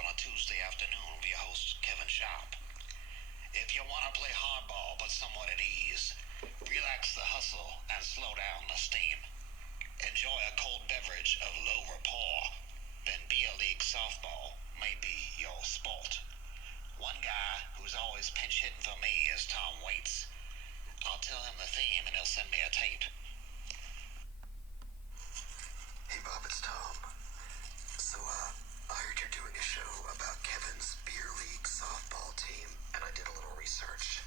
on a Tuesday afternoon with your host, Kevin Sharp. If you want to play hardball but somewhat at ease, relax the hustle and slow down the steam. Enjoy a cold beverage of low rapport, then beer league softball may be your sport. One guy who's always pinch hitting for me is Tom Waits. I'll tell him the theme and he'll send me a tape. Hey Bob, it's Tom. So, I heard you're doing a show about Kevin's beer league softball team, and I did a little research.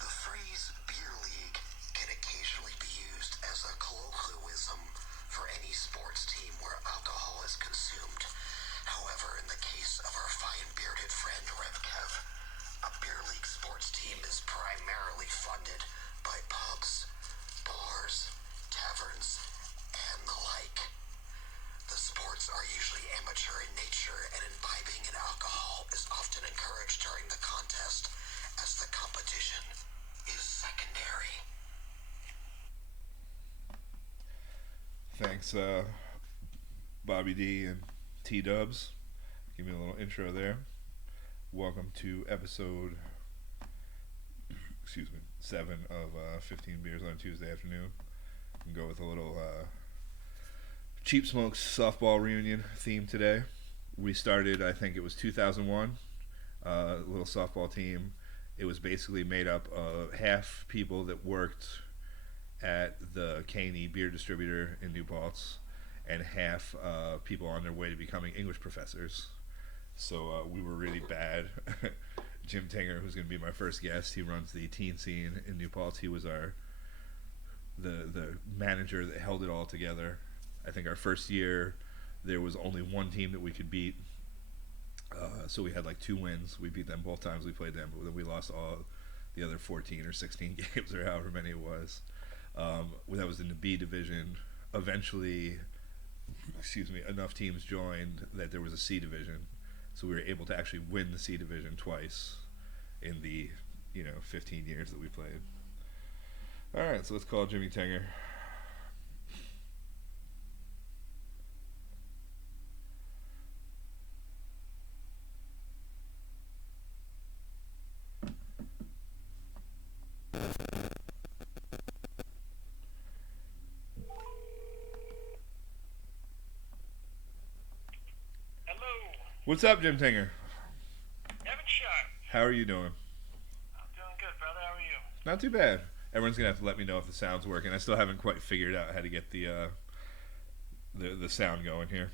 The phrase beer league can occasionally be used as a colloquialism for any sports team where alcohol is consumed. However, in the case of our fine bearded friend Rev Kev, a beer league sports team is primarily funded by pubs, bars, taverns, and the like. The sports are usually amateur in nature, and imbibing in alcohol is often encouraged during the contest, as the competition is secondary. Thanks, Bobby D and T-Dubs. Give me a little intro there. Welcome to episode 7 of 15 Beers on a Tuesday afternoon. We can go with a little Cheap Smoke's softball reunion theme today. We started, I think it was 2001, a little softball team. It was basically made up of half people that worked at the K&E beer distributor in New Paltz and half people on their way to becoming English professors. So we were really bad. Jim Tinger, who's going to be my first guest, he runs the teen scene in New Paltz. He was the manager that held it all together. I think our first year there was only one team that we could beat, so we had like 2 wins. We beat them both times we played them, but then we lost all the other 14 or 16 games or however many it was. That was in the B division. Eventually, enough teams joined that there was a C division, so we were able to actually win the C division twice in the 15 years that we played. All right, so let's call Jimmy Tinger. What's up, Jim Tinger? Kevin Sharp. How are you doing? I'm doing good, brother. How are you? Not too bad. Everyone's gonna have to let me know if the sound's working. I still haven't quite figured out how to get the sound going here.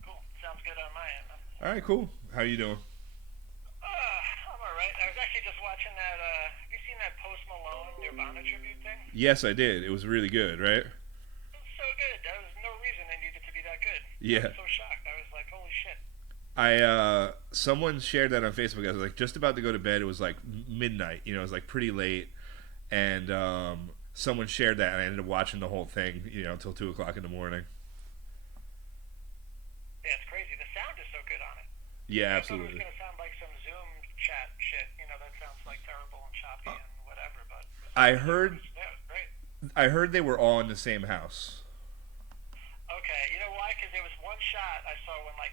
Cool. Sounds good on my end. All right, cool. How are you doing? I'm all right. I was actually just watching that. Have you seen that Post Malone Nirvana tribute thing? Yes, I did. It was really good, right? It was so good. There was no reason it needed to be that good. Yeah. I was so shocked. I was like, holy shit. Someone shared that on Facebook. I was like just about to go to bed. It was like midnight, it was like pretty late, and someone shared that, and I ended up watching the whole thing, until 2:00 in the morning. Yeah, it's crazy. The sound is so good on it. Yeah, I thought it was absolutely. gonna sound like some Zoom chat shit. That sounds like terrible and choppy and whatever. But I heard. it was great. I heard they were all in the same house. Okay, you know why? Because there was one shot I saw when like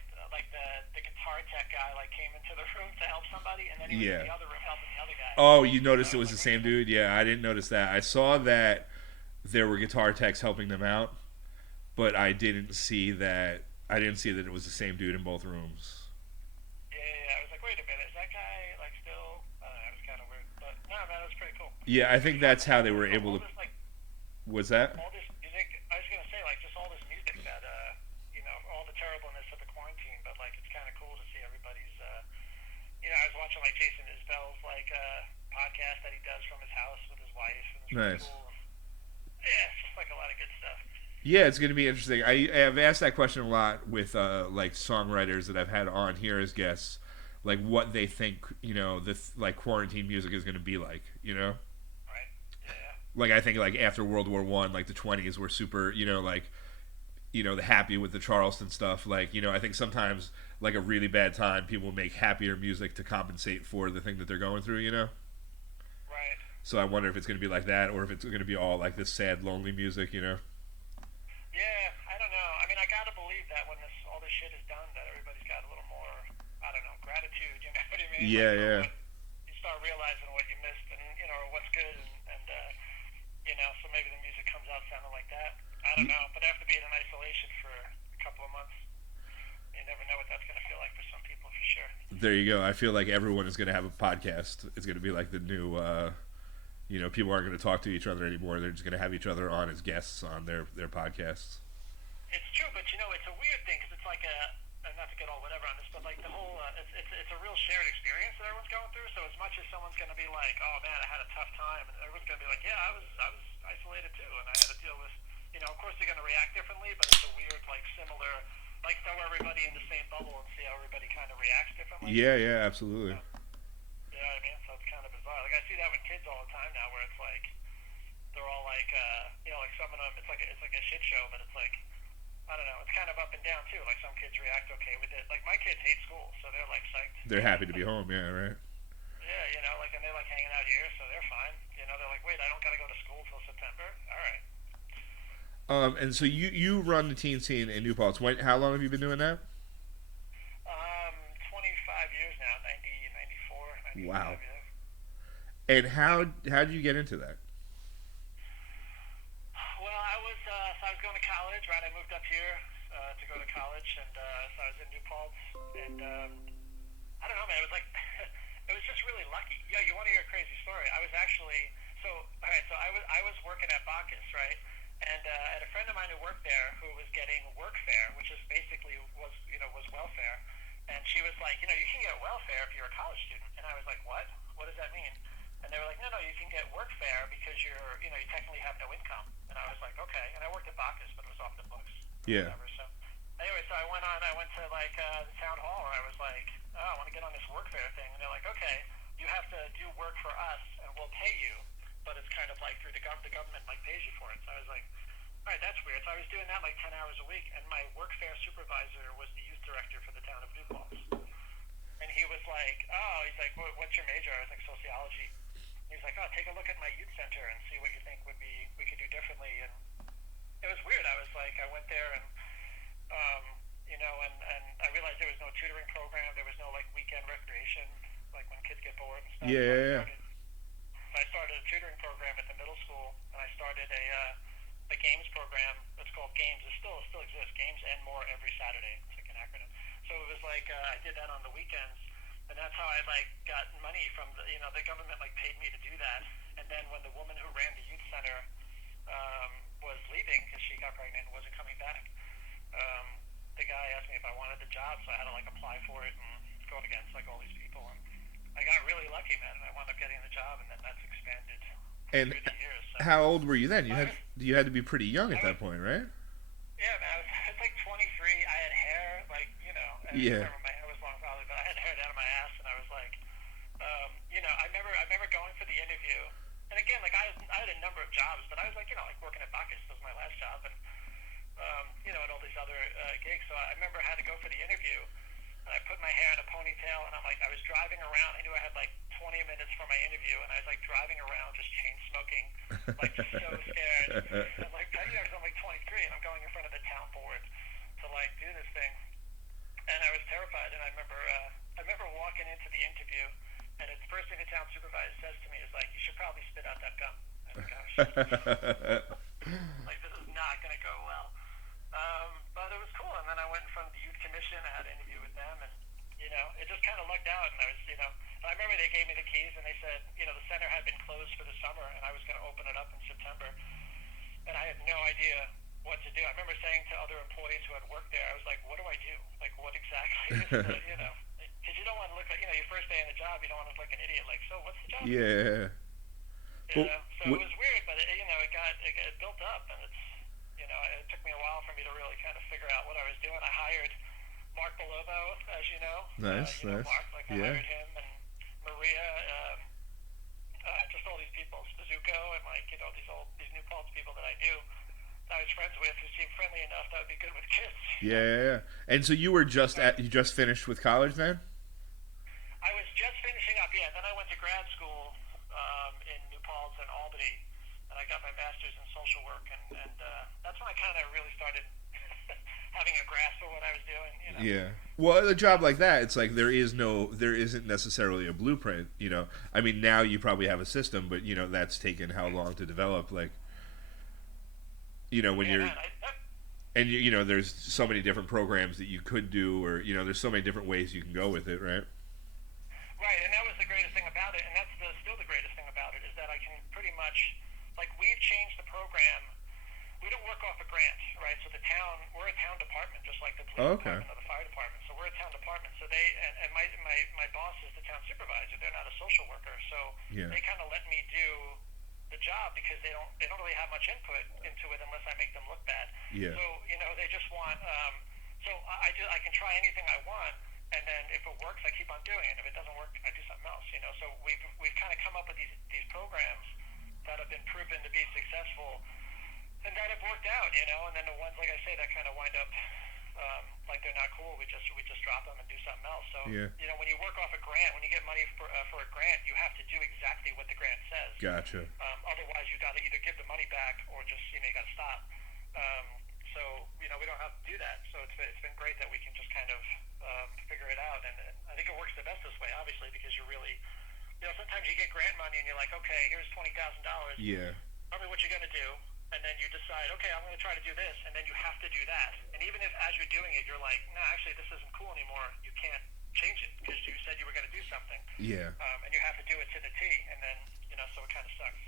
the guitar tech guy came into the room to help somebody, and then he was in the other room helping the other guy. Oh, you noticed it was the same dude? Yeah, I didn't notice that. I saw that there were guitar techs helping them out, but I didn't see that. I didn't see that it was the same dude in both rooms. Yeah. I was like, wait a minute, is that guy still? I don't know. It was kind of weird, but no, man, it was pretty cool. Yeah, I think that's how they were able to. What's that? All this music. I was gonna say just all this music that all the terribleness of the quarantine, but it's kind of cool to see everybody's. I was watching Jason Isbell's podcast that he does from his house with his wife, and it's really Nice. cool. Yeah, it's just a lot of good stuff. Yeah, it's going to be interesting. I've asked that question a lot with songwriters that I've had on here as guests, what they think this quarantine music is going to be like. Right. Yeah. I think after World War I, the 20s were super. The happy with the Charleston stuff. I think sometimes a really bad time, people make happier music to compensate for the thing that they're going through. Right. So I wonder if it's going to be like that, or if it's going to be all this sad, lonely music. Yeah, I don't know. I mean, I gotta believe that when all this shit is done, that everybody's got a little more mean? Yeah, Like, yeah. you start realizing what you missed, and or what's good, and so maybe the music comes out sounding like that. I don't know, but after being in isolation for a couple of months, you never know what that's going to feel like for some people, for sure. There you go. I feel like everyone is going to have a podcast. It's going to be like the new, people aren't going to talk to each other anymore. They're just going to have each other on as guests on their podcasts. It's true, but it's a weird thing because it's like not to get all whatever on this, but like the whole, it's a real shared experience that everyone's going through. So as much as someone's going to be like, oh man, I had a tough time, and everyone's going to be like, yeah, I was isolated too, and I had to deal with, of course they're going to react differently, but it's a weird, like similar, like throw everybody in the same bubble and see how everybody kind of reacts differently. Yeah, yeah, absolutely. You know what I mean? So it's kind of bizarre. Like I see that with kids all the time now, where it's like they're all like, like some of them, it's like a shit show, but it's like, I don't know, it's kind of up and down too. Like some kids react okay with it. Like my kids hate school, so they're like psyched. They're happy to be home, yeah, right? Yeah, and they like hanging out here, so they're fine. They're like, wait, I don't gotta go to school till September. All right. And so you run the teen scene in New Paltz. How long have you been doing that? 25 years now, 94, 95. Wow. Yeah. And how did you get into that? Well, I was going to college, right? I moved up here to go to college, and so I was in New Paltz, and I don't know, man. It was like it was just really lucky. Yeah, you want to hear a crazy story? I was actually all right. So I was working at Bacchus, right? And I had a friend of mine who worked there who was getting workfare, which is basically was welfare. And she was like, you can get welfare if you're a college student. And I was like, what? What does that mean? And they were like, no, you can get workfare because you technically have no income. And I was like, okay. And I worked at Bacchus, but it was off the books. Yeah. Whatever. So anyway, I went to like the town hall, and I was like, oh, I want to get on this workfare thing. And they're like, okay, you have to do work for us, and we'll pay you. But it's kind of like through the government like pays you for it. So I was like, all right, that's weird. So I was doing that like 10 hours a week, and my workfare supervisor was the youth director for the town of New Paltz. And he was like, he's like, what's your major? I was like, sociology. He's like, take a look at my youth center and see what you think we could do differently. And it was weird. I was like, I went there and and I realized there was no tutoring program. There was no like weekend recreation, like when kids get bored and stuff. Yeah. I started a tutoring program at the middle school, and I started a games program. It's called Games. It still exists. Games and More every Saturday. It's like an acronym. So it was like I did that on the weekends, and that's how I like got money from the government like paid me to do that. And then when the woman who ran the youth center was leaving because she got pregnant and wasn't coming back, the guy asked me if I wanted the job, so I had to like apply for it and go against like all these people. And I got really lucky, man, and I wound up getting the job, and then that's expanded through the years. So. How old were you then? You had to be pretty young at that point, right? Yeah, man, I was like 23. I had hair, like, and Yeah. I remember my hair was long probably, but I had hair down to my ass, and I was like, I remember going for the interview, and again, like, I had a number of jobs, but I was like, like working at Bacchus was my last job, and, and all these other gigs, so I remember I had to go for the interview, and I put my hair in a ponytail, and I was driving around. I knew I had like 20 minutes for my interview, and I was like driving around just chain smoking, like just so scared. And like, I'm like 23, and I'm going in front of the town board to like do this thing, and I was terrified. And I remember walking into the interview, and the first thing the town supervisor says to me is like, "You should probably spit out that gum." I was like, "Oh shit." Like, this is not gonna go well. But it was cool, and then I went in front of the youth commission. I had an interview with them, and it just kind of lucked out. And I was, and I remember they gave me the keys, and they said, the center had been closed for the summer, and I was going to open it up in September, and I had no idea what to do. I remember saying to other employees who had worked there, I was like, what do I do? Like, what exactly is the, because you don't want to look like, your first day on the job, you don't want to look like an idiot. Like, so what's the job? Yeah. So it was weird, but it built up, and it's. It took me a while for me to really kind of figure out what I was doing. I hired Mark Belovo, as you know. Nice. Mark, like I hired him, and Maria, just all these people, Spazuko, and like these New Paltz people that I knew, that I was friends with, who seemed friendly enough that would be good with kids. Yeah. And so you just finished with college then? I was just finishing up, yeah. Then I went to grad school in New Paltz and Albany. And I got my master's in social work, and that's when I kind of really started having a grasp of what I was doing. Yeah. Well, a job like that, it's like there isn't necessarily a blueprint. I mean, now you probably have a system, but that's taken how long to develop. Like, when Yeah, you're man. and there's so many different programs that you could do, or there's so many different ways you can go with it, right? Right, and that was the greatest thing about it, and that's still the greatest thing about it, is that I can pretty much, like, we've changed the program. We don't work off a grant, right? So we're a town department, just like the police Okay. department or the fire department. So we're a town department. So and my boss is the town supervisor. They're not a social worker, so Yeah. they kind of let me do the job because they don't really have much input into it unless I make them look bad. Yeah. So they just want. So I can try anything I want. And then if it works, I keep on doing it. If it doesn't work, I do something else. So we've kind of come up with these programs that have been proven to be successful and that have worked out. And then the ones, like I say, that kind of wind up like they're not cool. We just drop them and do something else. So Yeah. when you work off a grant, when you get money for a grant, you have to do exactly what the grant says. Gotcha. Otherwise, you got to either give the money back or just you got to stop. So we don't have to do that. So it's been great that we can just kind of figure it out, and I think it works the best this way, obviously, because you're really, sometimes you get grant money and you're like, okay, here's $20,000. Yeah. Tell me what you're gonna do, and then you decide, okay, I'm gonna try to do this, and then you have to do that. And even if as you're doing it, you're like, no, actually, this isn't cool anymore. You can't change it because you said you were gonna do something. Yeah. And you have to do it to the T, and then so it kind of sucks.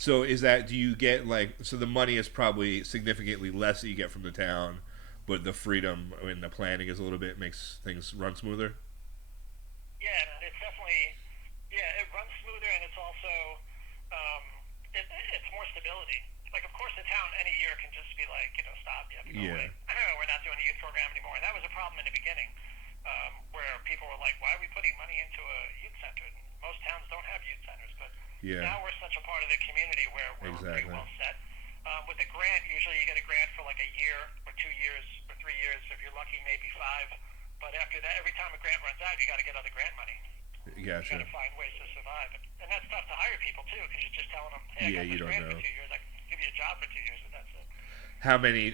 So do you get so the money is probably significantly less that you get from the town, but the freedom and the planning is a little bit makes things run smoother? Yeah, it's definitely, it runs smoother, and it's also, it's more stability. Like, of course, the town any year can just be like, stop, you have to go away. We're not doing a youth program anymore. And that was a problem in the beginning, where people were like, why are we putting money into a youth center? And most towns don't have youth centers, but now we're such a part of the community where we're pretty well set. With a grant, usually you get a grant for like a year or 2 years or 3 years. If you're lucky, maybe 5. But after that, every time a grant runs out, you got to get other grant money. You got Gotcha. to find ways to survive. And that's tough to hire people, too, because you're just telling them, hey, I got you this don't grant know. for 2 years. I can give you a job for 2 years, but that's it.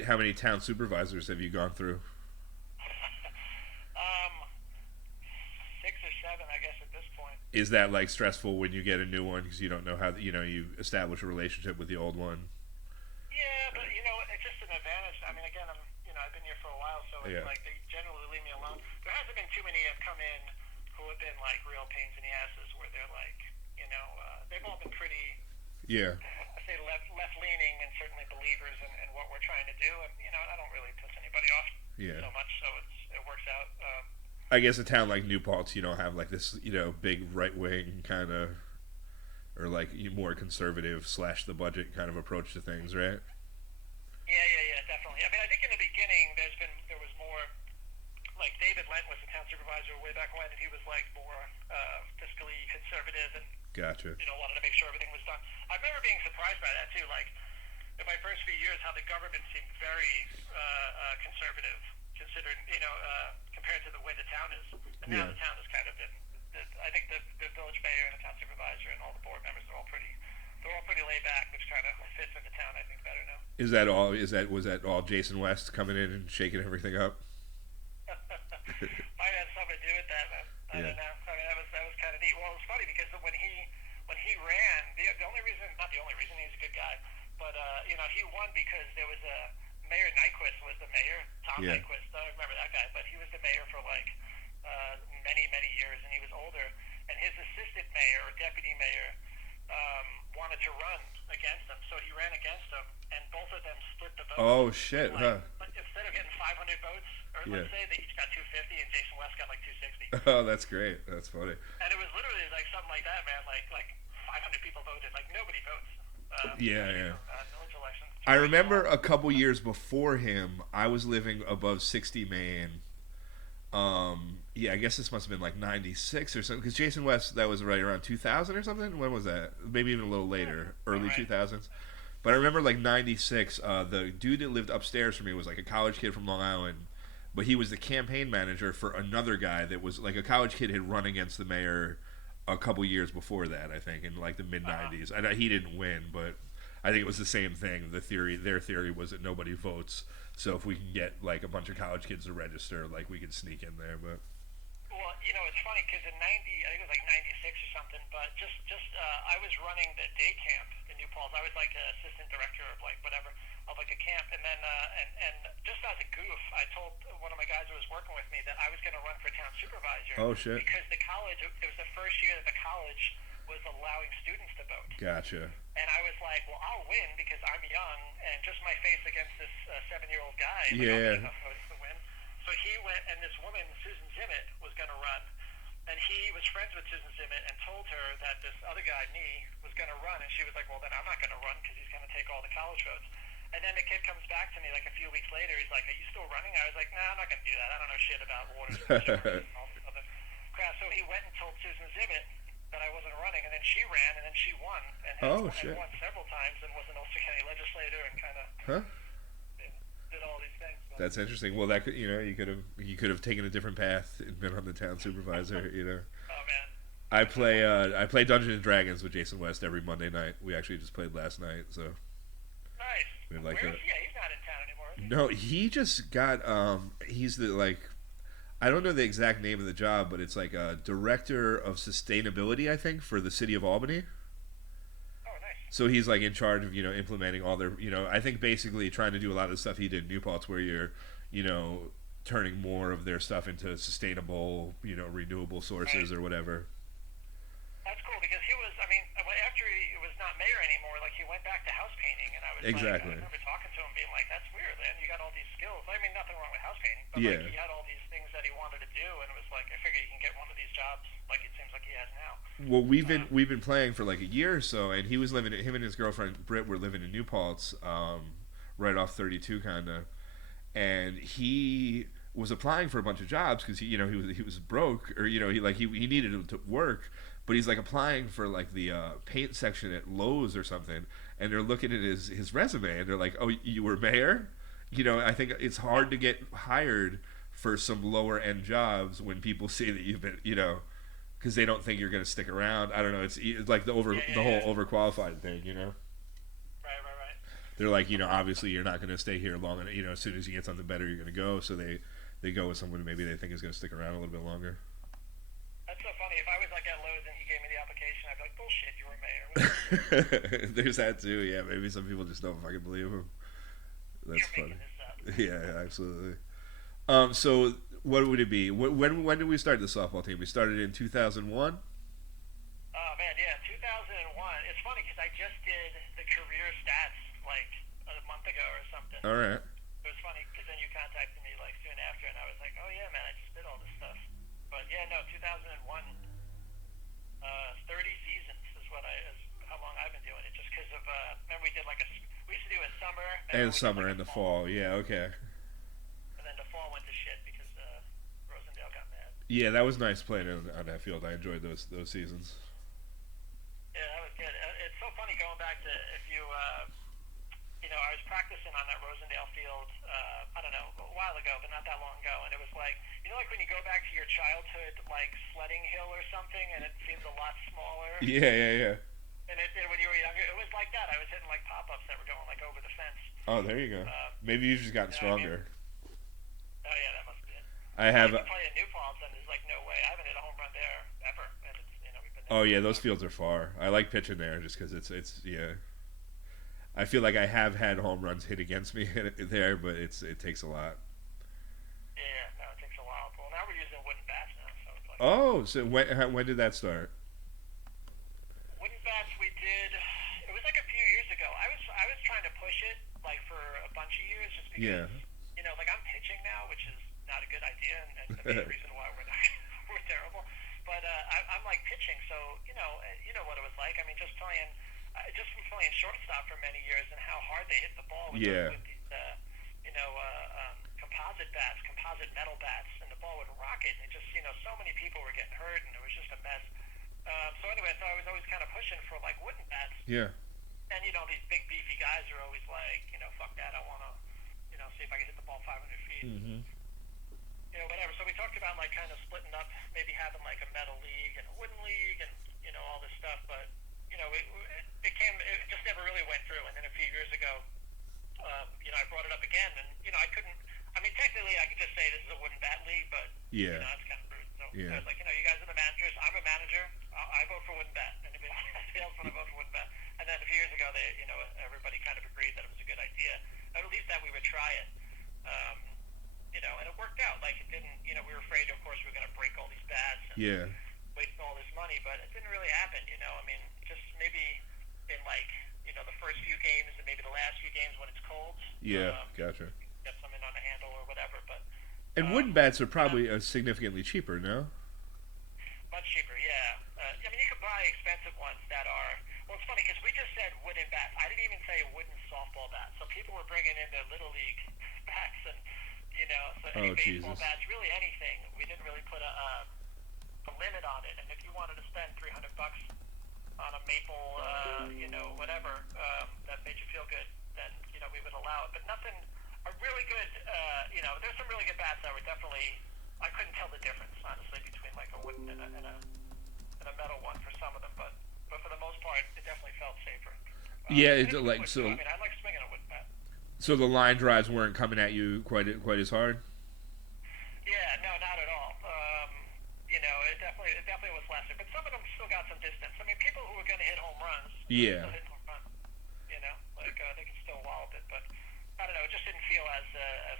How many town supervisors have you gone through? 6 or 7, I guess, at this point. Is that like stressful when you get a new one because you don't know how you establish a relationship with the old one? Yeah, but it's just an advantage. I mean, again, I've been here for a while, so it's like they generally leave me alone. There hasn't been too many that have come in who have been like real pains in the asses, where they're like, they've all been pretty. Yeah. I say left leaning and certainly believers in what we're trying to do, and I don't really piss anybody off so much, so it works out. I guess a town like New Paltz, you don't have like this, big right wing kind of, or like more conservative / the budget kind of approach to things, right? Yeah, definitely. I mean, I think in the beginning there was more, like David Lent was the town supervisor way back when, and he was like more fiscally conservative and Gotcha. Wanted to make sure everything was done. I remember being surprised by that too. Like in my first few years, how the government seemed very conservative, considered compared to the way the town is. And now the town has kind of been. I think the village mayor and the town supervisor and all the board members are all pretty. They're all pretty laid back, which kind of fits in the town, I think, better now. Was that all Jason West coming in and shaking everything up? Might have something to do with that, man. I don't know. I mean, that was kind of neat. Well, it was funny because when he ran, the only reason, not the only reason, he's a good guy, but he won because there was a Mayor Nyquist was the mayor, Tom Nyquist. I don't remember that guy, but he was the mayor for like many years, and he was older. And his assistant mayor or deputy mayor wanted to run against him, so he ran against him, and both of them split the vote. Oh shit! Like, instead of getting 500 votes, or let's say they each got 250, and Jason West got like 260. Oh, that's great. That's funny. And it was literally like something like that, man. Like 500 people voted. Like nobody votes. Yeah. Village elections. I remember a couple years before him, I was living above 60 Main. I guess this must have been like 96 or something, because Jason West, that was right around 2000 or something. When was that? Maybe even a little later, early 2000s. But I remember like 96, the dude that lived upstairs from me was like a college kid from Long Island, but he was the campaign manager for another guy that was like a college kid had run against the mayor a couple years before that, I think, in like the mid 90s. He didn't win, but I think it was the same thing. Their theory was that nobody votes, so if we can get like a bunch of college kids to register, like we could sneak in there. But Well, it's funny because in '90, I think it was like '96 or something. But I was running the day camp in New Paltz. I was like an assistant director of like whatever of like a camp, and then and just as a goof, I told one of my guys who was working with me that I was going to run for town supervisor. Oh, shit. Because the college, it was the first year that the college was allowing students to vote. gotcha. And I was like, well, I'll win because I'm young, and just my face against this 7-year-old guy. Yeah. Like, I'll get enough votes to win. So he went, and this woman, Susan Zimmett, was going to run. And he was friends with Susan Zimmett and told her that this other guy, me, was going to run. And she was like, well, then I'm not going to run because he's going to take all the college votes. And then the kid comes back to me like a few weeks later. He's like, are you still running? I was like, nah, I'm not going to do that. I don't know shit about water and all this other crap. So he went and told Susan Zimmett that I wasn't running, and then she ran, and then she won. And shit. won several times and was an Ulster County legislator and kind of did all these things. But That's interesting. Well, that could, you could have taken a different path and been on the town supervisor. oh, man. I play Dungeons and Dragons with Jason West every Monday night. We actually just played last night, so Nice. we Where like is that. he? Yeah, he's not in town anymore, is he? No, he just got he's the I don't know the exact name of the job, but it's like a director of sustainability, I think, for the city of Albany. Oh, nice. So he's like in charge of implementing all their I think basically trying to do a lot of the stuff he did in New Paltz, where you're turning more of their stuff into sustainable renewable sources or whatever. That's cool because he was, after he was not mayor anymore, like he went back to house painting, and I was Exactly. I remember talking to him being like, that's weird, man, you got all these skills. I mean, nothing wrong with house painting, but Yeah. like he had all these things that he wanted to do, and it was like, I figured he can get one of these jobs like it seems like he has now. Well, we've been playing for like a year or so, and him and his girlfriend Britt were living in New Paltz, right off 32 kind of, and he was applying for a bunch of jobs because he was broke, or he needed to work. But he's like applying for like the paint section at Lowe's or something, and they're looking at his resume, and they're like, "Oh, you were mayor?" I think it's hard to get hired for some lower end jobs when people see that you've been, because they don't think you're going to stick around. I don't know. It's like the whole overqualified thing, Right. They're like, obviously you're not going to stay here long enough. As soon as you get something better, you're going to go. So they go with someone who maybe they think is going to stick around a little bit longer. That's so funny. If I was like at Lowe's and he gave me the application, I'd be like, bullshit, you were mayor. There's that too. Yeah, maybe some people just don't fucking believe him. That's You're funny. making this up. Yeah, absolutely. So what would it be? When did we start the softball team? We started in 2001. Oh man, yeah, 2001. It's funny because I just did the career stats like a month ago or something. All right. It was funny because then you contacted me like soon after, and I was like, oh yeah, man, I just did all this stuff. But yeah, no, 2001, 30 seasons is how long I've been doing it. Just because of remember we used to do a summer And summer and the fall. Yeah. Okay. and then the fall went to shit because Rosendale got mad. Yeah, that was nice playing on that field. I enjoyed those seasons. Yeah, that was good. It's so funny going back to if you, I was practicing on that Rosendale field, I don't know, a while ago, but not that long ago, and it was like, like when you go back to your childhood, like sledding hill or something, and it seems a lot smaller. Yeah. And when you were younger, it was like that. I was hitting like pop-ups that were going like over the fence. Oh, there you go. Maybe you've just gotten stronger. Oh yeah, that must be it. I have. You play in New Paltz, and there's like no way. I haven't hit a home run there ever, and it's we've been there. Oh yeah, those fields are far. I like pitching there just because it's yeah. I feel like I have had home runs hit against me there, but it takes a lot. Yeah, no, it takes a while. Well, now we're using wooden bats now, so it's like. Oh, so when did that start? Wooden bats we did. It was like a few years ago. I was trying to push it like for a bunch of years just because like I'm pitching now, which is not a good idea, and the main reason why we're terrible. But I'm like pitching, so you know what it was like. I mean, just from playing shortstop for many years and how hard they hit the ball with these composite metal bats, and the ball would rocket, and it just so many people were getting hurt, and it was just a mess. So anyway, so I was always kind of pushing for like wooden bats. Yeah. And these big beefy guys are always like, fuck that, I want to, see if I can hit the ball 500 feet. Mm-hmm. Whatever. So we talked about like kind of splitting up, maybe having like a metal league and a wooden league, and all this stuff. But it just never really went through. And I vote for wooden bat. Anybody else want to vote for wooden bat? And then a few years ago, everybody kind of agreed that it was a good idea, at least that we would try it. And it worked out. Like it didn't. We were afraid, of course, we were going to break all these bats and waste all this money, but it didn't really happen. I mean, just maybe in the first few games and maybe the last few games when it's cold. Yeah, gotcha. Get something on the handle or whatever, but. And wooden bats are probably significantly cheaper, no? Much cheaper, yeah. I mean, you could buy expensive ones that are. Well, it's funny because we just said wooden bats. I didn't even say wooden softball bats. So people were bringing in their little league bats and so any baseball bats, really anything. We didn't really put a limit on it. And if you wanted to spend $300 on a maple, whatever that made you feel good, then we would allow it. But nothing. A really good, there's some really good bats that were definitely, I couldn't tell the difference, honestly, between like a wooden and a metal one for some of them, but for the most part, it definitely felt safer. Yeah, it's like so. I mean, I like swinging a wooden bat. So the line drives weren't coming at you quite as hard. Yeah, no, not at all. It definitely was lesser, but some of them still got some distance. I mean, people who were going to hit home runs, yeah, still hit home runs. They could still wallop it, but. I don't know. It just didn't feel as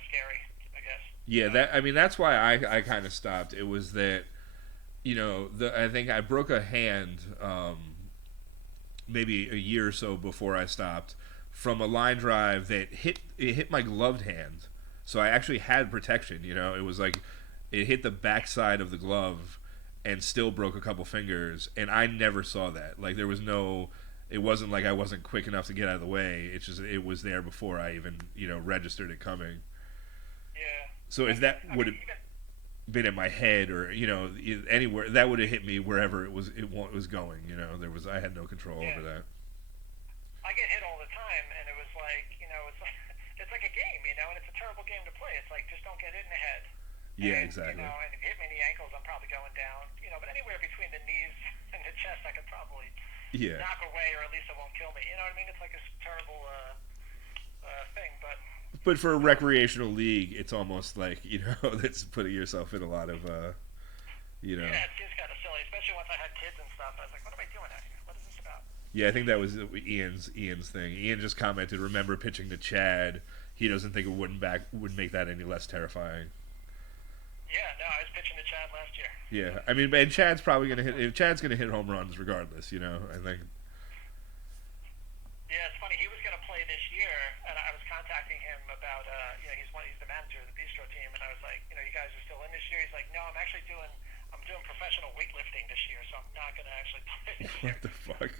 scary, I guess. Yeah, that's why I kind of stopped. It was that, I think I broke a hand maybe a year or so before I stopped from a line drive that hit my gloved hand. So I actually had protection. It was like it hit the backside of the glove and still broke a couple fingers, and I never saw that. Like there was no. It wasn't like I wasn't quick enough to get out of the way. It's just it was there before I even registered it coming. Yeah. So if that would have been in my head or anywhere, that would have hit me wherever it was going. I had no control over that. I get hit all the time, and it was like it's like a game, and it's a terrible game to play. It's like just don't get hit in the head. Yeah, and, exactly. And if you hit me in the ankles, I'm probably going down. But anywhere between the knees and the chest, I could probably. Yeah. Knock away, or at least it won't kill me. You know what I mean? It's like a terrible thing, but. But for a recreational league, it's almost like that's putting yourself in a lot of Yeah, it seems kind of silly, especially once I had kids and stuff. I was like, what am I doing out here? What is this about? Yeah, I think that was Ian's thing. Ian just commented, "Remember pitching to Chad? He doesn't think it would make that any less terrifying." Yeah, no, I was pitching to Chad last year. Yeah, I mean, and Chad's probably gonna hit. Chad's gonna hit home runs regardless. I think. Yeah, it's funny. He was gonna play this year, and I was contacting him about. He's the manager of the Bistro team, and I was like, you guys are still in this year. He's like, no, I'm doing professional weightlifting this year, so I'm not gonna actually play this year. What the fuck?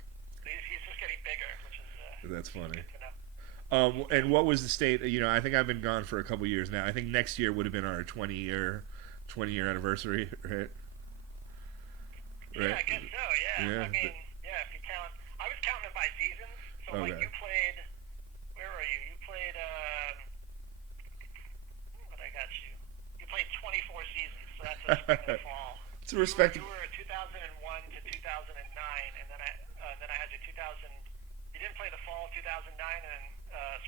He's just getting bigger, which is. That's funny. Good to know. And what was the state? I think I've been gone for a couple years now. I think next year would have been our 20-year anniversary, right? Yeah, I guess so. Yeah. I mean, if you count, I was counting it by seasons. So okay. Like you played. Where were you? You played. What I got you? You played 24 seasons. So that's a spring and fall. It's a respectable. You were 2001 to 2009, and then I had you 2000. You didn't play the fall of 2009, and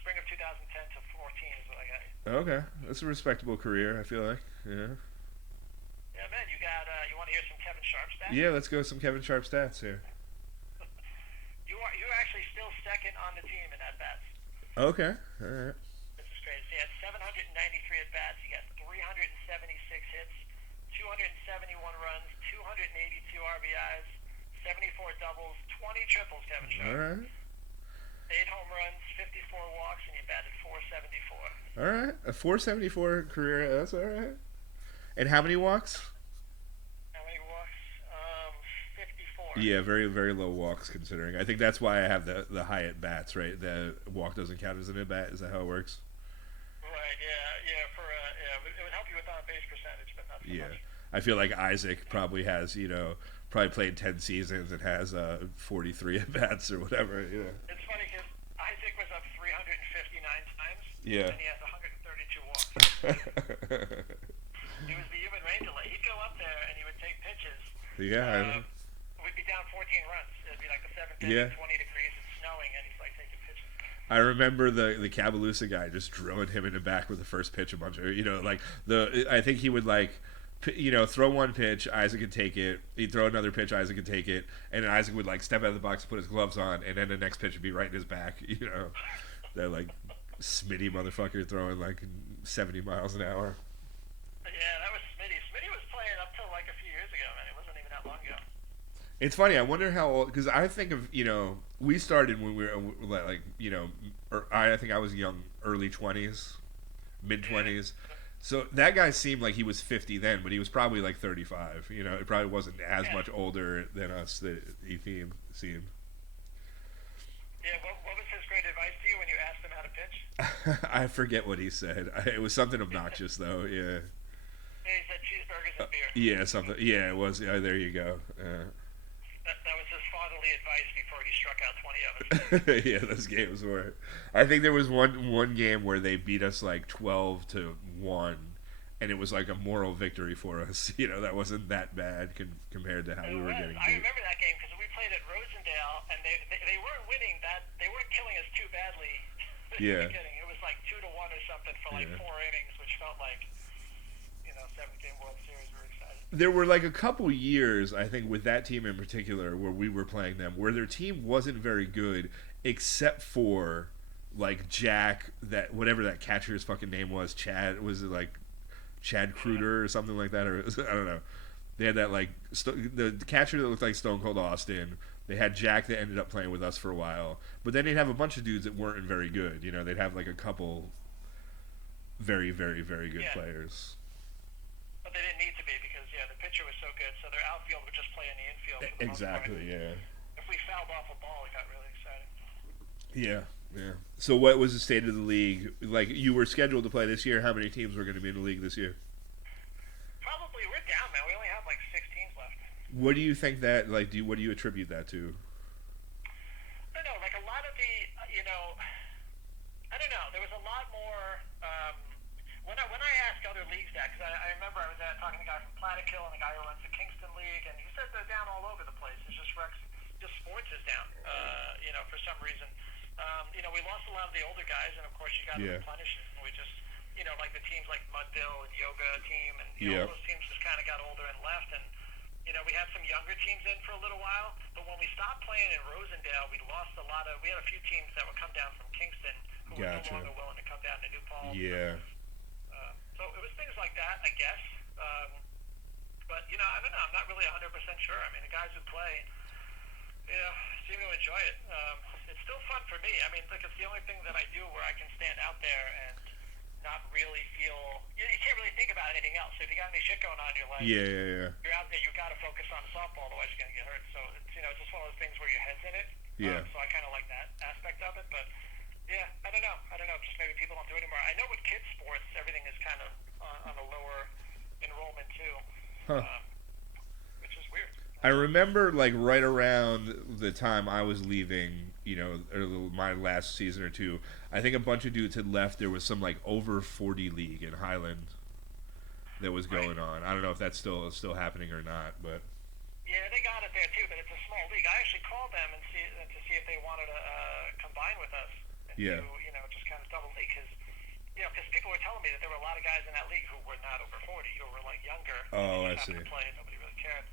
spring of 2010 to 14 is what I got you. Okay, that's a respectable career. I feel like, yeah. Yeah, man. You want to hear some Kevin Sharp stats? Yeah, let's go with some Kevin Sharp stats here. You're actually still second on the team in at bats. Okay, all right. This is great. So you had 793 at bats. You got 376 hits, 271 runs, 282 RBIs, 74 doubles, 20 triples. Kevin Sharp. All right. 8 home runs, 54 walks, and you batted .474. All right, a .474 career. That's all right. And how many walks? How many walks? 54. Yeah, very, very low walks considering. I think that's why I have the high at bats, right? The walk doesn't count as an at bat. Is that how it works? Right. Yeah. It would help you with on base percentage, but not so much. I feel like Isaac probably has, probably played 10 seasons and has 43 at bats or whatever. It's funny because Isaac was up 359 times. Yeah. And he has 132 walks. He was the human rain delay. He'd go up there and he would take pitches. Yeah. We'd be down 14 runs. It'd be like the 7th Yeah. inning, 20 degrees, it's snowing, and he's like taking pitches. I remember the Cabalusa guy just drilling him in the back with the first pitch a bunch of, I think he would throw one pitch, Isaac could take it. He'd throw another pitch, Isaac could take it, and then Isaac would like step out of the box and put his gloves on, and then the next pitch would be right in his back. That like Smitty motherfucker throwing like 70 miles an hour. Yeah, that was Smitty. Smitty was playing up till like a few years ago, man. It wasn't even that long ago. It's funny. I wonder how old, because I think of we started when we were like I think I was young, early 20s, mid 20s. So that guy seemed like he was 50 then, but he was probably like 35. It probably wasn't as much older than us that he seemed. Yeah, what was his great advice to you when you asked him how to pitch? I forget what he said. It was something obnoxious though. Yeah. He said cheeseburgers and beer. Yeah, something. Yeah, it was. There you go. That was his fatherly advice before he struck out 20 of us. Yeah, those games were. I think there was one game where they beat us like 12-1, and it was like a moral victory for us. That wasn't that bad compared to how we were getting beat. I remember that game because we played at Rosendale, and they weren't winning that. They weren't killing us too badly. Yeah. It was like 2-1 or something for like 4 innings, which felt like 7-game World Series. We were excited. There were like a couple years, I think, with that team in particular, where we were playing them, where their team wasn't very good, except for like Jack, that whatever that catcher's fucking name was, Chad, was it like Chad Kruger or something like that, or I don't know. They had that like the catcher that looked like Stone Cold Austin. They had Jack that ended up playing with us for a while, but then they'd have a bunch of dudes that weren't very good. They'd have like a couple very, very, very good players. But they didn't need to be because the pitcher was so good, so their outfield would just play in the infield. For the Exactly. most part. Yeah. If we fouled off a ball, it got really exciting. Yeah. Yeah. So what was the state of the league? Like, you were scheduled to play this year. How many teams were going to be in the league this year? Probably we're down, man. We only have like 6 teams left. What do you think that what do you attribute that to? I don't know. Like a lot of the, I don't know. There was a lot more. When I ask other leagues that, because I remember I was talking to a guy from Plattekill and a guy who runs the Kingston League, and he said they're down all over the place. It's just sports is down, for some reason. We lost a lot of the older guys, and of course you got to replenish it. And we just, like the teams like Mudville and Yoga team, and all those teams just kind of got older and left. And we had some younger teams in for a little while, but when we stopped playing in Rosendale, we lost a lot of. We had a few teams that would come down from Kingston who were no longer willing to come down to New Paltz. Yeah. So it was things like that, I guess. But I don't know. I'm not really 100% sure. I mean, the guys who play, seem to enjoy it. It's still fun for me. I mean, it's the only thing that I do where I can stand out there and not really feel. You can't really think about anything else. If you got any shit going on in your life, you're out there. You got to focus on softball, otherwise you're gonna get hurt. So it's it's just one of those things where your head's in it. Yeah. So I kind of like that aspect of it, but. Yeah, I don't know. Just maybe people don't do it anymore. I know with kids sports, everything is kind of on a lower enrollment too, which is weird. I remember like right around the time I was leaving, my last season or two, I think a bunch of dudes had left. There was some like over 40 league in Highland that was going on. I don't know if that's still happening or not, but. Yeah, they got it there too, but it's a small league. I actually called them to see if they wanted to combine with us. Yeah. To, just kind of double league because people were telling me that there were a lot of guys in that league who were not over 40, who were like younger. Oh, I see. To play, nobody really cared.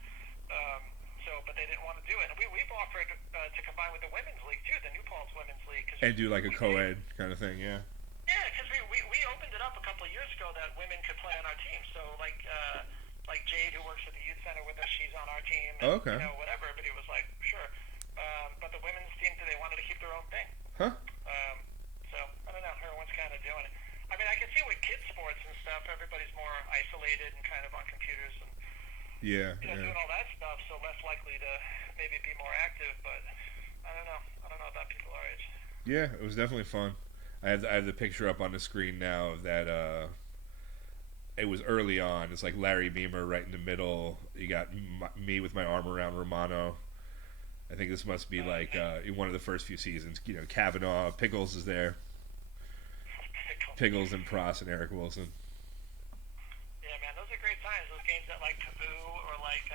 But they didn't want to do it. And we've offered to combine with the women's league too, the New Paltz women's league. And do like a co-ed kind of thing, yeah. Yeah, because we opened it up a couple of years ago that women could play on our team. So like Jade, who works at the youth center with us, she's on our team. And, okay. Whatever. But he was like, sure. But the women's team, they wanted to keep their own thing. Huh. So I don't know. Everyone's kind of doing it. I mean, I can see with kids sports and stuff, everybody's more isolated and kind of on computers and doing all that stuff, so less likely to maybe be more active. But I don't know. I don't know about people our age. Yeah, it was definitely fun. I have the picture up on the screen now of that. It was early on. It's like Larry Beemer right in the middle. You got me with my arm around Romano. I think this must be like one of the first few seasons. Kavanaugh, Pickles is there. Pickles and Pross and Eric Wilson. Yeah, man, those are great times. Those games at like Kaboo or like,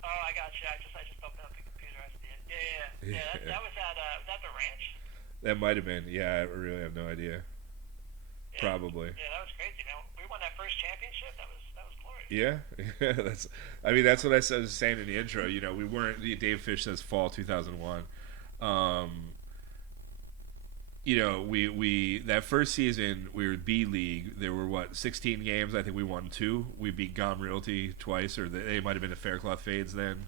I got you. I just opened up the computer. I see it. Yeah. That was at the ranch. That might have been. Yeah, I really have no idea. Yeah. Probably. Yeah, that was crazy, man. We won that first championship. That was glorious. Yeah, yeah. I mean, that's what I was saying in the intro. You know, we weren't. Dave Fish says fall 2001. Um, you know, we that first season we were B League. There were what 16 games. I think we won 2. We beat Gom Realty twice, or they might have been the Faircloth Fades then.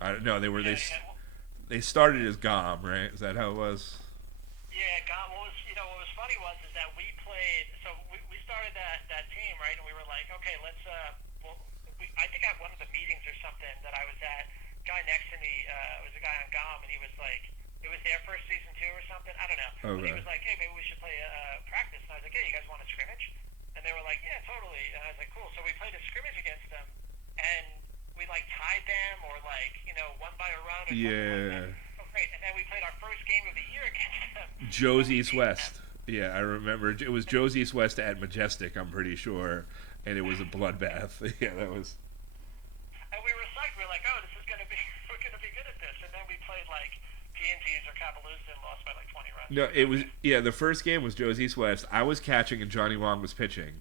I don't know. They started as Gom, right? Is that how it was? Yeah, God, what was funny is that we played. So we started that team, right? And we were like, okay, let's. I think at one of the meetings or something that I was at, guy next to me was a guy on GOM, and he was like, it was their first season too or something. I don't know. Okay. But he was like, hey, maybe we should play practice. And I was like, hey, you guys want a scrimmage? And they were like, yeah, totally. And I was like, cool. So we played a scrimmage against them, and we like tied them or like won by a run or something like that. Great. And then we played our first game of the year against them. Joe's East West. Yeah, I remember. It was Joe's East West at Majestic, I'm pretty sure. And it was a bloodbath. Yeah, that was. And we were psyched. We were like, oh, we're going to be good at this. And then we played like P&G's or Cabalooza and lost by like 20 runs. No, it was, yeah, the first game was Joe's East West. I was catching and Johnny Wong was pitching.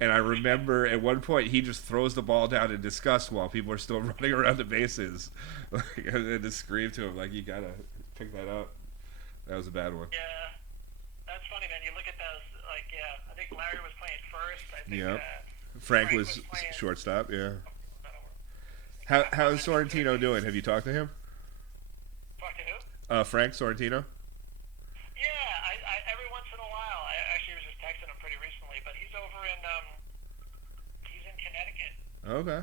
And I remember at one point he just throws the ball down in disgust while people are still running around the bases. Like, and just scream to him, like, you gotta pick that up. That was a bad one. Yeah, that's funny, man. You look at those, like, yeah, I think Larry was playing first. I think Frank was playing shortstop, yeah. How's Sorrentino doing? Have you talked to him? Talked to who? Frank Sorrentino? Yeah, I every once in a while. I actually was just texting him pretty recently, but he's over in he's in Connecticut. Okay.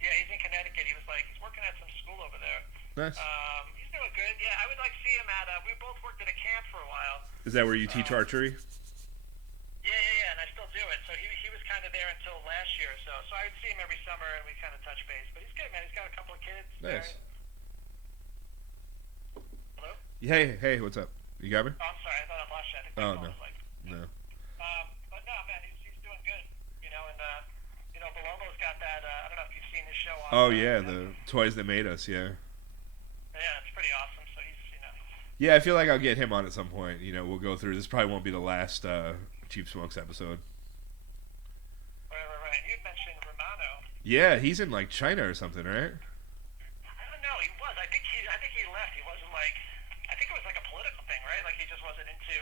Yeah, he's in Connecticut. He was like, he's working at some school over there. Nice. He's doing good. Yeah, I would like to see him at. We both worked at a camp for a while. Is that where you teach archery? Yeah, and I still do it. So he was kind of there until last year. So I would see him every summer, and we kind of touch base. But he's good, man. He's got a couple of kids. Nice. Hello? Hey, what's up? You got me? Oh, I'm sorry. I thought I lost you. I think my phone was like. No. But no, man, he's doing good. And Palumbo's got that. I don't know if you've seen his show on. Oh yeah, the Toys That Made Us. Yeah. Yeah, it's pretty awesome. So he's. Yeah, I feel like I'll get him on at some point. We'll go through. This probably won't be the last Cheap Smokes episode. Right. You mentioned Romano. Yeah, he's in like China or something, right? I don't know. He was. I think he left. He wasn't like. I think it was like a political thing, right? Like he just wasn't into.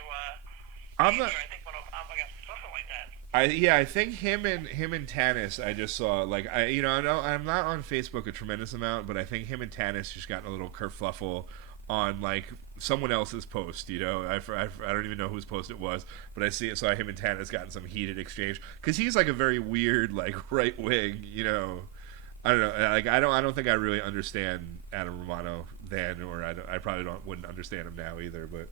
I'm not. I think when Obama got something like that. I think him and Tanis. I just saw like I'm not on Facebook a tremendous amount, but I think him and Tanis just got in a little kerfluffle on like someone else's post. I don't even know whose post it was, but I saw him and Tanis got in some heated exchange because he's like a very weird like right wing. I don't know. Like I don't think I really understand Adam Romano then, or I probably wouldn't understand him now either, but.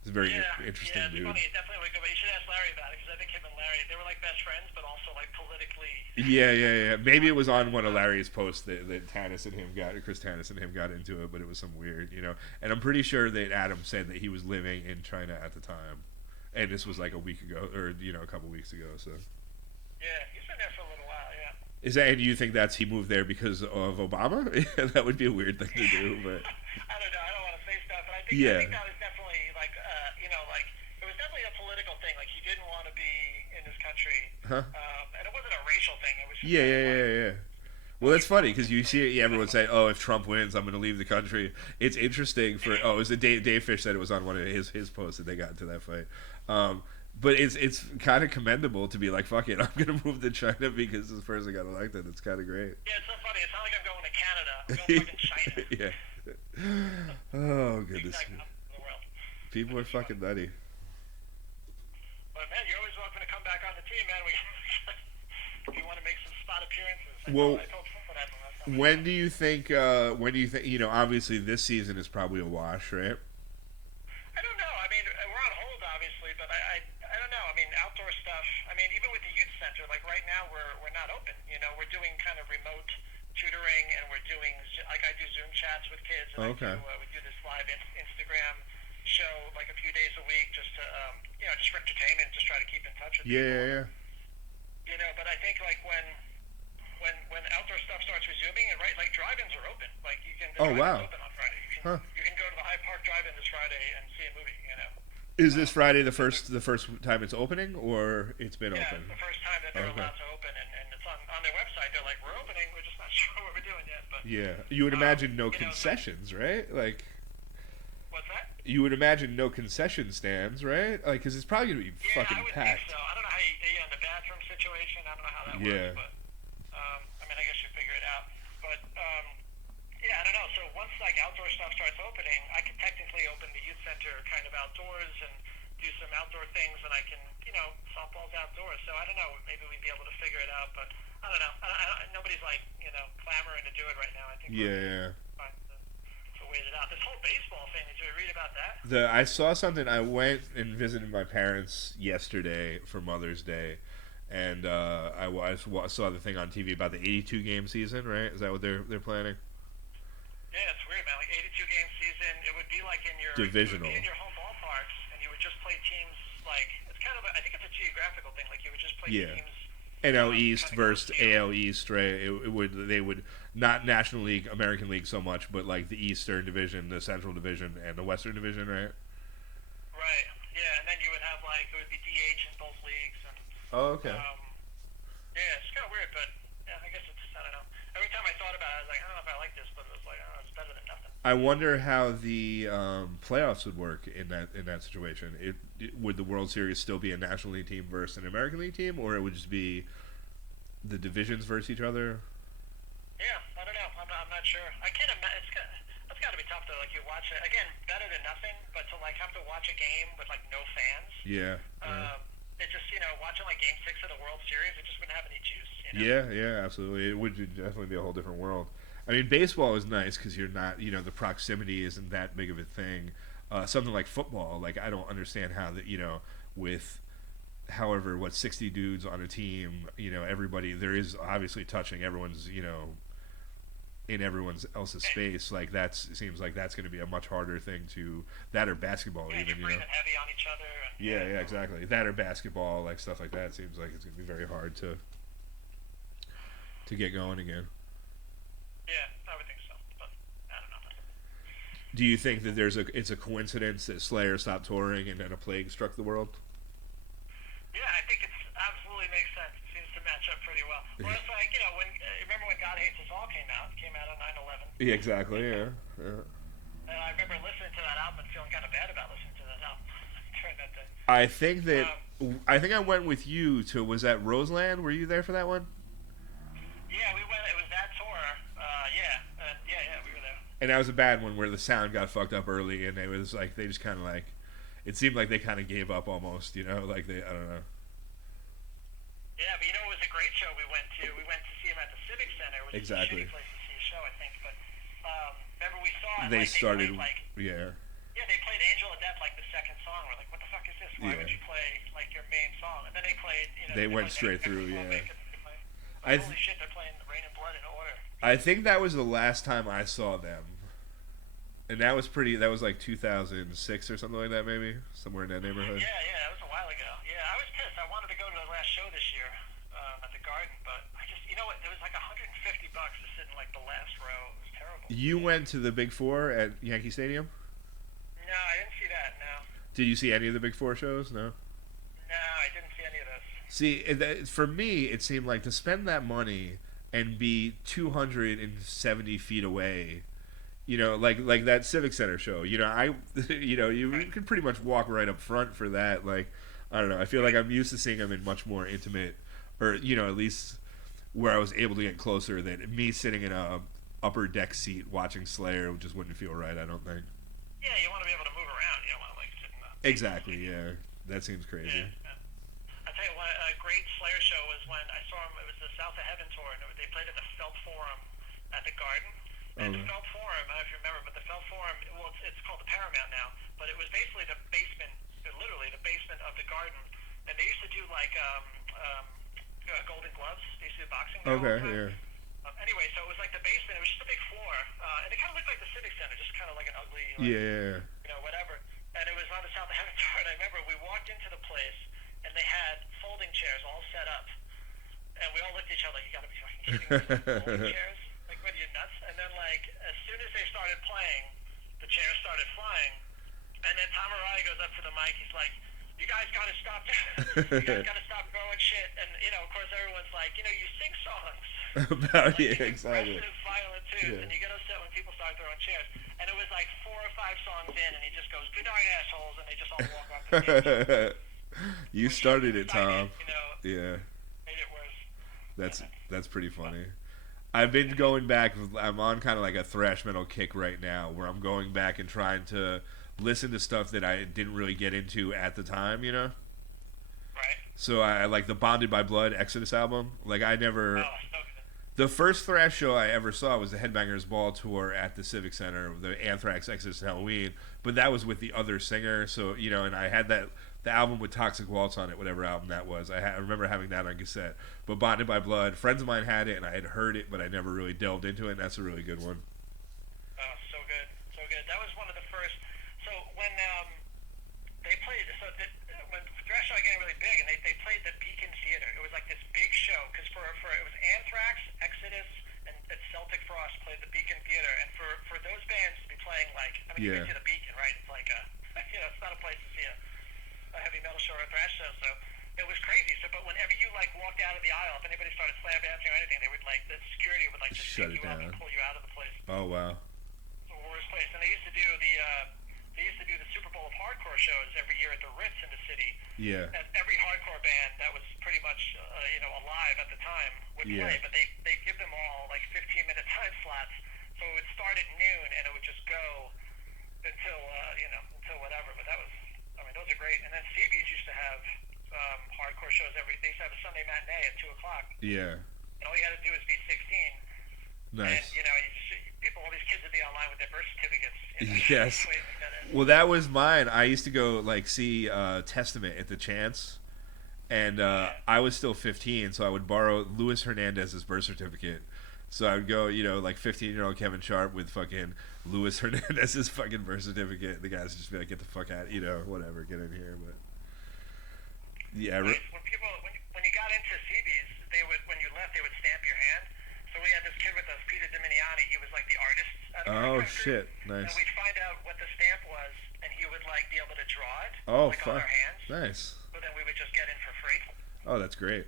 It's a very interesting dude. Funny. It definitely would go. But you should ask Larry about it because I think him and Larry, they were like best friends, but also like politically. Yeah. Maybe it was on one of Larry's posts that Chris Tanis and him got into it, but it was some weird, And I'm pretty sure that Adam said that he was living in China at the time, and this was like a week ago or a couple weeks ago. So. Yeah, he's been there for a little while. Yeah. Is that? And you think he moved there because of Obama? That would be a weird thing to do, but. I don't know. I don't want to say stuff, but I think that was definitely like it was definitely a political thing. Like he didn't want to be in this country, and it wasn't a racial thing. It was just yeah. Well, that's funny because you see everyone say, "Oh, if Trump wins, I'm going to leave the country." It's interesting for it was Dave Fish said it was on one of his posts that they got into that fight. But it's kind of commendable to be like, "Fuck it, I'm going to move to China because this person got elected." It's kind of great. Yeah, it's so funny. It's not like I'm going to Canada. I'm going to fucking China. Yeah. Oh goodness. People are fucking nutty. But man, you're always welcome to come back on the team, man. If you want to make some spot appearances. I told Trump that last time. When do you think? Obviously this season is probably a wash, right? I don't know. I mean, we're on hold, obviously, but I don't know. I mean, outdoor stuff. I mean, even with the youth center, like right now, we're not open. We're doing kind of remote tutoring, and we're doing like I do Zoom chats with kids. And okay. We do this live Instagram show like a few days a week just to just for entertainment, just try to keep in touch with people. Yeah. But I think like when outdoor stuff starts resuming, and right, like drive-ins are open. Like you can. Wow. Open on Friday. You can go to the Hyde Park Drive-In this Friday and see a movie. Is this Friday the first time it's opening, or it's been open? Yeah, it's the first time that they're allowed to open, and it's Yeah, you would imagine no You know, concessions, right? Like, what's that? you would imagine no concession stands, right? Like, because it's probably gonna be Yeah, I fucking would think packed. so. I don't know how you in the bathroom situation. I don't know how that Yeah. works, but I mean, I guess you figure it out. But yeah, I don't know. So once like outdoor stuff starts opening, I could technically open the youth center kind of outdoors and do some outdoor things, and I can, softball's outdoors. So I don't know. Maybe we'd be able to figure it out, but I don't know. Nobody's like, clamoring to do it right now. I think Yeah, we're yeah. trying to wait it out. This whole baseball thing. Did you read about that? I saw something. I went and visited my parents yesterday for Mother's Day, and saw the thing on TV about the 82 game season. Right? Is that what they're planning? Yeah, it's weird, man. Like 82 game season, it would be like in your Divisional. It would be in your home ballparks, and you would just play teams. Like it's kind of, I think it's a geographical thing. Like you would just play Yeah. teams. NL East kind of versus go AL East, right? They would not National League, American League so much, but like the Eastern Division, the Central Division, and the Western Division, right? Right. Yeah, and then you would have like it would be DH in both leagues, and Oh, okay. yeah, it's kind of weird, but yeah, I guess it's I don't know. Every time I thought about it, I was like, I don't know if I like this, but it was like, oh, it's better than nothing. I wonder how the playoffs would work in that situation. Would the World Series still be a National League team versus an American League team, or it would just be the divisions versus each other? Yeah, I don't know. I'm not sure. I can't imagine. That's got to be tough though. Like you watch it again, better than nothing. But to like have to watch a game with like no fans. Yeah. It just watching like Game 6 of the World Series, it just wouldn't have any juice. Yeah, yeah, absolutely. It would definitely be a whole different world. I mean, baseball is nice because you're not, the proximity isn't that big of a thing. Something like football, like I don't understand how that, with however 60 dudes on a team, everybody there is obviously touching everyone's, in everyone else's space. Like seems like that's going to be a much harder thing to that or basketball Yeah, even, you're breathing heavy on each other. And, Yeah, exactly. That or basketball, like stuff like that. Seems like it's going to be very hard to get going again. Yeah, I would think so, but I don't know. Do you think that it's a coincidence that Slayer stopped touring and then a plague struck the world? Yeah, I think it absolutely makes sense. It seems to match up pretty well. Well, it's like, remember when God Hates Us All came out? It came out on 9/11. Yeah, exactly. Yeah. And I remember listening to that album and feeling kind of bad about listening to that album during that day. I think I went with you to. Was that Roseland? Were you there for that one? Yeah, we went. It was that tour. Yeah, we were there. And that was a bad one where the sound got fucked up early, and they just kind of like, it seemed like they kind of gave up almost, like I don't know. Yeah, but it was a great show we went to. We went to see him at the Civic Center, which Exactly. is a shitty place to see a show, I think. But remember we saw it. They like, started, they played, yeah. Yeah, they played Angel of Death like the second song. We're like, what the fuck is this? Why would you play like your main song? And then they played. They went straight through, yeah. Holy shit, they're playing Rain and Blood in order. I think that was the last time I saw them, and that was like 2006 or something like that, maybe somewhere in that neighborhood. Yeah, that was a while ago. Yeah, I was pissed. I wanted to go to the last show this year at the Garden, but I just, what? It was like $150 to sit in like the last row. It was terrible. You went to the Big Four at Yankee Stadium? No, I didn't see that. No. Did you see any of the Big Four shows? No. No, I didn't see any of those. See, for me, it seemed like to spend that money and be 270 feet away, like that Civic Center show. You can pretty much walk right up front for that. Like, I don't know. I feel like I'm used to seeing them in much more intimate, or at least where I was able to get closer. Than me sitting in a upper deck seat watching Slayer just wouldn't feel right. I don't think. Yeah, you want to be able to move around. You don't want to like sit in the. Exactly. Yeah, that seems crazy. Yeah. I tell you what, a great Slayer show was when I saw them. It was the South of Heaven tour, and they played at the Felt Forum at the Garden. And the Felt Forum, I don't know if you remember, but the Felt Forum, well, it's called the Paramount now, but it was basically the basement, literally the basement of the Garden. And they used to do like Golden Gloves. They used to do boxing. Okay, yeah. Anyway, so it was like the basement. It was just a big floor, and it kind of looked like the Civic Center, just kind of like an ugly, whatever. And it was on the South of Heaven tour, and I remember we walked into the place. And they had folding chairs all set up. And we all looked at each other like, you gotta be fucking kidding me. Folding chairs? Like, what are you, nuts? And then, like, as soon as they started playing, the chairs started flying. And then Tom Araya goes up to the mic. He's like, you guys gotta stop. You guys gotta stop throwing shit. And, of course, everyone's like, you sing songs. Yeah, exactly. Aggressive, violent, too. booth, Yeah. and you get upset when people start throwing chairs. And it was like 4 or 5 songs in, and he just goes, "Good night, assholes," and they just all walk off the stage. You Which started it, excited, Tom. you know, Yeah, made it worse. that's pretty funny. I've been going back. I'm on kind of like a thrash metal kick right now, where I'm going back and trying to listen to stuff that I didn't really get into at the time. Right? So I like the Bonded by Blood Exodus album. Like I never. Oh, so good. The first thrash show I ever saw was the Headbangers Ball tour at the Civic Center, the Anthrax Exodus Halloween. But that was with the other singer, so and I had the album with Toxic Waltz on it, whatever album that was. I remember having that on cassette. But Bonded by Blood, friends of mine had it, and I had heard it, but I never really delved into it. And that's a really good one. Oh, so good, so good. That was one of the first. So when they played, when thrash started getting really big, and they played the Beacon Theater. It was like this big show because for it was Anthrax, Exodus, and Celtic Frost played the Beacon Theater, and for those bands to be playing you Yeah. get to the Beacon, right? It's like it's not a place to see a heavy metal show or a thrash show, so it was crazy. So, but whenever you walked out of the aisle, if anybody started slam dancing or anything, they would the security would just Shut pick it you up and down. pull you out of the place. Oh wow. The worst place. And they used to do the Super Bowl of hardcore shows every year at the Ritz in the city. Yeah. And every hardcore band that was pretty much alive at the time would Yeah. play, but they give them all 15-minute time slots. So it would start at noon and it would just go until whatever. But that was, those are great. And then CB's used to have hardcore shows they used to have a Sunday matinee at 2:00. Yeah. And all you had to do was be 16. Nice. And all these kids would be online with their birth certificates. Yes. waiting to get in. Well, that was mine. I used to go see Testament at the Chance, and I was still 15, so I would borrow Luis Hernandez's birth certificate. So I would go, 15-year-old Kevin Sharp with fucking Luis Hernandez's fucking birth certificate. The guys would just be like, "Get the fuck out, whatever, get in here." But yeah, When you got into CB's, when you left, they would stamp your hand. So we had this kid with us, Peter Dominiani. He was like the artist at the Oh country. shit, nice. And we'd find out what the stamp was, and he would be able to draw it. Oh on fuck, our hands. nice. So then we would just get in for free. Oh, that's great,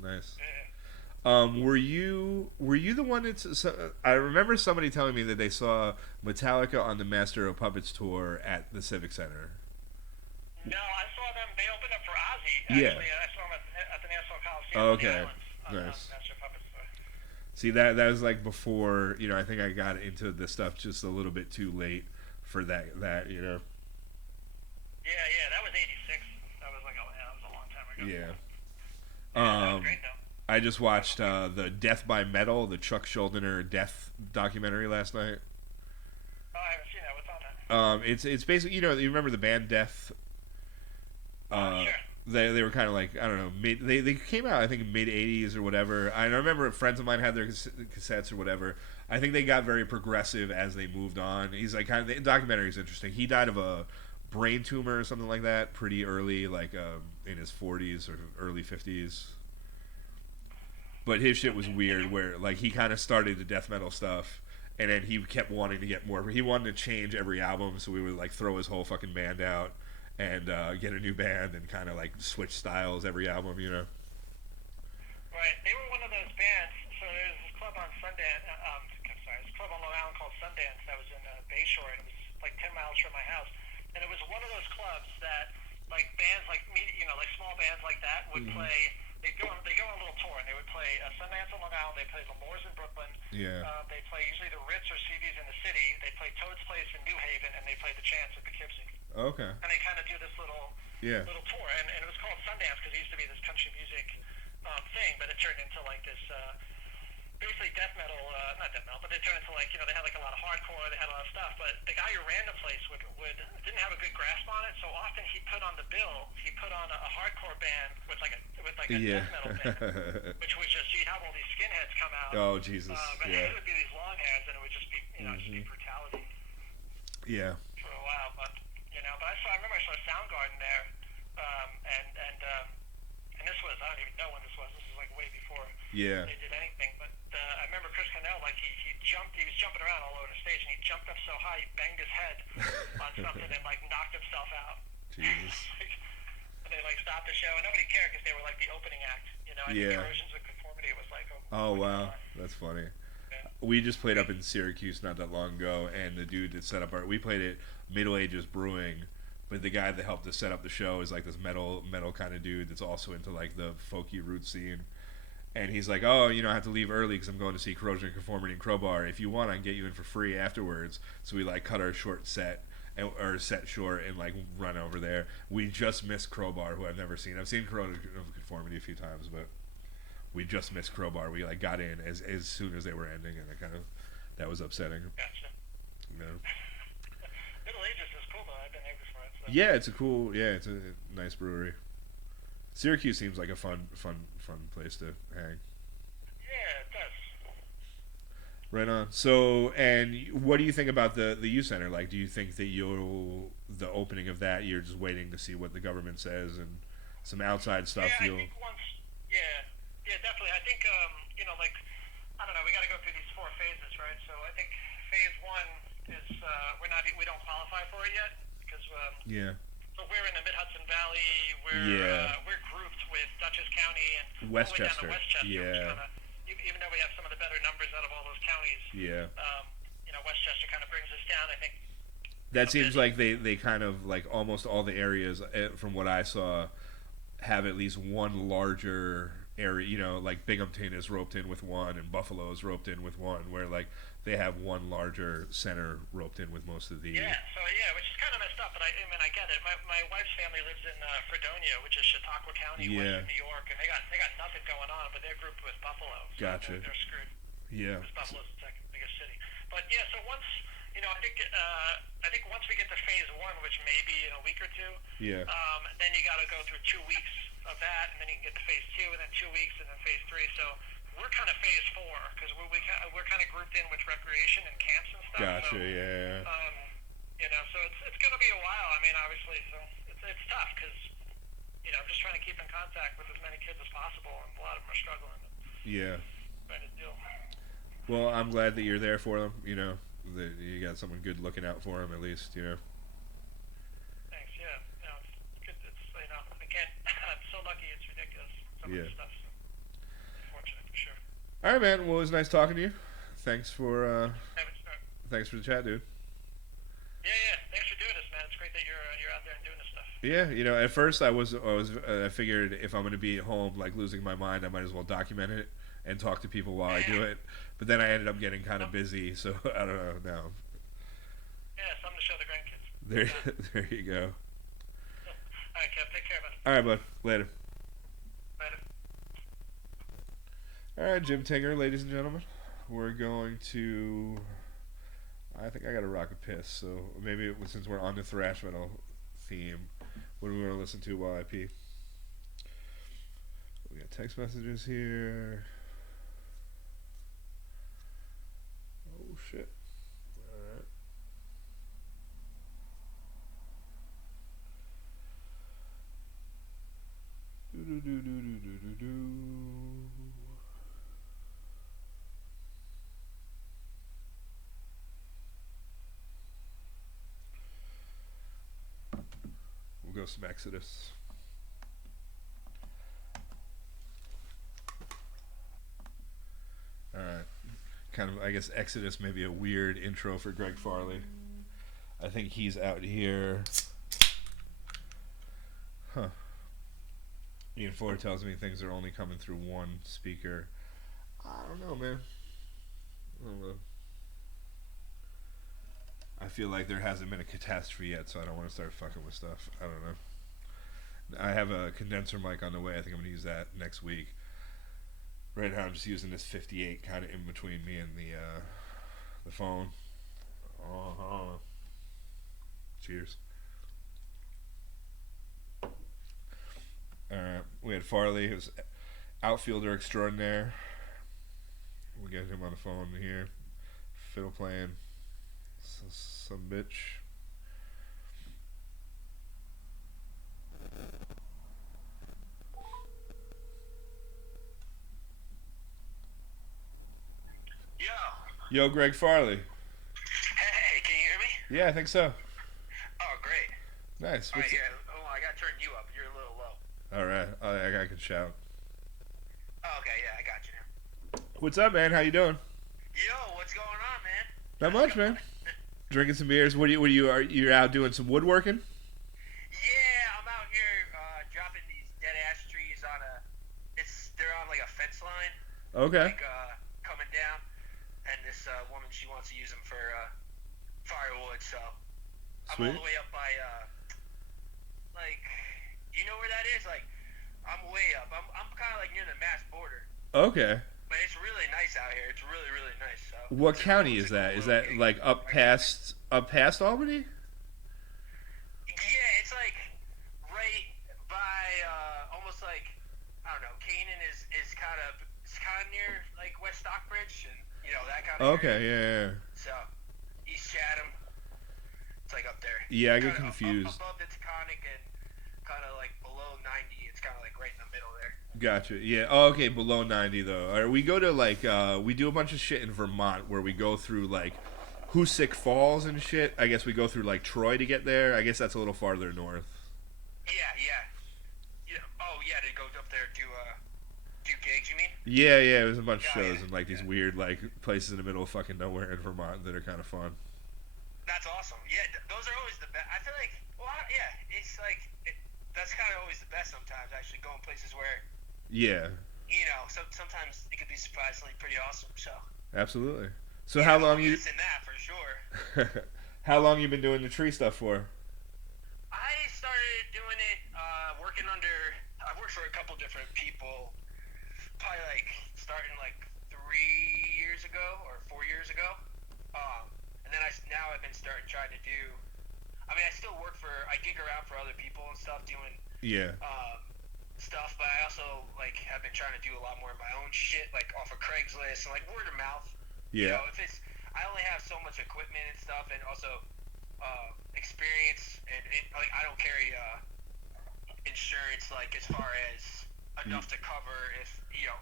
nice. Yeah. Were you the one that's? I remember somebody telling me that they saw Metallica on the Master of Puppets tour at the Civic Center. No, I saw them. They opened up for Ozzy. Yeah. Actually, I saw them at the Nassau Coliseum. Oh, in the okay. Islands, on Nice. Master Puppets tour. See, that was before, I think I got into this stuff just a little bit too late for that. Yeah, that was '86. That was that was a long time ago. Yeah. That was great though. I just watched the Death by Metal, the Chuck Schuldiner death documentary last night. Oh, I haven't seen that. What's on that? It's basically, you remember the band Death? Sure. They were kind of like, I don't know, they came out I think mid 80s or whatever. I remember friends of mine had their cassettes or whatever. I think they got very progressive as they moved on. He's like the documentary is interesting. He died of a brain tumor or something like that pretty early, in his 40s or early 50s. But his shit was weird, where he kind of started the death metal stuff, and then he kept wanting to get more. He wanted to change every album, so we would throw his whole fucking band out and get a new band and kind of switch styles every album, Right. They were one of those bands. So there's this club on Sundance. This club on Long Island called Sundance that was in Bayshore, and it was 10 miles from my house. And it was one of those clubs that bands small bands like that would play. They go on a little tour, and they would play Sundance on Long Island. They play L'Amour's in Brooklyn. Yeah. They play usually the Ritz or CB's in the city. They play Toad's Place in New Haven, and they play the Chance at Poughkeepsie. Okay. And they kind of do this little tour, and it was called Sundance because it used to be this country music thing, but it turned into this basically death metal, not death metal, but they turned into they had a lot of hardcore, they had a lot of stuff, but the guy who ran the place didn't have a good grasp on it, so often he put on a hardcore band with a death metal band, which was just, you'd have all these skinheads come out. Oh Jesus. And it would be these long hairs, and it would just be just be brutality Yeah. for a while, but I remember I saw Soundgarden there, and this was, I don't even know when this was. This was way before Yeah. they did anything. But I remember Chris Cornell, he was jumping around all over the stage, and he jumped up so high he banged his head on something and knocked himself out. Jesus. And they stopped the show, and nobody cared because they were the opening act. I think Yeah. Erosions of Conformity was Oh wow, that's funny. Yeah. we just played up in Syracuse not that long ago, and the dude that set up we played at Middle Ages Brewing, but the guy that helped us set up the show is like this metal kind of dude that's also into like the folky root scene. And he's like, oh, I have to leave early because I'm going to see Corrosion and Conformity and Crowbar. If you want, I can get you in for free afterwards. So we like cut our short set, or set short, and like run over there. We just missed Crowbar, who I've never seen. I've seen Corrosion and Conformity a few times, but we just missed Crowbar. We like got in as soon as they were ending, and that was upsetting. Gotcha. No. Middle Ages is cool though. I've been there before. So. Yeah, it's a nice brewery. Syracuse seems like a fun place to hang. Yeah, it does. Right on. So, and what do you think about the youth center? Like, do you think that the opening of that, you're just waiting to see what the government says and some outside stuff? Yeah, I think yeah, definitely. I think like, I don't know, we got to go through these 4 phases, right? So I think phase 1 is we don't qualify for it yet because yeah. But we're in the Mid-Hudson Valley. We're grouped with Dutchess County and Westchester. All the way down to Westchester. Yeah. Even though we have some of the better numbers out of all those counties. Yeah. Westchester kind of brings us down, I think. That seems like they kind of like almost all the areas from what I saw have at least one larger area. Like Binghamton is roped in with one, and Buffalo is roped in with one. Where like they have one larger center roped in with most of the. Yeah. So which is kind of messed up, but I get it. My wife's family lives in Fredonia, which is Chautauqua County, western New York, and they got nothing going on, but they're grouped with Buffalo. So Gotcha. They're screwed. Yeah. Because Buffalo's the second biggest city. But yeah, so once I think once we get to phase 1, which may be in a week or 2, then you got to go through 2 weeks of that, and then you can get to phase 2, and then 2 weeks, and then phase 3. So we're kind of phase 4 because we're kind of grouped in with recreation and camps and stuff. Gotcha. So, yeah. So it's going to be a while. I mean, obviously, so it's tough because I'm just trying to keep in contact with as many kids as possible, and a lot of them are struggling. Yeah. Trying to deal. Well, I'm glad that you're there for them. That you got someone good looking out for them at least. Thanks. Yeah. It's good. It's again, I'm so lucky. It's ridiculous. Some of the stuff. So fortunate for sure. All right, man. Well, it was nice talking to you. Thanks for the chat, dude. Yeah. Thanks for doing this, man. It's great that you're out there and doing this stuff. Yeah, at first I figured if I'm gonna be at home like losing my mind, I might as well document it and talk to people while I do it. But then I ended up getting kind of busy, so I don't know now. Yeah, something to show the grandkids. There you go. All right, Kev. Take care, man. All right, bud. Later. Later. All right, Jim Tinger, ladies and gentlemen. We're going to. I think I got to rock a piss, so maybe since we're on the thrash metal theme, what do we want to listen to while I pee? We got text messages here. Oh shit. Alright. We'll go some Exodus. Alright. Kind of, I guess Exodus may be a weird intro for Greg Farley. I think he's out here. Huh. Ian Ford tells me things are only coming through one speaker. I don't know, man. I don't know. I feel like there hasn't been a catastrophe yet, so I don't want to start fucking with stuff. I don't know. I have a condenser mic on the way. I think I'm going to use that next week. Right now I'm just using this 58 kind of in between me and the phone. Cheers. We had Farley, who's outfielder extraordinaire. We got him on the phone here. Fiddle playing. Some bitch. Yo, Greg Farley. Hey, can you hear me? Yeah, I think so. Oh, great. Nice. All right, yeah. Hold on, I gotta turn you up. You're a little low. All right, I can shout. Oh, okay, yeah, I got you now. What's up, man? How you doing? Yo, what's going on, man? Not How's it much, going? man. Drinking some beers. You're out doing some woodworking? Yeah, I'm out here dropping these dead ash trees on a. They're on like a fence line, Okay. like coming down, and this woman she wants to use them for firewood. So I'm all Sweet. the way up by like, you know where that is? Like, I'm way up. I'm kind of like near the Mass border, Okay. but it's really nice out here. It's really nice. So What it's county it's is that? Is little that gig. like up past Albany? Yeah, it's like right by almost like I don't know. Canaan is kind of near like West Stockbridge and that kind of Okay, area. yeah. So East Chatham, it's like up there. Yeah, I get Kinda confused. above the Taconic and kind of like below 90. It's kind of like right in the middle there. Gotcha. Yeah. Oh, okay, below 90 though. All right, we go to like we do a bunch of shit in Vermont where we go through like Hoosick Falls and shit. I guess we go through like Troy to get there. I guess that's a little farther north. Yeah. Oh yeah, to go up there do gigs. You mean? Yeah. There's a bunch of Yeah, shows yeah, in like these yeah. weird like places in the middle of fucking nowhere in Vermont that are kind of fun. That's awesome. Yeah, those are always the best. I feel like, it's like that's kind of always the best. Sometimes actually going places where Yeah. sometimes it could be surprisingly pretty awesome. So Absolutely. So how long you this and that for sure. how long you been doing the tree stuff for? I started doing it working under. I worked for a couple different people. Probably like starting like 3 years ago or 4 years ago. And then now I've been trying to do. I mean, I still I gig around for other people and stuff doing Yeah. stuff, but I also like have been trying to do a lot more of my own shit, like off of Craigslist and like word of mouth. Yeah. If it's, I only have so much equipment and stuff, and also experience, and like I don't carry insurance like as far as enough to cover if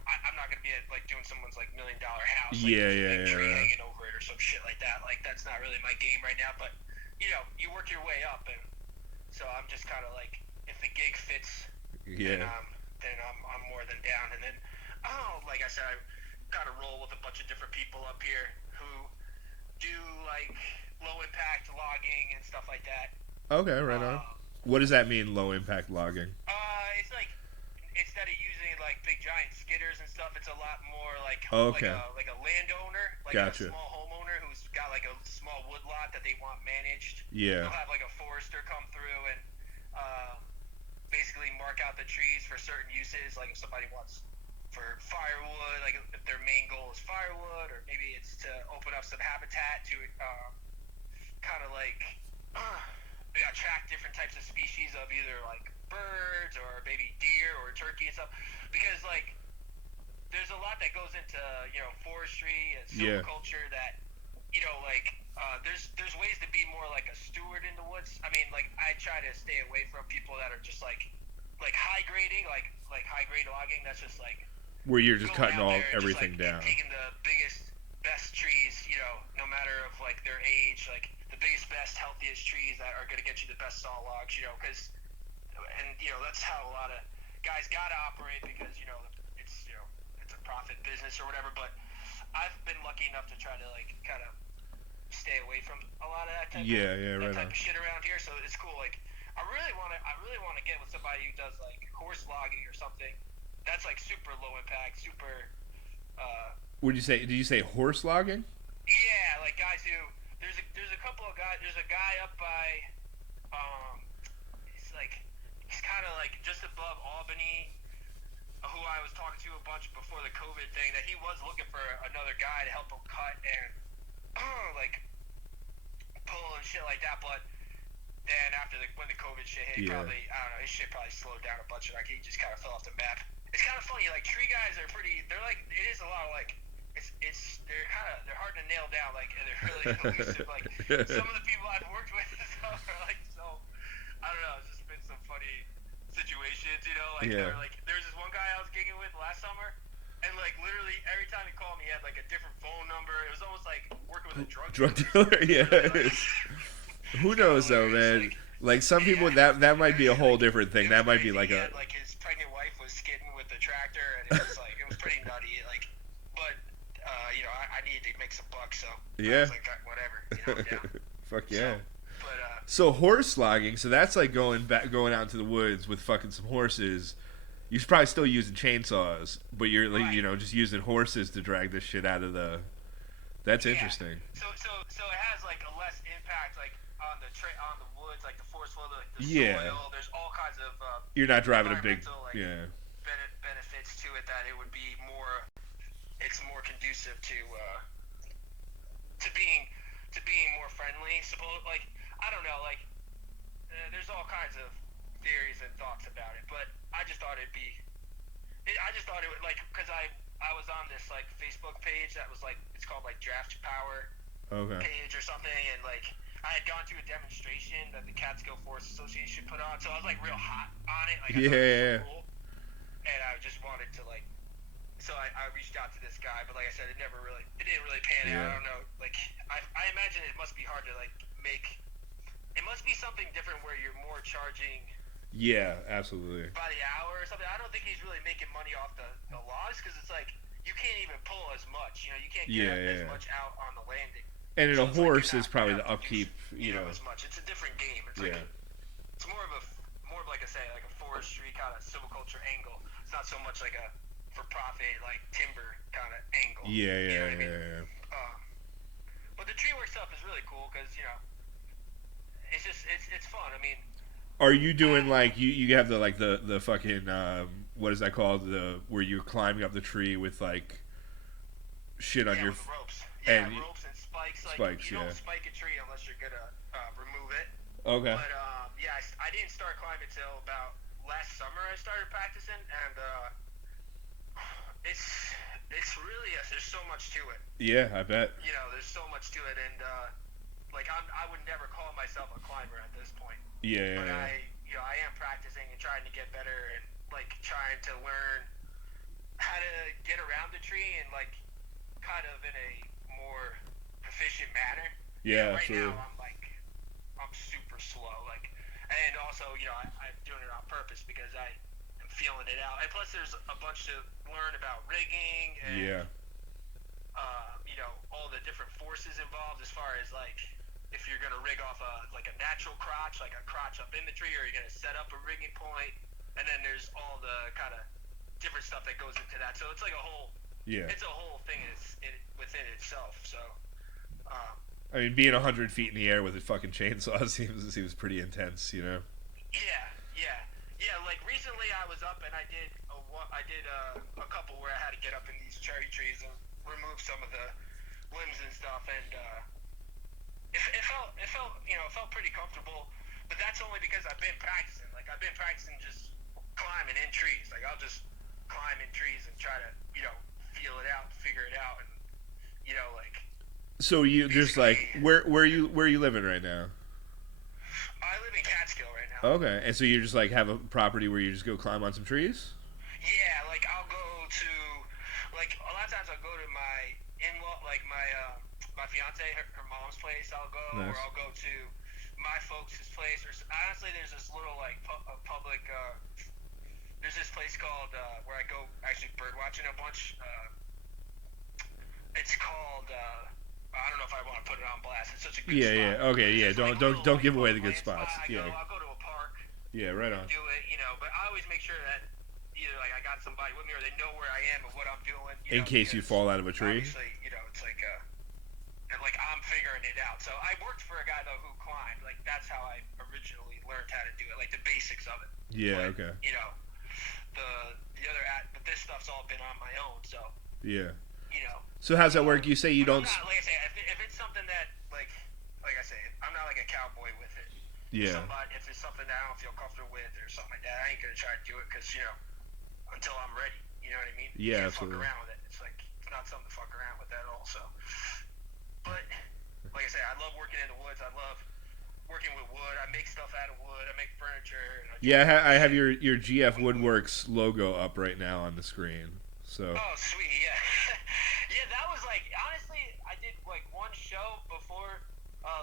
I'm not gonna be like doing someone's like $1 million house, like Yeah, with a yeah, big tree yeah. hanging over it or some shit like that. Like that's not really my game right now, but you work your way up, and so I'm just kind of like if the gig fits. Yeah. Then I'm more than down. And then, like I said, I kind of roll with a bunch of different people up here who do like low impact logging and stuff like that. Okay, right on. What does that mean, low impact logging? It's like instead of using like big giant skidders and stuff, it's a lot more like Okay. like a landowner, like Gotcha. a small homeowner who's got like a small wood lot that they want managed. Yeah. They'll have like a forester come through and basically mark out the trees for certain uses. Like if somebody wants for firewood, like if their main goal is firewood, or maybe it's to open up some habitat to kind of like attract different types of species of either like birds or maybe deer or turkey and stuff. Because like there's a lot that goes into forestry and silviculture that there's ways to be more like a steward in the woods. I mean, like I try to stay away from people that are just like high grading, like high grade logging. That's just like Where you're just going cutting out all there and everything just, like, down. taking the biggest, best trees, no matter of like their age, like the biggest, best, healthiest trees that are gonna get you the best saw logs, because that's how a lot of guys gotta operate because it's a profit business or whatever. But I've been lucky enough to try to like kind of stay away from a lot of that type of shit around here. So it's cool. Like I really want to get with somebody who does like horse logging or something. That's like super low impact, super. Did you say horse logging? Yeah, like guys who there's a couple of guys. There's a guy up by he's kind of like just above Albany, who I was talking to a bunch before the COVID thing. That he was looking for another guy to help him cut and like pull and shit like that. But then after when the COVID shit hit, probably I don't know, his shit probably slowed down a bunch. Like he just kind of fell off the map. It's kind of funny. Like tree guys are pretty. They're like it is a lot of like. They're hard to nail down, like, and they're really elusive. Like some of the people I've worked with are like so. I don't know. It's just been some funny situations, Like there's this one guy I was gigging with last summer, and like literally every time he called me, he had like a different phone number. It was almost like working with a drug dealer. Yeah. Really, Who knows though, man? Like some people that might be a whole different thing. That might be like a. Like his pregnant wife was skidding with the tractor, and it was pretty nutty. Like, but I needed to make makes a buck, so Yeah. I was like, whatever, I'm down. Fuck yeah. So, So horse slogging, so that's like going out into the woods with fucking some horses. You're probably still using chainsaws, but you're like, Right. just using horses to drag this shit out of the. That's Yeah. interesting. So it has like a less impact like on the woods, like the forest floor, like the Yeah. soil. There's all kinds of You're not driving a big. environmental Yeah. benefits to it that it would be more. It's more conducive to being more friendly. Suppose like I don't know, like there's all kinds of theories and thoughts about it, but I just thought I just thought it would like because I was on this like Facebook page that was like it's called like Draft Power Okay. page or something, and like I had gone to a demonstration that the Catskill Forest Association put on, so I was like real hot on it. Like I thought it was so cool, and I just wanted to like. So I reached out to this guy, but like I said, it didn't really pan out. I don't know. Like I imagine it must be hard to like make. It must be something different where you're more charging Yeah, absolutely. by the hour or something. I don't think he's really making money off the logs because it's like you can't even pull as much. You can't get as much out on the landing. And in So a it's like you're horse is not- probably you're the not upkeep. producing, as much. It's a different game. It's like it's more of like I say like a forestry kind of silviculture angle. It's not so much like a for profit like timber kind of angle. Yeah. You know what I mean? But the tree work stuff is really cool because it's just it's fun. I mean, Are you doing like you have the like the fucking what is that called, the where you're climbing up the tree with like shit on your with ropes. and Ropes and spikes. Like spikes, you don't spike a tree unless you're gonna remove it. okay. But I didn't start climbing until about last summer. I started practicing, and it's really there's so much to it. Yeah, I bet. There's so much to it, and like I would never call myself a climber at this point. Yeah. But I am practicing and trying to get better and like trying to learn how to get around the tree and like kind of in a more proficient manner. Yeah, right absolutely. now I'm super slow, like, and also I'm doing it on purpose because I am feeling it out. And plus, there's a bunch to learn about rigging and all the different forces involved as far as like if you're gonna rig off a natural crotch, like a crotch up in the tree, or you're gonna set up a rigging point, and then there's all the kind of different stuff that goes into that. So it's like a whole it's a whole thing within itself. So I mean, being 100 feet in the air with a fucking chainsaw seems pretty intense, Yeah. Like recently, I was up and I did a couple where I had to get up in these cherry trees and remove some of the limbs and stuff, and it felt pretty comfortable. But that's only because I've been practicing. Like I've been practicing just climbing in trees. Like I'll just climb in trees and try to feel it out, figure it out, and like. So you just like where are you living right now? I live in Catskill right now. Okay, and so you just like have a property where you just go climb on some trees? Yeah, like I'll go to like a lot of times I'll go to my in-law, like my fiance, her mom's place. I'll go, Nice. or I'll go to my folks' place. Or honestly, there's this little like public. There's this place called where I go actually bird watching a bunch. It's called. I don't know if I want to put it on blast. It's such a good spot. Yeah. Okay, yeah. It's Don't give away the public good spots. spot. Yeah. I'll go to a park. Yeah, right on. Do it, but I always make sure that either like I got somebody with me or they know where I am and what I'm doing. In case you fall out of a tree. Obviously, it's like like I'm figuring it out. So I worked for a guy though who climbed. Like that's how I originally learned how to do it, like the basics of it. Yeah. But, Okay. The other but this stuff's all been on my own. So Yeah. you know. So how's that work? You say you don't. I'm not, like I say, if it's something that like I say, I'm not like a cowboy with it. Yeah. If it's something that I don't feel comfortable with or something like that, I ain't gonna try to do it because until I'm ready. You know what I mean? Yeah, you can't absolutely. fuck around with it. It's like it's not something to fuck around with at all. So, but like I say, I love working in the woods. I love working with wood. I make stuff out of wood. I make furniture. And Yeah, I have your GF Woodworks logo up right now on the screen. So. Oh, sweet, yeah. Yeah, that was like, honestly, I did like one show before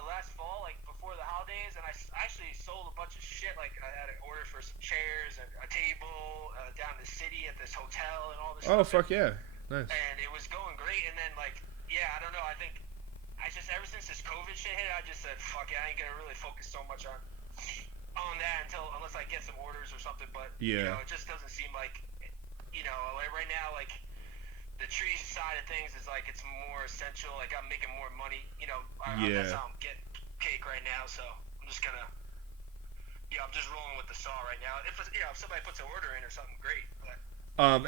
last fall, like before the holidays, and I actually sold a bunch of shit. Like I had an order for some chairs and a table down in the city at this hotel and all this Oh, stuff. fuck yeah. Nice. And it was going great, and then like, yeah, I don't know, I think shit hit, I just said, fuck it, I ain't gonna really focus so much on that unless I get some orders or something. But you know, it just doesn't seem like, you know, like right now, like the tree side of things is like it's more essential. Like I'm making more money. You know, that's how I'm getting cake right now. So I'm just gonna, I'm just rolling with the saw right now. If somebody puts an order in or something, great. But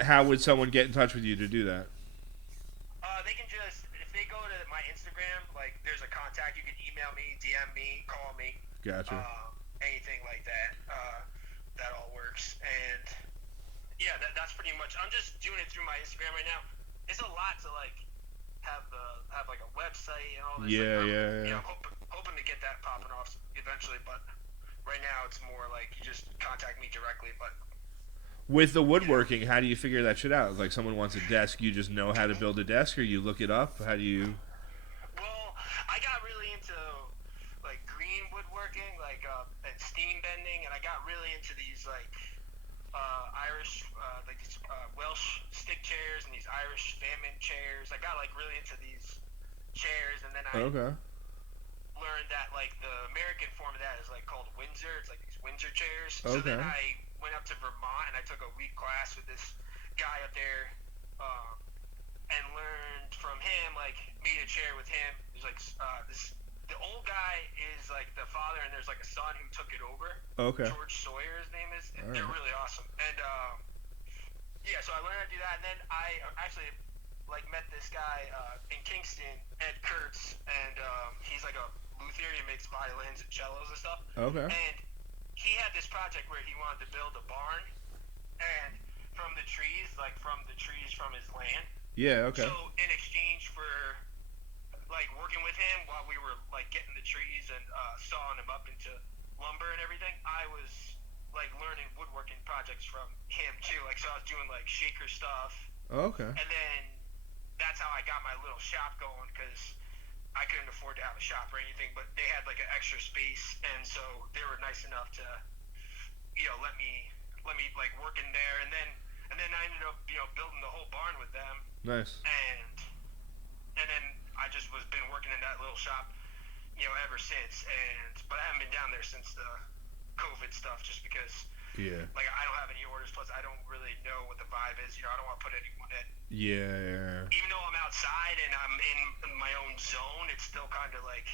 how would someone get in touch with you to do that? they can just, if they go to my Instagram, like there's a contact. You can email me, DM me, call me. Gotcha. Anything like that. That all works. And yeah, that's pretty much. I'm just doing it through my Instagram right now. It's a lot to like have like a website and all this. Yeah, like, yeah. You know, hoping to get that popping off eventually, but right now it's more like you just contact me directly. But with the woodworking, how do you figure that shit out? Like someone wants a desk, you just know how to build a desk, or you look it up? How do you? Well, I got really into like green woodworking, like and steam bending, and I got really into these like Irish, like these Welsh stick chairs and these Irish famine chairs. I got like really into these chairs, and then I learned that like the American form of that is like called Windsor. It's like these Windsor chairs. So then I went up to Vermont and I took a week class with this guy up there, and learned from him. Like made a chair with him. There's like the old guy is like the father, and there's like a son who took it over. Okay. George Sawyer, his name is. All They're right. really awesome. And so I learned how to do that, and then I actually like met this guy in Kingston, Ed Kurtz, and he's like a luthier. He makes violins and cellos and stuff. Okay. And he had this project where he wanted to build a barn, and from the trees from his land. Yeah. Okay. So in exchange for like working with him while we were like getting the trees and sawing them up into lumber and everything, I was like learning woodworking projects from him too. Like so I was doing like shaker stuff. Okay. And then that's how I got my little shop going, because I couldn't afford to have a shop or anything, but they had like an extra space, and so they were nice enough to, let me like work in there, and then I ended up building the whole barn with them. Nice. And then I just been working in that little shop, ever since. But I haven't been down there since the COVID stuff, just because like I don't have any orders. Plus, I don't really know what the vibe is. I don't want to put anyone in. Yeah. Even though I'm outside and I'm in my own zone, it's still kind of like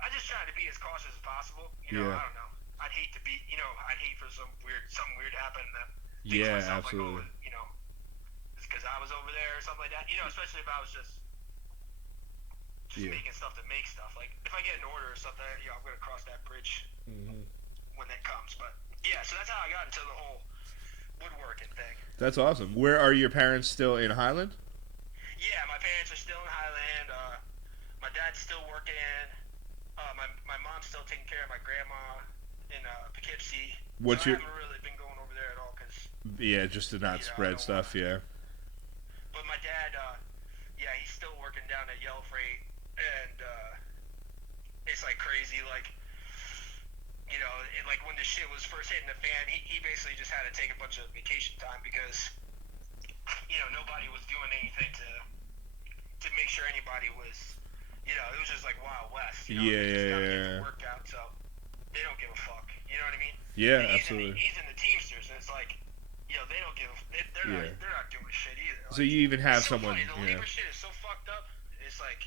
I just try to be as cautious as possible. I don't know. I'd hate to be. I'd hate for something weird to happen. That Absolutely. Like, it's because I was over there or something like that. Especially if I was just making stuff to make stuff. Like if I get an order or something, I'm gonna cross that bridge when that comes. But yeah, so that's how I got into the whole woodworking thing. That's awesome. Where are your parents still in Highland? Yeah, my parents are still in Highland. My dad's still working. My mom's still taking care of my grandma in Poughkeepsie. I haven't really been going over there at all because just to not spread stuff. Yeah. But my dad, he's still working down at Yellow Freight, and it's like crazy. Like like when the shit was first hitting the fan, he basically just had to take a bunch of vacation time because nobody was doing anything to make sure anybody was. It was just like Wild West. Yeah. Worked out, so they don't give a fuck. You know what I mean? Yeah, and absolutely. He's in the Teamsters, and it's like, they don't give. They're not doing shit either. So you even have so someone. Funny. The labor shit is so fucked up. It's like,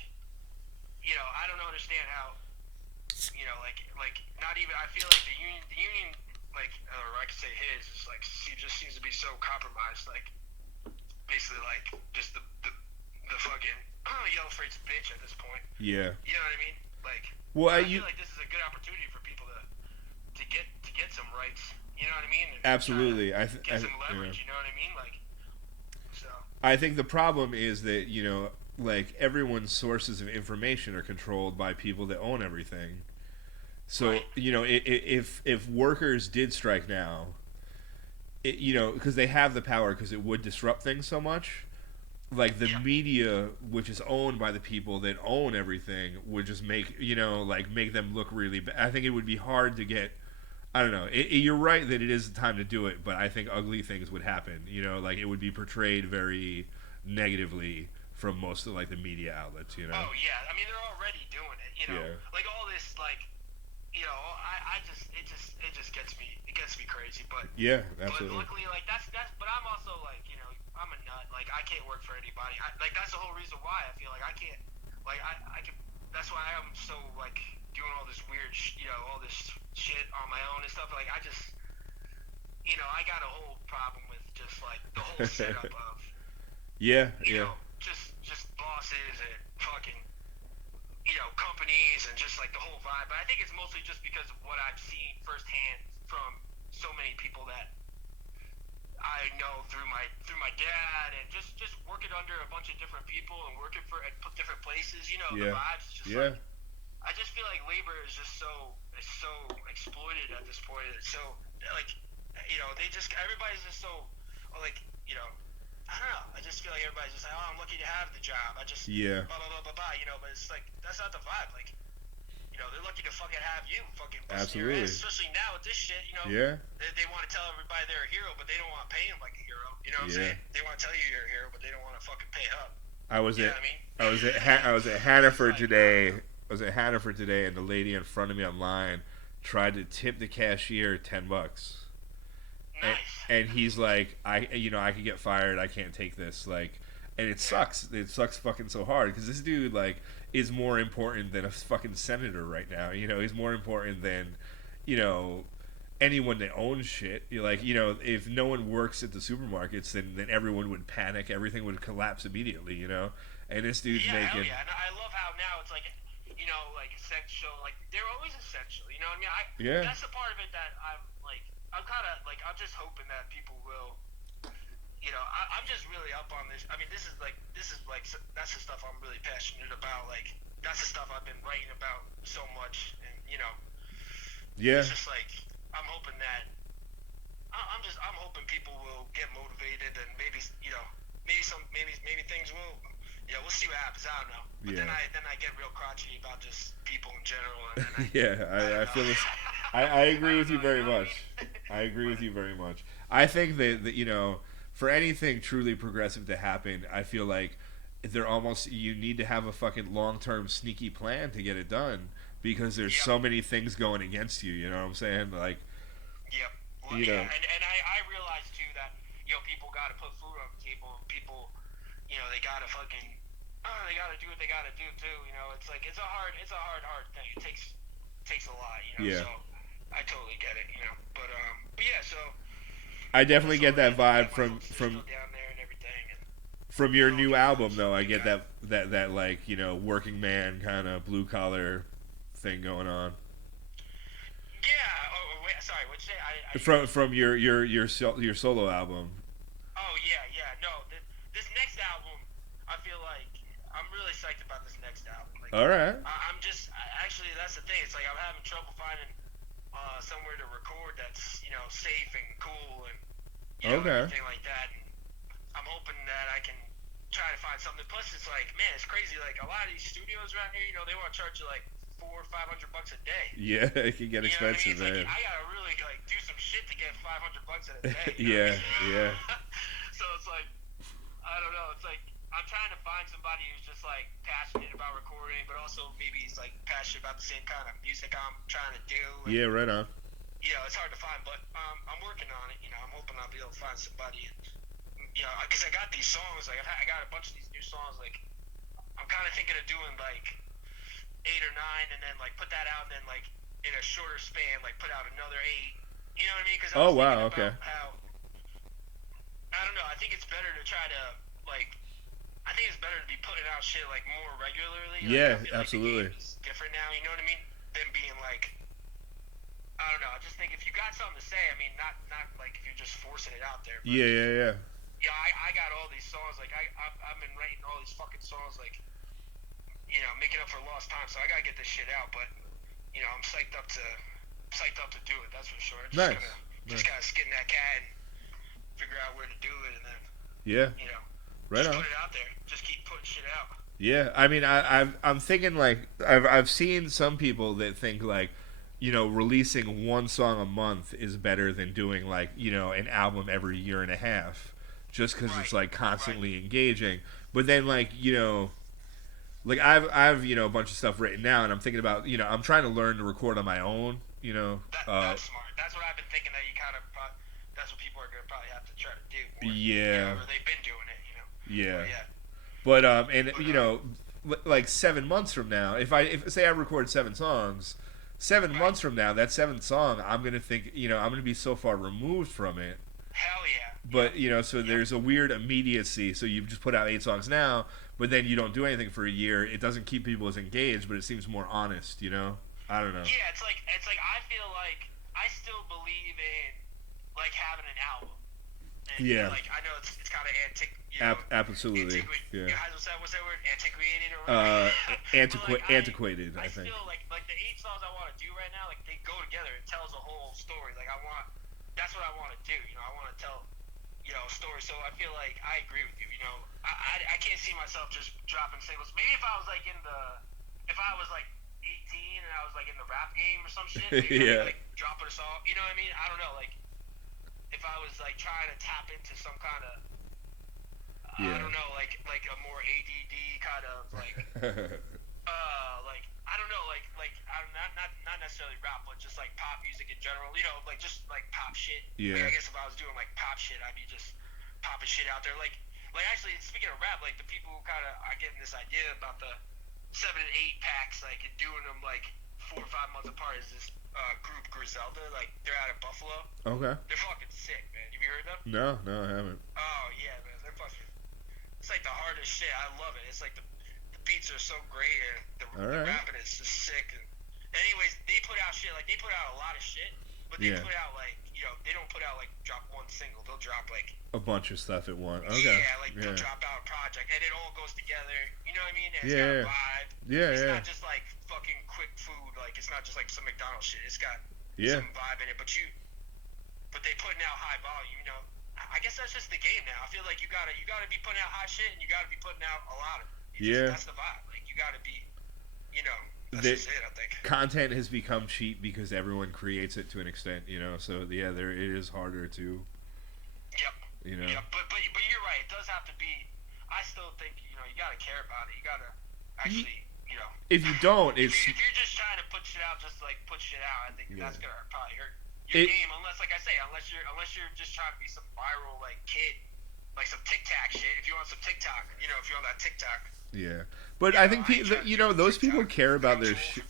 I don't understand how. Like not even. I feel like the union, like, or I could say his, is like he just seems to be so compromised. Like, basically, like just the fucking Yellow Freight's bitch at this point. Yeah. You know what I mean? Like, I feel like this is a good opportunity for people to get some rights. You know what I mean? And absolutely. Get some leverage. You know what I mean? Like, so. I think the problem is that like everyone's sources of information are controlled by people that own everything. So right. If workers did strike now, because they have the power, because it would disrupt things so much. Like the media, which is owned by the people that own everything, would just make make them look really bad. I think it would be hard to get. I don't know. You're right that it is the time to do it, but I think ugly things would happen. Like it would be portrayed very negatively from most of like the media outlets. Oh yeah, I mean they're already doing it. You know, Yeah. like all this, like, you know, it just gets me crazy. Yeah, But absolutely. luckily, like but I'm also like, you know, I'm a nut. Like I can't work for anybody. Like that's the whole reason why I feel like I can't, like I can. That's why I'm so like doing all this weird, you know, all this shit on my own and stuff. Like I just, you know, I got a whole problem with just like the whole setup of, Yeah, you yeah. know, just bosses and fucking, you know, companies and just like the whole vibe. But I think it's mostly just because of what I've seen firsthand from so many people that I know through my dad and just working under a bunch of different people and working for at different places. You know, the Yeah. vibes is just Yeah. like I just feel like labor is just so exploited at this point. It's so like, you know, everybody's just so like, you know, I don't know. I just feel like everybody's just like, oh, I'm lucky to have the job. I just Yeah. blah blah blah blah blah. You know, but it's like that's not the vibe. Like, you know, they're lucky to fucking have you fucking busting your Absolutely. ass, especially now with this shit. You know, Yeah. they want to tell everybody they're a hero, but they don't want to pay them like a hero. You know what I'm Yeah. saying? They want to tell you you're a hero, but they don't want to fucking pay up. I was You at know what I mean? I was at It's Hannaford like, I today. don't know. I was at Hannaford today, and the lady in front of me online tried to tip the cashier $10. and, Nice. and he's like, I could get fired. I can't take this. Like, and it sucks. It sucks fucking so hard because this dude like is more important than a fucking senator right now. You know, he's more important than, you know, anyone that owns shit. You're like, you know, if no one works at the supermarkets, then everyone would panic. Everything would collapse immediately. You know, and this dude's Yeah, hell making. yeah. And I love how now it's like, you know, like essential. Like they're always essential. You know what I mean? Yeah. That's the part of it that I'm kind of like I'm just hoping that people will. You know, I'm just really up on this. I mean, this is like that's the stuff I'm really passionate about. Like that's the stuff I've been writing about so much, and you know, Yeah. it's just like I'm hoping that I'm hoping people will get motivated and maybe you know maybe things will. Yeah, we'll see what happens. I don't know. But Yeah. then I get real crotchety about just people in general, and then Yeah, I feel this. I agree with you very much. I agree with you very much. I think that you know, for anything truly progressive to happen, I feel like you need to have a fucking long term sneaky plan to get it done because there's Yep. so many things going against you. You know what I'm saying? Like, Yep. Well, you yeah, know, and I realize too that you know people got to put food on the table. And people, you know, they got to fucking, they got to do what they got to do too. You know, it's like it's a hard thing. It takes a lot. You know, Yeah. so I totally get it. You know, but yeah, so I definitely that's get all that good. vibe My from folks are from still down there and everything. And from your all new good album folks. though. I We get got- that like, you know, working man kind of blue collar thing going on. Yeah. Oh, wait. Sorry. What'd you say? From your solo album. Oh yeah. No, this next album, I feel like I'm really psyched about this next album. Like, All right. I'm just actually that's the thing. It's like I'm having trouble finding somewhere to record that's you know safe and cool and you know Okay. everything like that. And I'm hoping that I can try to find something. Plus, it's like man, it's crazy. Like a lot of these studios around here, you know, they want to charge you like $400-500 a day. Yeah, it can get You know what I mean? expensive, It's like man. I gotta really like do some shit to get $500 in a day. You know Yeah, what I mean? yeah. So it's like I don't know. It's like I'm trying to find somebody who's just like passionate about recording, but also maybe he's like passionate about the same kind of music I'm trying to do. And, Yeah, right on. you know, it's hard to find, but I'm working on it. You know, I'm hoping I'll be able to find somebody. And, you know, because I got these songs. Like I got a bunch of these new songs. Like I'm kind of thinking of doing like 8 or 9, and then like put that out, and then like in a shorter span, like put out another 8. You know what I mean? Because I Oh, was wow, thinking okay. about how I don't know. I think it's better to try to like. I think it's better to be putting out shit like more regularly. Like, Yeah, I feel like absolutely. the game is different now. You know what I mean? Than being like. I don't know. I just think if you got something to say, I mean, not like if you're just forcing it out there. But Yeah. yeah, I got all these songs. Like I've been writing all these fucking songs. Like you know, making up for lost time. So I gotta get this shit out. But you know, I'm psyched up to do it. That's for sure. Nice. Just gotta skin that cat and figure out where to do it, and then Yeah. you know, Right just on. put it out there. Just keep putting shit out. Yeah, I mean, I'm thinking like I've seen some people that think like, you know, releasing one song a month is better than doing like, you know, an album every year and a half, just because it's Right, like constantly engaging. But then like, you know, like I've a bunch of stuff written down, and I'm thinking about I'm trying to learn to record on my own. That's smart. That's what I've been thinking that you kind of. That's what people are gonna probably have to try to do. More, Yeah. or they've been doing it. Yeah. But, But like 7 months from now, if say I record 7 songs, 7 months from now, that seventh song, I'm gonna think I'm gonna be so far removed from it. Hell yeah. But so there's a weird immediacy. So you just put out 8 songs now, but then you don't do anything for a year. It doesn't keep people as engaged, but it seems more honest. I don't know. Yeah, it's like I feel like I still believe in like having an album. And, Yeah. Like I know it's kind of Absolutely. Yeah. What's that word? Antiquated or antiquated. I think. Still like the 8 songs I want to do right now. Like they go together. It tells a whole story. Like that's what I want to do. I want to tell a story. So I feel like I agree with you. I can't see myself just dropping singles. Maybe if I was like if I was like 18 and I was like in the rap game or some shit. Maybe Yeah. I'd be, like dropping a song. You know what I mean? I don't know. Like if I was like trying to tap into some kind of I don't know, like a more ADD kind of like like I don't know, like I'm not necessarily rap, but just like pop music in general. Like just like pop shit. Yeah. Like, I guess if I was doing like pop shit, I'd be just popping shit out there. Like actually, speaking of rap, like the people who kind of are getting this idea about the 7 and 8 packs, like and doing them like 4 or 5 months apart is this group Griselda. Like they're out of Buffalo. Okay. They're fucking sick, man. Have you heard them? No, I haven't. Oh yeah, man. They're fucking. It's like the hardest shit. I love it. It's like the beats are so great and the rapping is just sick. And anyways, they put out shit. Like they put out a lot of shit, but they put out like they don't put out like drop one single. They'll drop like a bunch of stuff at once. Okay. Yeah, like they'll drop out a project and it all goes together. You know what I mean? And it's got a vibe. It's not just like fucking quick food. Like it's not just like some McDonald's shit. It's got some vibe in it. But they putting out high volume. I guess that's just the game now. I feel like you gotta be putting out hot shit and you gotta be putting out a lot of it. That's the vibe. Like you gotta be, that's just it. I think content has become cheap because everyone creates it to an extent. So it is harder to. Yep. Yeah, but you're right. It does have to be. I still think you gotta care about it. You gotta actually. If you don't, if you're just trying to put shit out, just like put shit out, I think that's gonna probably hurt your game. Unless, like I say, unless you're just trying to be some viral like kid, like some TikTok shit. If you want some TikTok, if you're on that TikTok. Yeah, but I think those people care about their shit.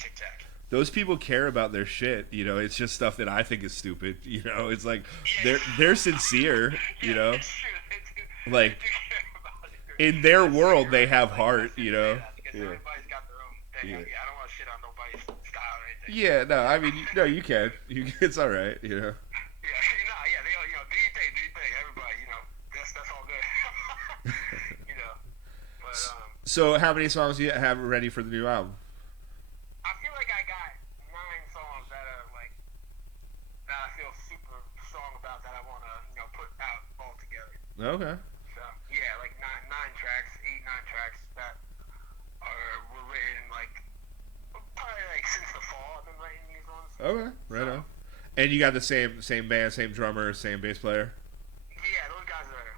Those people care about their shit. It's just stuff that I think is stupid. It's like they're sincere. It's true. Like in their world, they have heart. Everybody's got their own thing. I don't want to shit on nobody's style or anything. Yeah, no, I mean, no, you can. It's all right, Yeah, do your thing. Everybody, that's all good. But So, how many songs do you have ready for the new album? I feel like I got 9 songs that are like that I feel super strong about that I want to put out all together. Okay. So yeah, like 9 tracks, 8-9 tracks that were written like probably like since the fall. I've been writing these ones. Okay, right on. And you got the same band, same drummer, same bass player. Yeah, those guys are.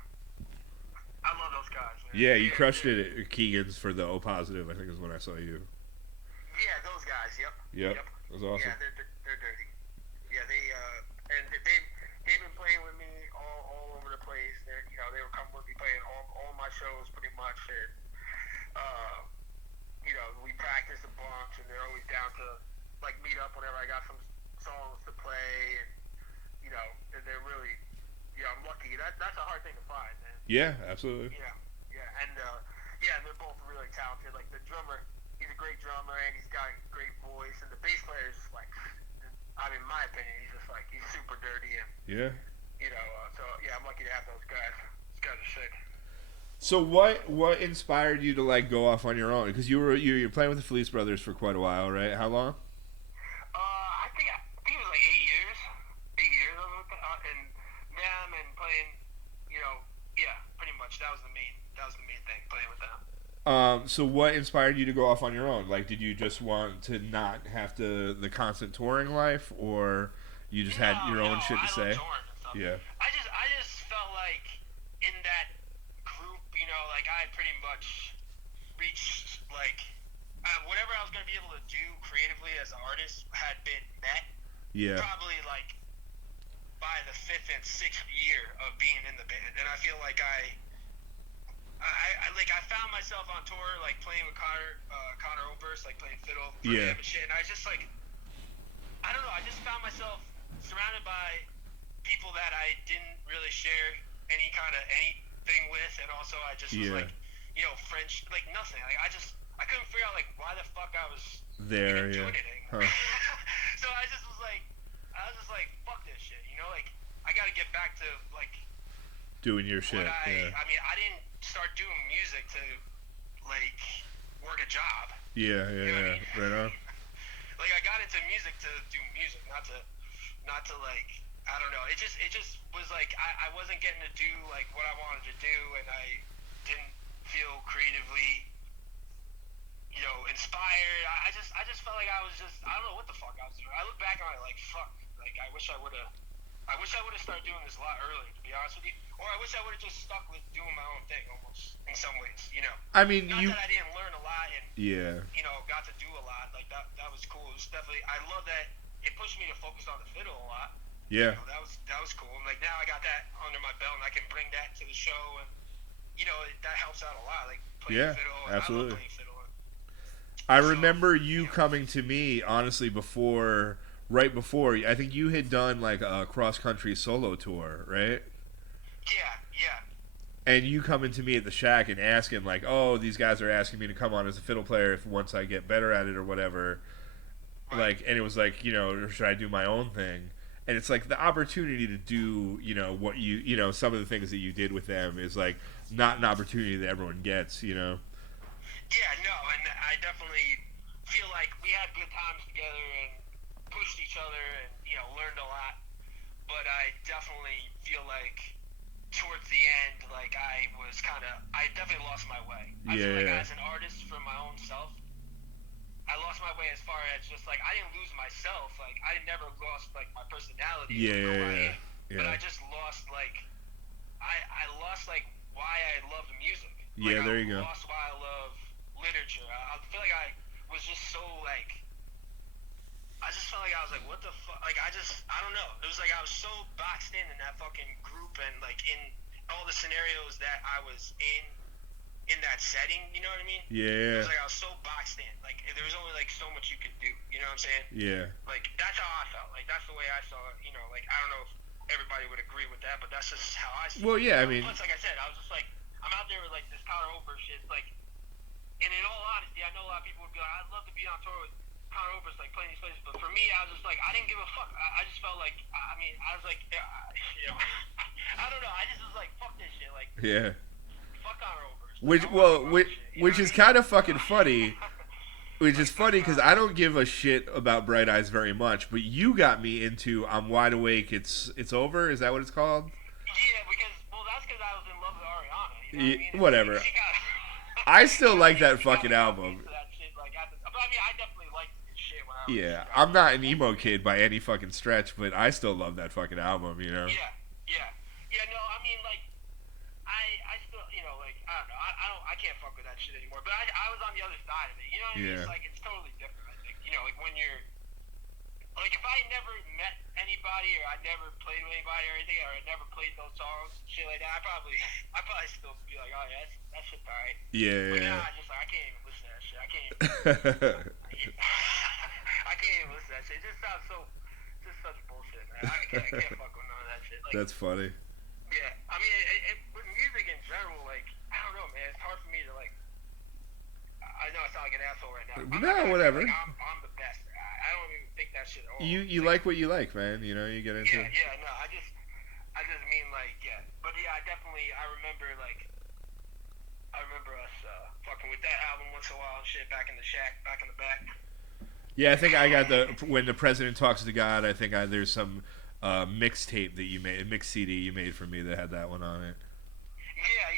I love those guys. Man. Yeah, you crushed it at Keegan's for the O Positive. I think is when I saw you. Yeah, those guys. Yep. That was awesome. Yeah, they're dirty. Yeah, they've been playing with me all over the place. They were coming with me playing all my shows pretty much. And we practice a bunch, and they're always down to like meet up whenever I got some songs to play, and and they're really, I'm lucky. That's a hard thing to find, man. Yeah, absolutely. Yeah, and they're both really talented. Like the drummer, he's a great drummer, and he's got a great voice, and the bass player is like, in my opinion, he's super dirty, and so yeah, I'm lucky to have those guys. Those guys are sick. So what inspired you to like go off on your own? Because you're playing with the Fleece Brothers for quite a while, right? How long? I think it was like 8 years. 8 years I was with and them and playing. Pretty much that was the main thing, playing with them. So what inspired you to go off on your own? Like, did you just want to not have the constant touring life, or you just had your own shit to say? Love touring and stuff. Yeah. I just felt like in that group, like I pretty much reached like whatever I was gonna be able to do creatively as an artist had been met. Yeah. Probably like by the 5th and 6th year of being in the band, and I feel like I found myself on tour like playing with Connor Oberst, like playing fiddle for Yeah. him and shit, and I just like I don't know, I just found myself surrounded by people that I didn't really share anything with, and also I just was like, you know, French, like nothing. Like I couldn't figure out like why the fuck I was There, even yeah. doing anything. Huh. So I was just like, fuck this shit, you know, like I got to get back to like Doing your shit. what Yeah. I mean, I didn't start doing music to like work a job. Yeah. You know what I mean? Right on. Like I got into music to do music, not to like I don't know. It just was like I wasn't getting to do like what I wanted to do, and I didn't feel creatively, you know, inspired. I just felt like I was just I don't know what the fuck I was doing. I look back on it like fuck. Like I wish I would have started doing this a lot earlier, to be honest with you. Or I wish I would have just stuck with doing my own thing almost in some ways, you know. I mean, Not that I didn't learn a lot and Yeah. you know, got to do a lot. Like that was cool. It was definitely I love that it pushed me to focus on the fiddle a lot. Yeah. You know, that was cool. And like now I got that under my belt and I can bring that to the show, and you know, that helps out a lot. Like playing Yeah, fiddle. absolutely. I love playing fiddle. I remember you coming to me honestly right before. I think you had done like a cross country solo tour, right? Yeah. And you coming to me at the shack and asking like, "Oh, these guys are asking me to come on as a fiddle player if once I get better at it or whatever." Right. Like, and it was like, you know, or should I do my own thing? And it's like the opportunity to do, you know, what you know, some of the things that you did with them is like not an opportunity that everyone gets, you know. Yeah, no, and I definitely feel like we had good times together and pushed each other and, you know, learned a lot. But I definitely feel like towards the end, like I definitely lost my way. I feel like as an artist for my own self, I lost my way as far as just like I didn't lose myself. Like I never lost like my personality. Yeah. But I just lost like I lost like why I love music. Yeah, like, there you go. I lost why I love literature. I feel like I was just so like I just felt like I was like, what the fuck? Like I don't know. It was like I was so boxed in that fucking group and like in all the scenarios that I was in that setting. You know what I mean? Yeah. It was like I was so boxed in. Like there was only like so much you could do. You know what I'm saying? Yeah. Like that's how I felt. Like that's the way I saw it. You know, like I don't know if everybody would agree with that, but that's just how I see it. Well, yeah, I mean, Plus, like I said, I was just like, I'm out there with like this Connor Oberst shit. Like, and in all honesty, I know a lot of people would be like, I'd love to be on tour with Connor Oberst, like playing these places. But for me, I was just like, I didn't give a fuck. I just felt like, I mean, I was like, you know, I don't know. I just was like, fuck this shit. Like, Yeah. fuck Connor Oberst. Which Like, I wanna do my own shit, you which know is what I kind mean? of fucking funny. Which is funny because I don't give a shit about Bright Eyes very much, but you got me into I'm Wide Awake. It's over. Is that what it's called? Yeah, because that's because I was in love with Ariana. You know what I mean? Whatever. She got, I still like that she got fucking me album. into that shit, like, but I mean, I definitely liked this shit when I was Yeah, younger. I'm not an emo kid by any fucking stretch, but I still love that fucking album. You know? Yeah. No, I mean, like, I still, you know, like, I don't know, I can't fuck with that shit anymore. But I was on the other side of it. You know what I mean? Yeah. It's like it's totally different. I think. You know, like when you're, like, if I never met anybody or I never played with anybody or anything, or I never played those songs, shit like that, I probably still be like, oh yeah, that shit's alright. But now I just like I can't even listen to that shit. I can't even. I can't even listen to that shit. It just sounds just such bullshit, man. I can't fuck with none of that shit. Like, That's funny. yeah, I mean, with music in general, like, I don't know, man. It's hard for me to, like, I know I sound like an asshole right now. No, whatever. Like, I'm the best. I don't even think that shit at all. You like what you like, man. You know, you get into. Yeah, no, I just mean, like, yeah. But yeah, I remember us fucking with that album once in a while and shit, back in the shack, back in the back. Yeah, I think I got when the president talks to God. I think there's some mixtape that you made, a mix CD you made for me that had that one on it. Yeah.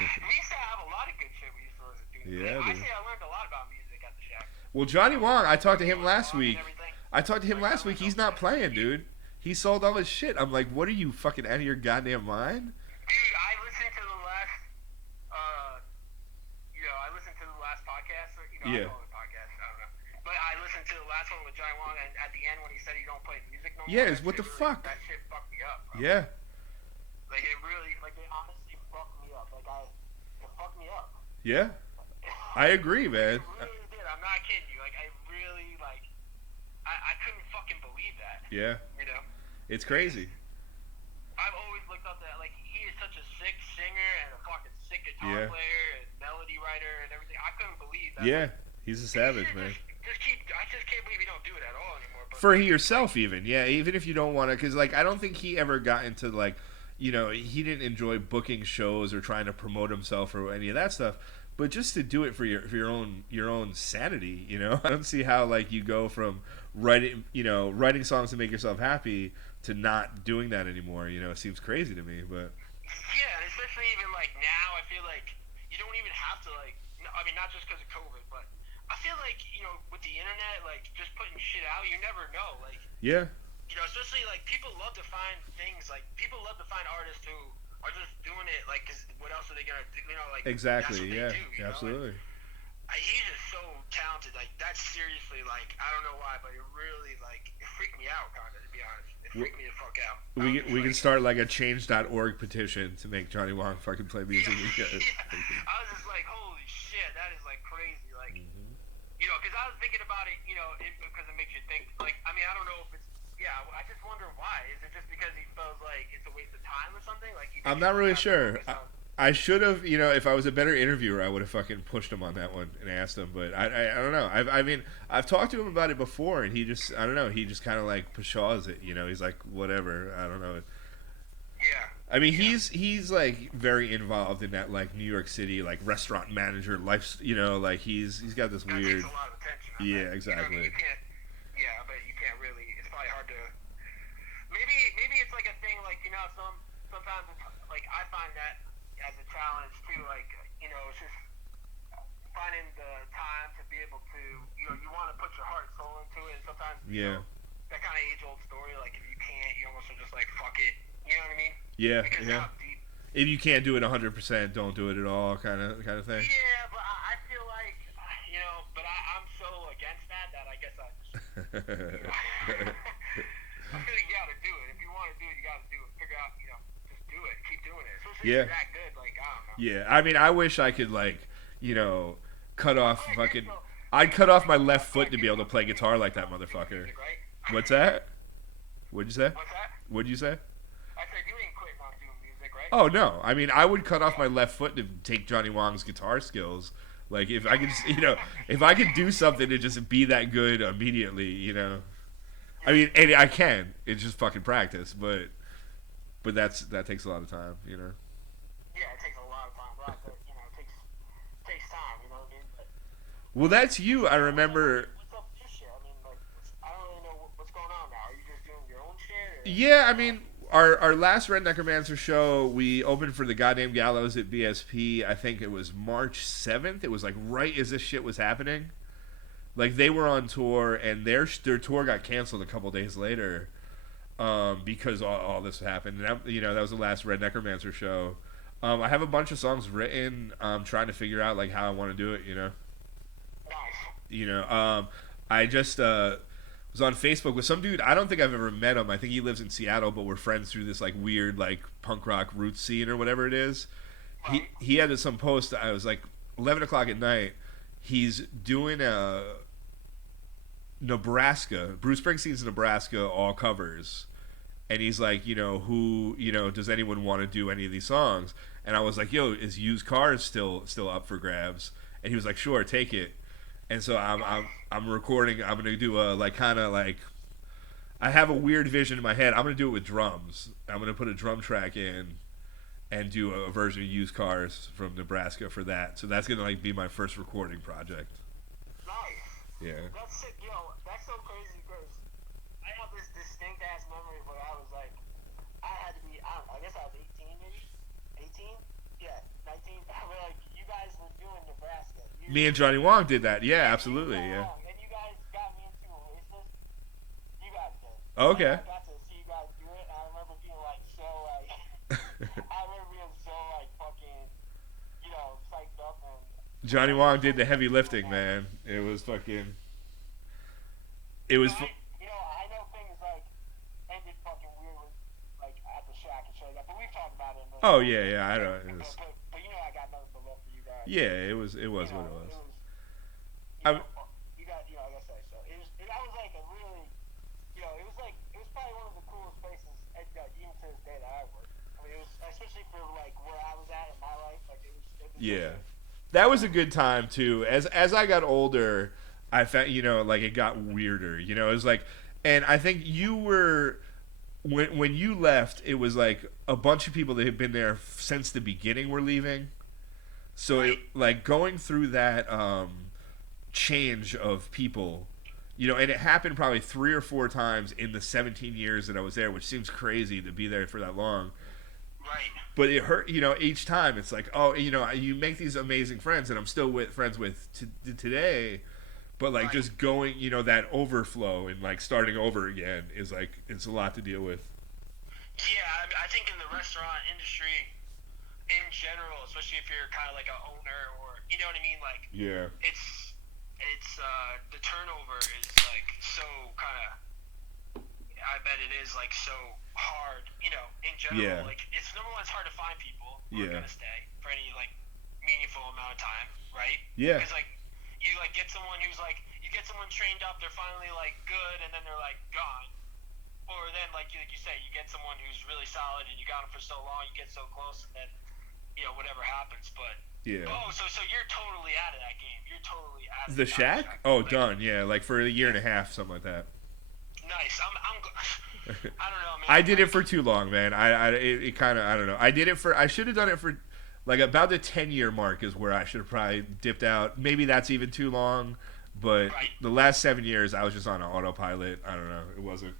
We used to have a lot of good shit we used to listen to. Yeah, I dude. say I learned a lot about music at the shack. Well, Johnny Wong, I talked to him last And week. everything. He's not playing, dude. He sold all his shit. I'm like, what are you fucking out of your goddamn mind? Dude, I listened to the last, I listened to Yeah. I call it a podcast. I don't know. But I listened to the last one with Johnny Wong, and at the end when he said he don't play music no more. Yeah, that what the shit fuck? That shit fucked me up, bro. Yeah. Like it really, like it honestly fucked me up. Like it fucked me up. Yeah. I agree, man. It really did. I'm not kidding you. Like I really like. I couldn't fucking believe that. Yeah. You know. It's crazy. I've always looked up that like he is such a sick singer and a fucking sick guitar Yeah. player and melody writer and everything. I couldn't believe that. Yeah. He's a savage, man. I just can't believe you don't do it at all anymore. But For yourself, even. Yeah, even if you don't want to. Because, like, I don't think he ever got into, like, you know, he didn't enjoy booking shows or trying to promote himself or any of that stuff. But just to do it for your own sanity, you know? I don't see how, like, you go from writing songs to make yourself happy to not doing that anymore. You know, it seems crazy to me, but... Yeah, and especially even, like, now, I feel like you don't even have to, like... I mean, not just because of COVID, but I feel like, you know, with the internet, like, just putting shit out, you never know. Like, Yeah. you know, especially, like, people love to find things, like, people love to find artists who are just doing it, like, because what else are they going to do? You know, like, Exactly, that's what yeah. they do, you know? Absolutely. He's just so talented. Like, that's seriously, like, I don't know why, but it really, like, it freaked me out, kind of, to be honest. It freaked me the fuck out. We can start, like, a change.org petition to make Johnny Wong fucking play music again. I was just like, holy shit, that is, like, crazy. Like, you know, because I was thinking about it, you know, because it makes you think, like, I mean, I don't know if it's, yeah, I just wonder why. Is it just because he feels like it's a waste of time or something? Like, I'm not really sure. I should have, you know, if I was a better interviewer, I would have fucking pushed him on that one and asked him. But I don't know. I mean, I've talked to him about it before, and he just, I don't know. He just kind of like pshaws it, you know. He's like, whatever. I don't know. Yeah. I mean, he's like very involved in that like New York City like restaurant manager life, you know. Like he's got this That weird. takes a lot of attention. Yeah, exactly. You know, you can't, yeah, but you can't really. It's probably hard to. Maybe it's like a thing. Like, you know, sometimes it's, like I find that as a challenge too. Like, you know, it's just finding the time to be able to. You know, you want to put your heart and soul into it, and sometimes you know, that kind of age-old story. Like, if you can't, you almost are just like fuck it. You know what I mean? Yeah, because yeah. If you can't do it 100%, don't do it at all, kind of thing. Yeah, but I feel like, you know, but I'm so against that I guess I just, you know, I feel like you gotta do it. If you want to do it, you gotta do it. Figure out, you know, just do it. Keep doing it. Especially if you're that good, like, I don't know. Yeah, I mean, I wish I could, like, you know, cut off fucking... I'd cut off my left foot to be able to play guitar like that motherfucker. What's that? What'd you say? What's that? What'd you say? I said you ain't quitting on doing music, right? Oh, no. I mean, I would cut off my left foot to take Johnny Wong's guitar skills. Like, if I could, you know, if I could do something to just be that good immediately, you know. I mean, and I can. It's just fucking practice, but that takes a lot of time, you know. Yeah, it takes a lot of time. You know, it takes time, you know what I mean? But, well, that's you. I remember... What's up with your shit? I mean, like, I don't really know what's going on now. Are you just doing your own shit? Or? Yeah, I mean... Our last Red Necromancer show, we opened for the Goddamn Gallows at BSP. I think it was March 7th. It was like right as this shit was happening. Like they were on tour, and their tour got canceled a couple days later because all this happened. And that, you know, that was the last Red Necromancer show. I have a bunch of songs written. I'm trying to figure out like how I want to do it. You know. You know. I just. Was on Facebook with some dude. I don't think I've ever met him. I think he lives in Seattle, but we're friends through this like weird like punk rock roots scene or whatever it is. He had some post. I was like 11 o'clock at night. He's doing a Nebraska, Bruce Springsteen's Nebraska all covers, and he's like, you know, who, you know, does anyone want to do any of these songs? And I was like, yo, is Used Cars still up for grabs? And he was like, sure, take it. And so I'm recording. I'm gonna do a like kind of like I have a weird vision in my head. I'm gonna do it with drums. I'm gonna put a drum track in and do a version of Used Cars from Nebraska for that. So that's gonna like be my first recording project. Nice. Yeah. That's sick, yo. That's so crazy because I have this distinct ass memory where I was like, I had to be, I guess I was 18 maybe, 18. Yeah, 19. We're like, you guys were doing Nebraska. Me and Johnny Wong did that. Yeah, absolutely. Yeah. And you guys got me into Oasis. You guys did. Okay. I got to see you guys do it, and I remember being like so like, I remember being so like fucking, you know, psyched up, and Johnny Wong did the heavy lifting, man. It was fucking. It was. I know things like ended fucking weird with like at the shack and shit like that, but we've talked about it. Oh yeah, I don't. It was, But I got nothing but love for you guys. yeah, it was what it was. You know, you got, like I said, so that was like a really, it was probably one of the coolest places, even to this day that I worked. I mean, it was especially for like where I was at in my life, like it was. Yeah, that was a good time too. As I got older, I found like it got weirder. It was like, and I think you were when you left, it was like a bunch of people that had been there since the beginning were leaving. So it like going through that change of people, and it happened probably 3 or 4 times in the 17 years that I was there, which seems crazy to be there for that long. Right. But it hurt, each time it's like, oh, you make these amazing friends, and I'm still friends with today. But like just going, that overflow and like starting over again is like it's a lot to deal with. Yeah, I think in the restaurant industry, in general, especially if you're kind of like an owner or you know what I mean, like Yeah. it's the turnover is like so kind of. I bet it is like so hard, in general. Yeah. Like it's number one, it's hard to find people who are Yeah. gonna stay for any like meaningful amount of time, right? Yeah. Because like you like get someone who's like you get someone trained up, they're finally like good, and then they're like gone. Or then like you say, you get someone who's really solid, and you got them for so long, you get so close, and then whatever happens. But Yeah. so you're totally out of that game. You're totally out of The Shack. shack? Oh, done. Yeah, like for a year and a half, something like that. Nice. I don't know, man. I did it for too long, man. It kind of I don't know. I should have done it for like about the 10-year mark is where I should have probably dipped out. Maybe that's even too long, but the last 7 years I was just on an autopilot. I don't know. It wasn't.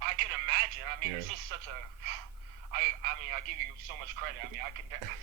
I can imagine. I mean, Yeah. it's just such a. I mean, I give you so much credit. I mean,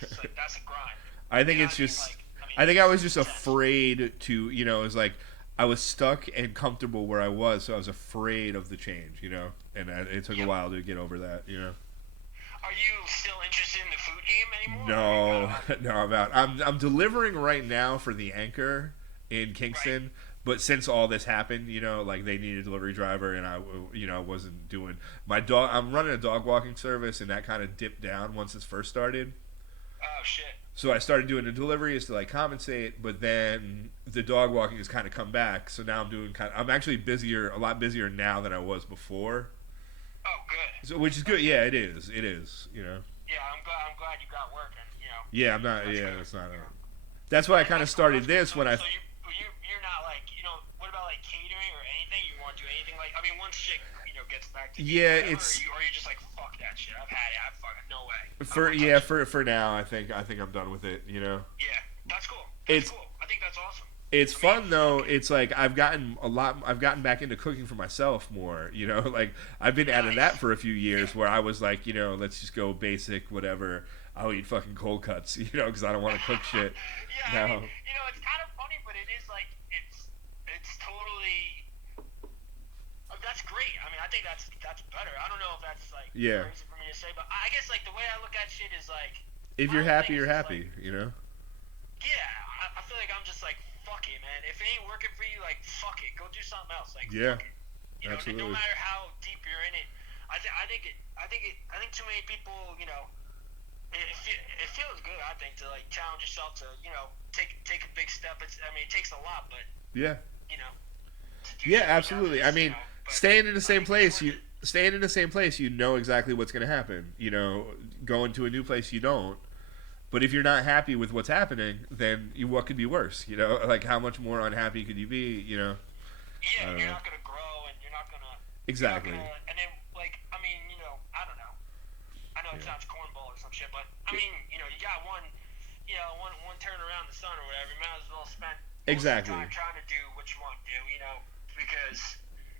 it's like that's a grind. I think You know it's what I mean? just. Like, I think I was just it's afraid to. It was like I was stuck and comfortable where I was, so I was afraid of the change. And it took a while to get over that. Are you still interested in the food game anymore? No, no, I'm out. I'm delivering right now for the Anchor in Kingston, but since all this happened, like they need a delivery driver, and I wasn't doing my dog. I'm running a dog walking service, and that kind of dipped down once it first started. Oh shit. So I started doing the deliveries to like compensate, but then the dog walking has kind of come back. So now I'm doing I'm actually a lot busier now than I was before. Oh, good. So, which is good. Yeah, it is. It is. Yeah, I'm glad you got working. Yeah, I'm not. That's Yeah, good. that's not. That's why I kind of started this when I. So you're not like what about like catering or anything? You want to do anything like once shit gets back to you, Yeah, whatever, it's. or you just like fuck that shit. I've had it. I've fucking no way. For now, I think I'm done with it. Yeah, that's cool. It's cool. I think that's awesome. It's fun though. It's like I've gotten back into cooking for myself more. Like I've been out of that for a few years where I was like, let's just go basic, whatever. I'll eat fucking cold cuts, because I don't want to cook shit. Yeah, now. I mean, it's kind of funny, but it is like it's totally. That's great. I mean, I think that's better. I don't know if that's like crazy for me to say, but I guess like the way I look at shit is like. If you're happy, you're happy. Like, yeah, I feel like I'm just like, fuck it, man. If it ain't working for you, like, fuck it. Go do something else. Like, yeah, fuck it. absolutely. No matter how deep you're in it, I think too many people, it feels good. I think to like challenge yourself to, take a big step. It takes a lot, but yeah, yeah, absolutely. I mean, staying in the same place, you know exactly what's going to happen. Going to a new place, you don't. But if you're not happy with what's happening, then what could be worse? Like how much more unhappy could you be? Yeah, you're not gonna grow, and you're not gonna exactly. And then like I don't know. I know it sounds cornball or some shit, but I mean you got one turn around the sun or whatever. You might as well spend most of the time trying to do what you want to do. Because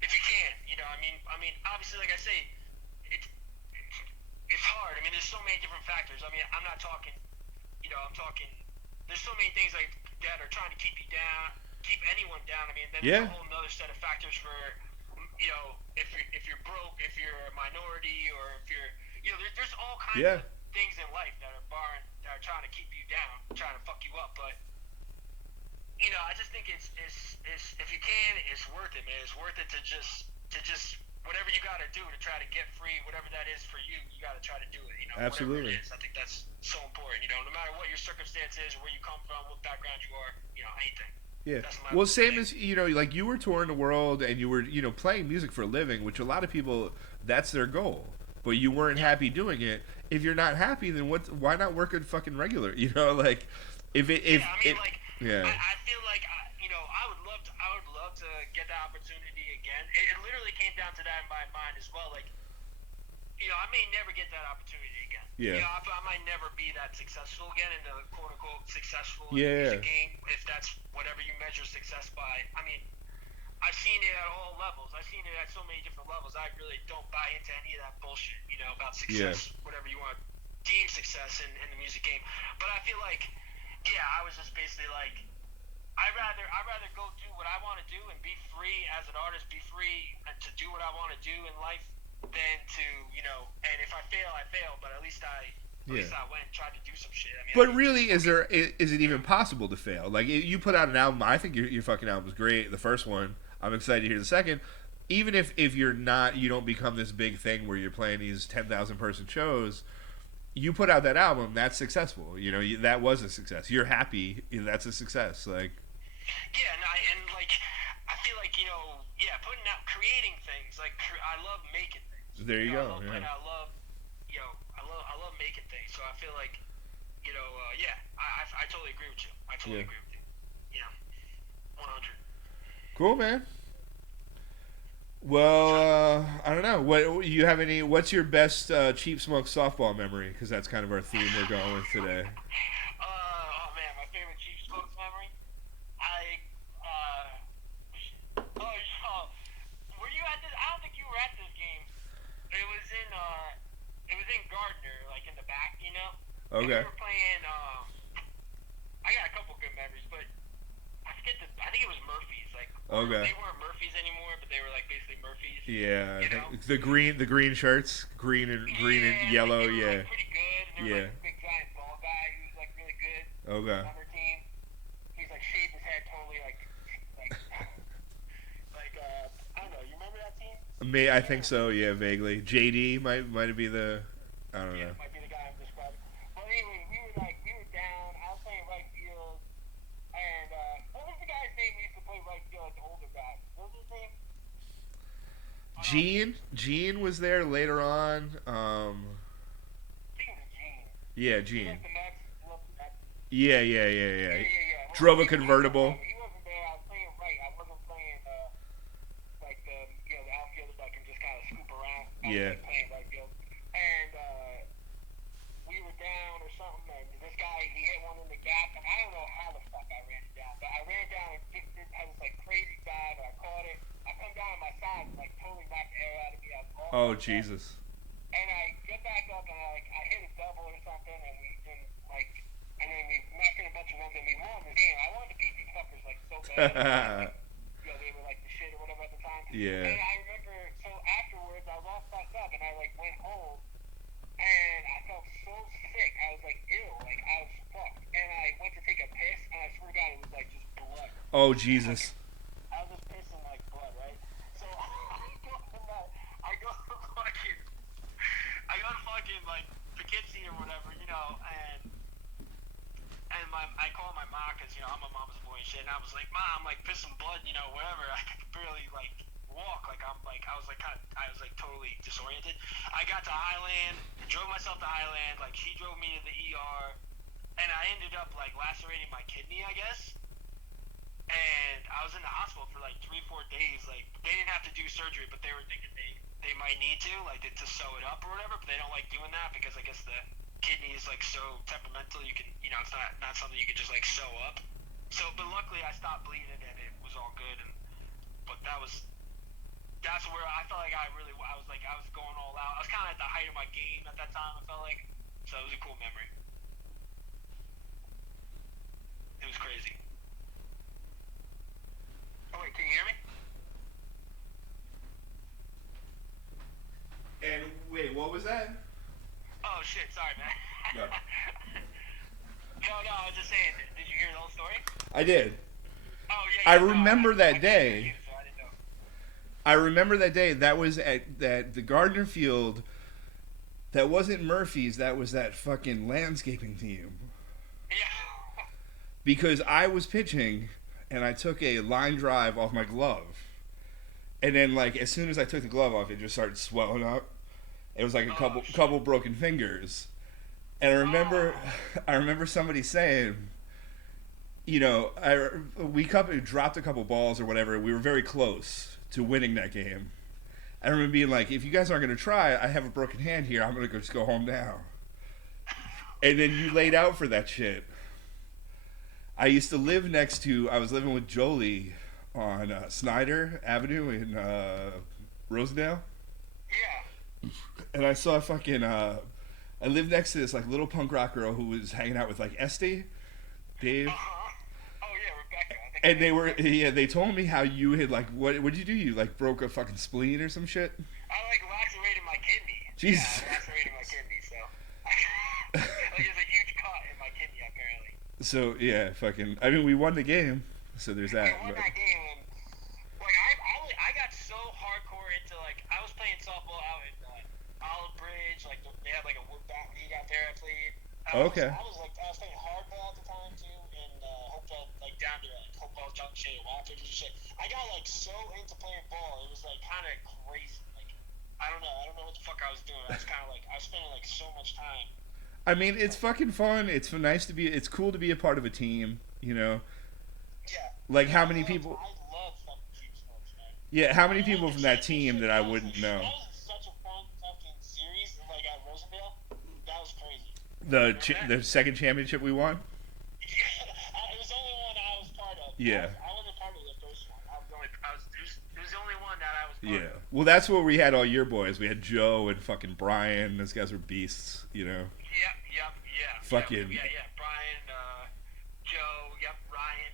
if you can't, I mean obviously like I say, it's hard. I mean there's so many different factors. I mean I'm not talking. I'm talking. There's so many things like that are trying to keep you down, keep anyone down. I mean, then there's a whole other set of factors for, if you're broke, if you're a minority, or if you're, there's all kinds of things in life that are trying to keep you down, trying to fuck you up. But I just think it's if you can, it's worth it, man. It's worth it to just whatever you got to do to try to get free, whatever that is for you, you got to try to do it. Absolutely. Whatever it is. I think that's so important. No matter what your circumstance is, where you come from, what background you are, anything. Yeah. That's my Well, same thing. as like you were touring the world and you were playing music for a living, which a lot of people that's their goal. But you weren't happy doing it. If you're not happy, then why not work a fucking regular? Like if it if Yeah, I mean, it like yeah I feel like I would love to get that opportunity again. It literally came down to that in my mind as well. Like, I may never get that opportunity again. Yeah. I might never be that successful again in the quote unquote successful in the Yeah. music game, if that's whatever you measure success by. I mean, I've seen it at all levels. I've seen it at so many different levels. I really don't buy into any of that bullshit, about success, whatever you want to deem success in the music game. But I feel like, yeah, I was just basically like, I'd rather go do what I want to do and be free as an artist, be free and to do what I want to do in life, than to, and if I fail, I fail. But at least I went and tried to do some shit. I mean, But really, is it even possible to fail? Like you put out an album. I think your fucking album was great. The first one. I'm excited to hear the second. Even if you're not, you don't become this big thing where you're playing these 10,000 person shows. You put out that album. That's successful. That was a success. You're happy. That's a success. Like. Yeah, and like I feel like yeah, putting out, creating things. Like I love making things. There you go. I love, I love making things. So I feel like, yeah, I totally agree with you. I totally agree with you. 100. Cool, man. Well, I don't know. What's your best Cheap Smoke softball memory? Because that's kind of our theme we're going with today. Oh man, my favorite Chief Smokes memory. Were you at this? I don't think you were at this game. It was in Gardner, like in the back, Okay. And we were playing. I got a couple good memories, but I think it was Murphy's. Like, Okay. they weren't Murphy's anymore, but they were like basically Murphy's. Yeah, the green shirts, green and yellow. Like, they Yeah. were, like, pretty good. And there was like a big giant ball guy who was like really good. Okay. On their team. He's like shaved his head totally like I don't know. You remember that team? I think so. Yeah, vaguely. JD might be the. I don't know. Might be the guy I'm describing. Well, anyway, we were down. I was playing right field, and what was the guy's name who used to play right field? Like the older guy. What was his name? Gene was there later on. I think it was Gene. Yeah, He Gene. liked the Mets. He loved the Mets. Yeah. Yeah. Drove a He convertible. wasn't there. I was playing right. I wasn't playing like the outfielder that can just kind of scoop around. I was like playing right field, and we were down or something, and this guy he hit one in the gap, and I don't know how the fuck I ran it down, but I ran down and kicked it. I was like crazy dive, and I caught it. I come down on my side and like totally knocked the air out of me. I was all Oh fucked up. Jesus. And I get back up and I hit a double or something, and then we knocked in a bunch of runs and we won the game. I wanted to beat these fuckers like so bad. They were like the shit or whatever at the time. Yeah. And I remember, so afterwards I was all fucked up and I like went home and I felt so sick. I was like ew, like I was fucked. And I went to take a piss and I swear to God it was like just blood. Oh Jesus. I was just pissing like blood, right? So I go to fucking like Poughkeepsie or whatever, and I call my mom because I'm a mama's boy and shit, and I was like, Mom, like pissing blood, whatever. I could barely like walk, I was totally disoriented. I got to Highland, drove myself to Highland, like she drove me to the ER, and I ended up like lacerating my kidney, I guess. And I was in the hospital for like 3-4 days. Like they didn't have to do surgery, but they were thinking they might need to, like to sew it up or whatever. But they don't like doing that because I guess the kidney is like so temperamental. You can, it's not something you can just like sew up. So, but luckily I stopped bleeding and it was all good. But that's where I felt like I was going all out. I was kind of at the height of my game at that time. I felt like, so it was a cool memory. It was crazy. Oh wait, can you hear me? And wait, what was that? Oh shit, sorry man. No. No, I was just saying, did you hear the whole story? I did. I remember that day. So I didn't know. I remember that day. That was at the Gardner Field. That wasn't Murphy's. That was that fucking landscaping team. Yeah. Because I was pitching, and I took a line drive off my glove, and then like as soon as I took the glove off, it just started swelling up. It was like a couple broken fingers, and I remember somebody saying, you know, we dropped a couple balls or whatever. We were very close to winning that game. I remember being like, if you guys aren't going to try, I have a broken hand here. I'm going to just go home now. And then you laid out for that shit. I used to live I was living with Jolie on Snyder Avenue in Rosedale. Yeah. And I saw I lived next to this like little punk rock girl who was hanging out with like Esty, Dave. Oh yeah, Rebecca. And they told me how you had like, what did you do? You like broke a fucking spleen or some shit? I like lacerated my kidney. Jesus. Yeah, I lacerated my kidney, so. Like there's a huge cut in my kidney apparently. So yeah, I mean, we won the game, so there's that. We won that game, and like I got so hardcore into like I was playing softball out in Olive Bridge, like they had like a wood bat league out there. I played. Okay. I was playing hardball at the time too, in Hopewell, like down to like Hopewell Junction and Watford and shit. I got like so into playing ball, it was like kind of crazy. Like I don't know what the fuck I was doing. I was kind of like I was spending like so much time. I mean, it's fucking fun. It's it's cool to be a part of a team, you know. Yeah. Like how many people? I love fucking Cheap Smokes, man. Yeah, how many people from that team that I wouldn't know? That was such a fun fucking series, like at Rosendale. That was crazy. The second championship we won. Yeah, it was the only one I was part of. Yeah. I wasn't part of the first one. It was the only one that I was part Yeah. of. Well, that's where we had all your boys. We had Joe and fucking Brian. Those guys were beasts, you know. Yeah. Fucking. Yeah. Brian, Joe, Ryan.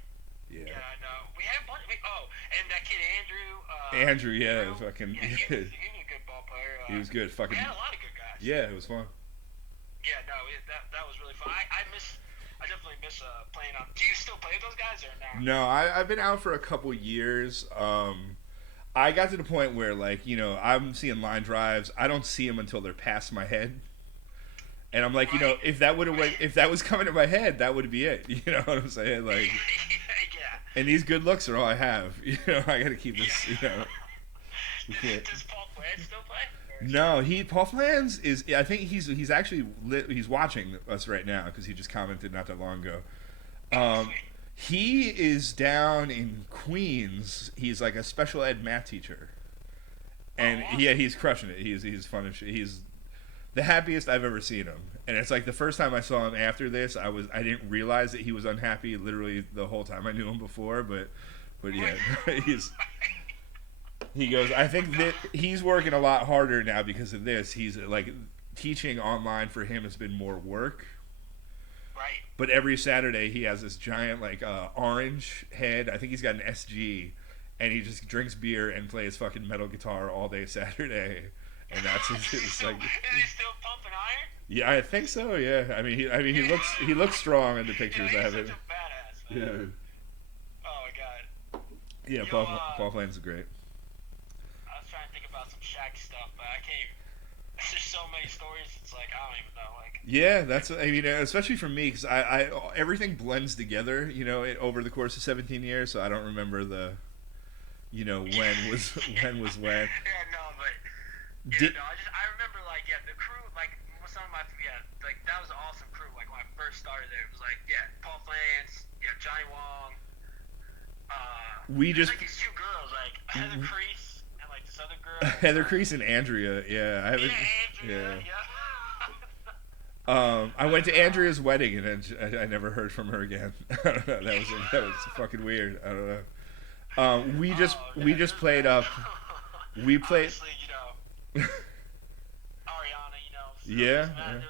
Yeah. Yeah, no. We had a bunch. And that kid Andrew. Andrew, yeah, fucking. Yeah, he was a good ball player. He was good. Fucking. We had a lot of good guys. Yeah, it was fun. Yeah, no, that was really fun. I definitely miss playing on. Do you still play with those guys or no? No, I've been out for a couple years. I got to the point where, like, you know, I'm seeing line drives. I don't see them until they're past my head, and I'm like, you know, if that was coming to my head, that would be it. You know what I'm saying? Like, Yeah. and these good looks are all I have. You know, I got to keep this. You know, Does Paul Flans still play? No, Paul Flans is. I think he's actually he's watching us right now because he just commented not that long ago. He is down in Queens. He's like a special ed math teacher, and yeah, he's crushing it. He's fun and shit. He's the happiest I've ever seen him, and it's like the first time I saw him after this, I didn't realize that he was unhappy literally the whole time I knew him before, but yeah, he goes, I think that he's working a lot harder now because of this. He's like teaching online for him has been more work. Right. But every Saturday he has this giant like orange head. I think he's got an SG, and he just drinks beer and plays fucking metal guitar all day Saturday. And that's Is he still pumping iron? Yeah, I think so. Yeah, I mean he looks strong in the pictures I have. He's such a badass, man. Yeah. Oh my god. Yeah, Paul Flans is great. I was trying to think about some Shaq stuff, but I can't even. There's so many stories. It's like I don't even know. Like. Yeah, that's. I mean, especially for me, because I everything blends together. You know, over the course of 17 years, so I don't remember the. You know, when was when. Yeah, no, but. I remember like the crew like some of my like that was an awesome crew. Like when I first started there, it was like Paul Flans, Johnny Wong. We just like these two girls like Heather Crease and like this other girl. Heather Crease and Andrea. Yeah, I haven't. Andrea, I went to Andrea's wedding and then I never heard from her again. I don't know. That was fucking weird. I don't know. We just played up. We played. Obviously, Ariana, So yeah. It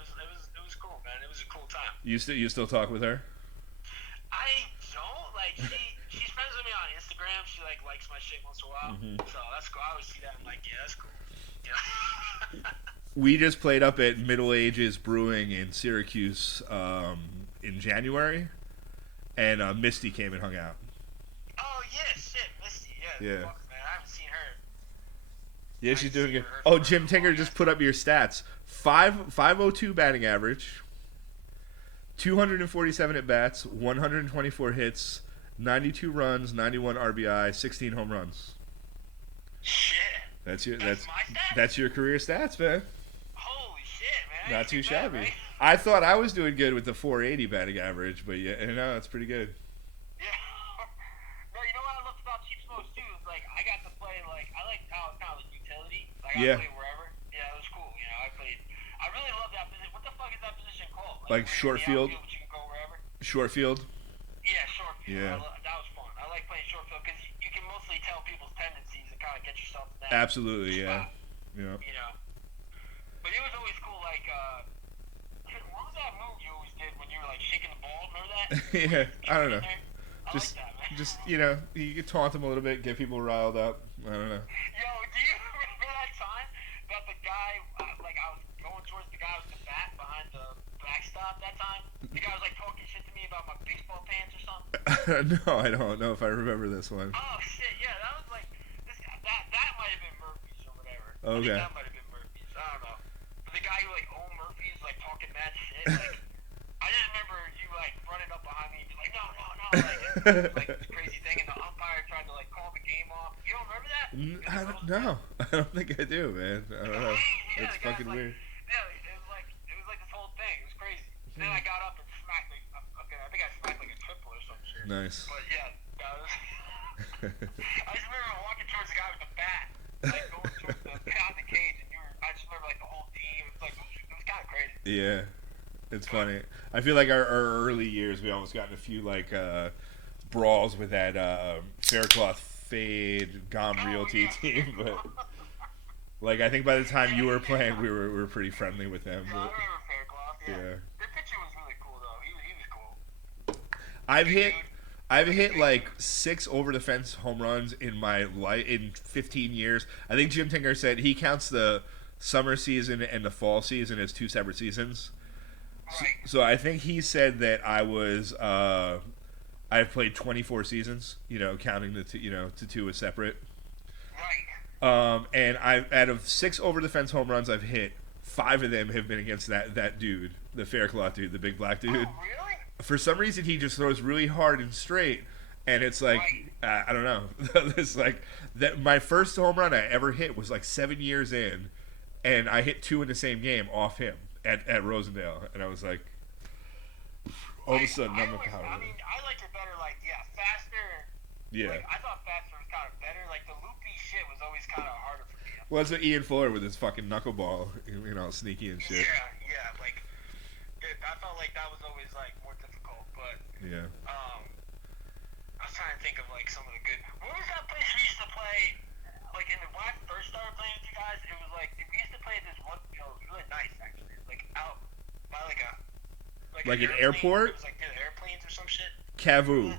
was cool, man. It was a cool time. You still talk with her? I don't like. She's friends with me on Instagram. She like likes my shit once in a while. Mm-hmm. So that's cool. I always see that. I'm like, yeah, that's cool. Yeah. We just played up at Middle Ages Brewing in Syracuse in January, and Misty came and hung out. Oh yeah, Yeah. Fuck, man, I haven't seen her. Yeah, she's doing good. Oh, Jim Tinger just put up your stats. 502 batting average, 247 at bats, 124 hits, 92 runs, 91 RBI, 16 home runs. Shit. That's your my stats? that's your career stats, man. Holy shit, man. Not too Bad, shabby. right? I thought I was doing good with the 480 batting average, but yeah, no, that's pretty good. Yeah. No, you know what I loved about Cheap Smokes too is like I got to play like I like how it's kind of like utility. Like I played wherever. Yeah, it was cool. You know, I really love that position. What the fuck is that position called? Like short field. But you can go wherever. Short field. Yeah, short field. Yeah. That was fun. I like playing short field because you can mostly tell people's tendencies and kind of get yourself to that. Absolutely, yeah. spot, Yeah. You know. But it was always cool. Like, what was that move you always did when you were like shaking the ball? Remember that? Yeah, I don't know. I Just, like that, man. just you know, you can taunt them a little bit, get people riled up. I don't know. Yo, do you remember that time that the guy, like I was going towards the guy with the bat behind the backstop that time? The guy was like talking shit to me about my baseball pants or something. No, I don't know if I remember this one. Oh shit, yeah, that was like this guy, that might have been Murphy's or whatever. Okay. I think that might have been Murphy's. I don't know. But the guy who like owned Murphy's like talking mad shit. Like I just remember you like running up behind me and be like, no, like this crazy thing, and the umpire tried to like call the game off. You don't remember that? I don't know. I don't think I do, man. I don't know. Yeah, It's the guy fucking was weird. Yeah, it was like this whole thing. It was crazy. Then I got up and smacked like I think I smacked like a triple or some shit. Nice. But yeah, that was. I just remember walking towards the guy with the bat, like going towards the behind the cage, and I just remember like the whole team. It was kind of crazy. Yeah, it's funny. I feel like our early years, we almost got in a few like brawls with that Faircloth Fade Gom Realty team, but like I think by the time you were playing, we were pretty friendly with them. Yeah, I But, remember Faircloth. Yeah. yeah. Their pitcher was really cool though. He was cool. I've hit like 6 over the fence home runs in my life in 15 years. I think Jim Tinger said he counts the summer season and the fall season as 2 separate seasons. Right. So I think he said that I've played 24 seasons, you know, counting the to 2 as separate. Right. And out of 6 over the fence home runs I've hit, 5 of them have been against that dude, the Faircloth dude, the big black dude. Oh, really? For some reason, he just throws really hard and straight, and it's like I don't know. It's like that. My first home run I ever hit was like 7 years in, and I hit 2 in the same game off him at Rosendale, and I was like, all of a sudden, I'm a power. I mean, I like it better, like faster. Yeah. Like, I thought faster was kind of better. Like the loopy shit was always kind of harder for me. Well, that's what Ian Fuller with his fucking knuckleball, you know, sneaky and shit. Yeah, like I felt like that was always like more difficult, but Yeah. I was trying to think of like some of the good. What was that place we used to play? Like when I first started playing with you guys, it was like we used to play at this one. You know, it was really nice actually. Like out by like an airport. It was like near the airplanes or some shit. Cavu.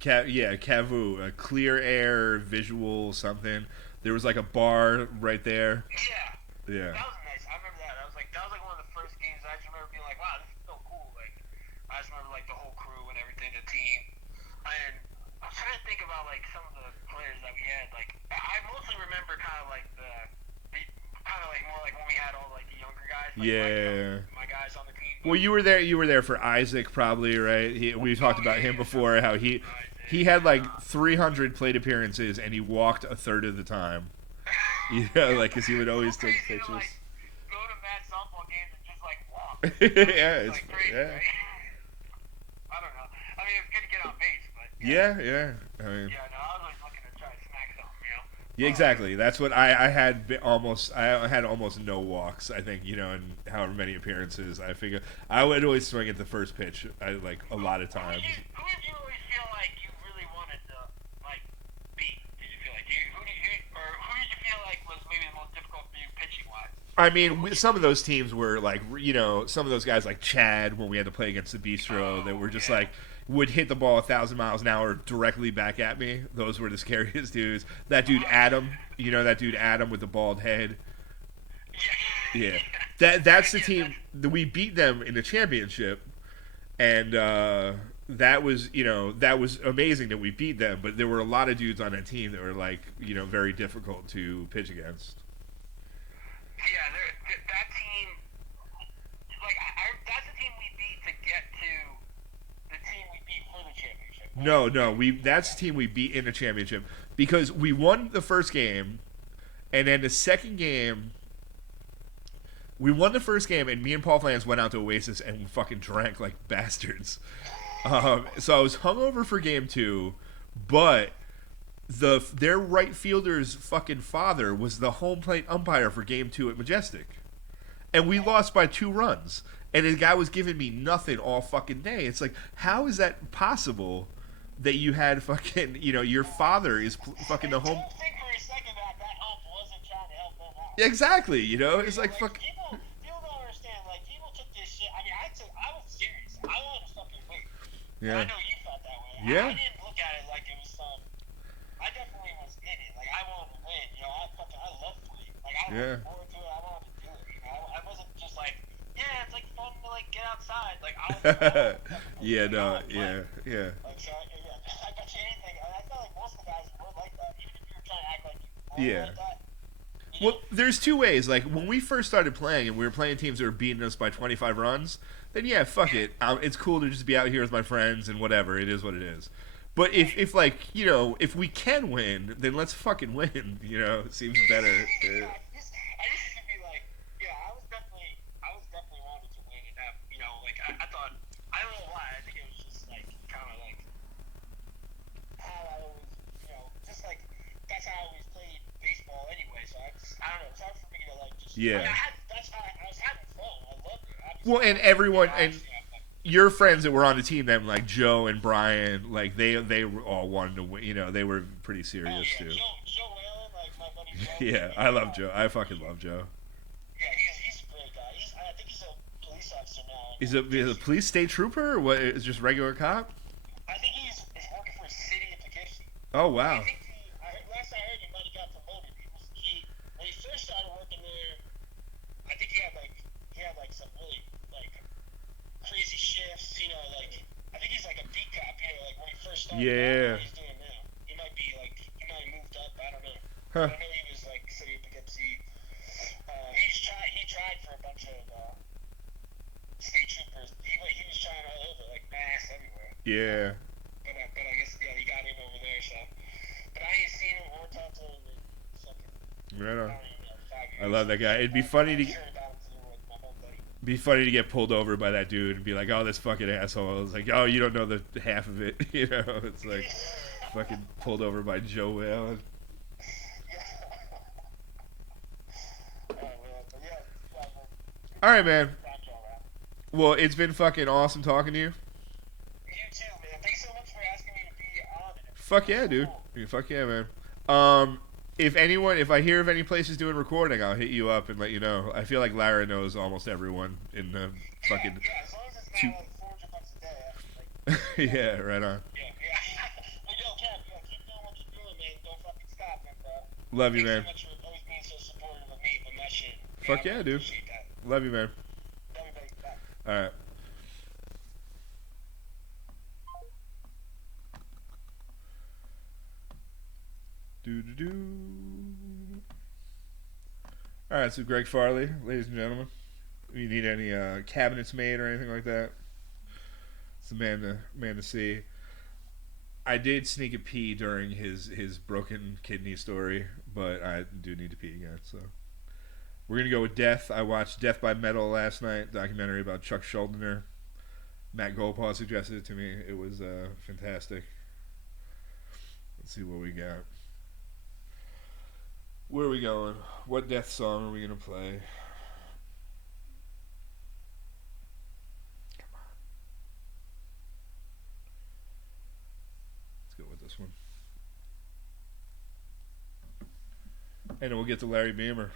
Cavu. Clear air, visual, something. There was like a bar right there. Yeah. Yeah. That was nice. I remember that. That was like one of the first games. I just remember being like, wow, this is so cool. Like, I just remember like the whole crew and everything, the team. And I was trying to think about like some of the players that we had. Like, I mostly remember kind of like the kind of like more like when we had all like the younger guys. Like, Yeah. my guys on the team. Well, you were there. You were there for Isaac, probably, right? We talked about him before. How he had like 300 plate appearances, and he walked a third of the time. Yeah, like because he would always take pictures. To, like, go to mad softball games and just like walk. Yeah, it's like crazy, yeah. right? I don't know. I mean, it's good to get on base, but Yeah. I mean, yeah, no, I was always looking to try to smack something, you know. yeah, exactly. That's what I had almost. I had almost no walks. I think in however many appearances. I figure I would always swing at the first pitch. Like a lot of times. Who did you always feel like you really wanted to like beat? Did you feel like who did you feel like was maybe the most difficult for you pitching wise? I mean, some of those teams were like, some of those guys like Chad when we had to play against the Bistro that were just like would hit the ball 1,000 miles an hour directly back at me. Those were the scariest dudes. That dude Adam, that dude Adam with the bald head. Yeah, that's the team that we beat them in the championship, and that was that was amazing that we beat them, but there were a lot of dudes on that team that were like very difficult to pitch against. Yeah, that team, like that's the team we beat to get to the team we beat for the championship. Right? No, that's the team we beat in the championship because we won the first game, and then the second game. We won the first game, and me and Paul Flans went out to Oasis and fucking drank like bastards. So I was hungover for game 2, but their right fielder's fucking father was the home plate umpire for game 2 at Majestic, and we lost by 2 runs. And the guy was giving me nothing all fucking day. It's like, how is that possible? That you had fucking your father is fucking the home. Don't think for a second that ump wasn't trying to help them out. Exactly, it's like fuck. People don't understand. Like people took this shit. I mean, I was serious. I wanted to fucking win. Yeah. I know you felt that way. Yeah. I didn't look at it like it was some. I definitely was in it. Like I wanted to win. I love playing. Like I Yeah. looked forward to it. I wanted to do it. I wasn't just like, yeah, it's like fun to like get outside. Like I was. Yeah, no, yeah. Like so, yeah. I bet you anything. I felt like most of the guys were like that. Even if you were trying to act like you weren't Yeah. like that. Well, there's 2 ways. Like when we first started playing, and we were playing teams that were beating us by 25 runs, then yeah, fuck it. It's cool to just be out here with my friends and whatever. It is what it is. But if like if we can win, then let's fucking win. It seems better. I used to be like, yeah, I was definitely wanted to win, and have, like I thought, I don't know why. I think it was just like kind of like how I always, just like that's how I always played baseball anyway. So I don't know. It's hard for me to like just. Yeah. I mean, that's how I was having fun. I loved it. Well, and everyone and your friends that were on the team, then like Joe and Brian, like they all wanted to win. They were pretty serious too. Joe Whalen, like my buddy Joe. Yeah, I love Joe. I fucking love Joe. Yeah, he's a great guy. I think he's a police officer now. Is a police state trooper or what? Is just regular cop? I think he's working for the city of Poughkeepsie. Oh wow. I think last I heard, he might have got promoted. When he first started working there, I think he had like some really like crazy shifts. Like I think he's like a beat cop. Like when he first started. Yeah. I don't know what he's doing now. He might have moved up. I don't know. Huh. I know he was like city of Poughkeepsie. He tried for a bunch of state troopers. He was trying all over, like mass everywhere. Yeah. But I guess he got in over there. So, but I ain't seen him or talked to him in fucking. Right on. I don't even know, 5 years. I love that guy. It'd be funny to I'm sure about him too with my buddy. get pulled over by that dude and be like, "Oh, this fucking asshole." It's like, "Oh, you don't know the half of it." It's like fucking pulled over by Joe Whalen. All right, man. Well, it's been fucking awesome talking to you. You too, man. Thanks so much for asking me to be on it. Fuck yeah, dude. Yeah, fuck yeah, man. If I hear of any places doing recording, I'll hit you up and let you know. I feel like Lara knows almost everyone in the fucking. Yeah, as long as it's not like $400 a day. Yeah, right on. Yeah. Well, yo, Kev, keep doing what you're doing, man. Don't fucking stop, man, bro. Love you, Thanks man. so much for always being so supportive of me with my shit. Fuck I yeah, dude. appreciate that. Love you, man. Love you, baby. Bye. All right. Do. All right, so Greg Farley, ladies and gentlemen. If you need any cabinets made or anything like that, it's the man to see. I did sneak a pee during his broken kidney story, but I do need to pee again. So we're gonna go with Death. I watched Death by Metal last night, documentary about Chuck Schuldiner. Matt Goldpaw suggested it to me. It was fantastic. Let's see what we got. Where are we going? What Death song are we gonna play? Come on. Let's go with this one. And then we'll get to Larry Beemer.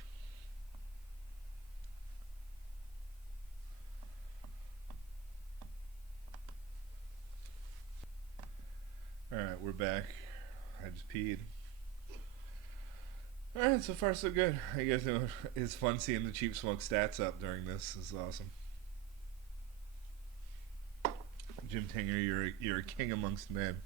Alright, we're back. I just peed. Alright, so far so good. I guess it's fun seeing the Cheap Smoke stats up during this. This is awesome. Jim Tinger, you're a king amongst men.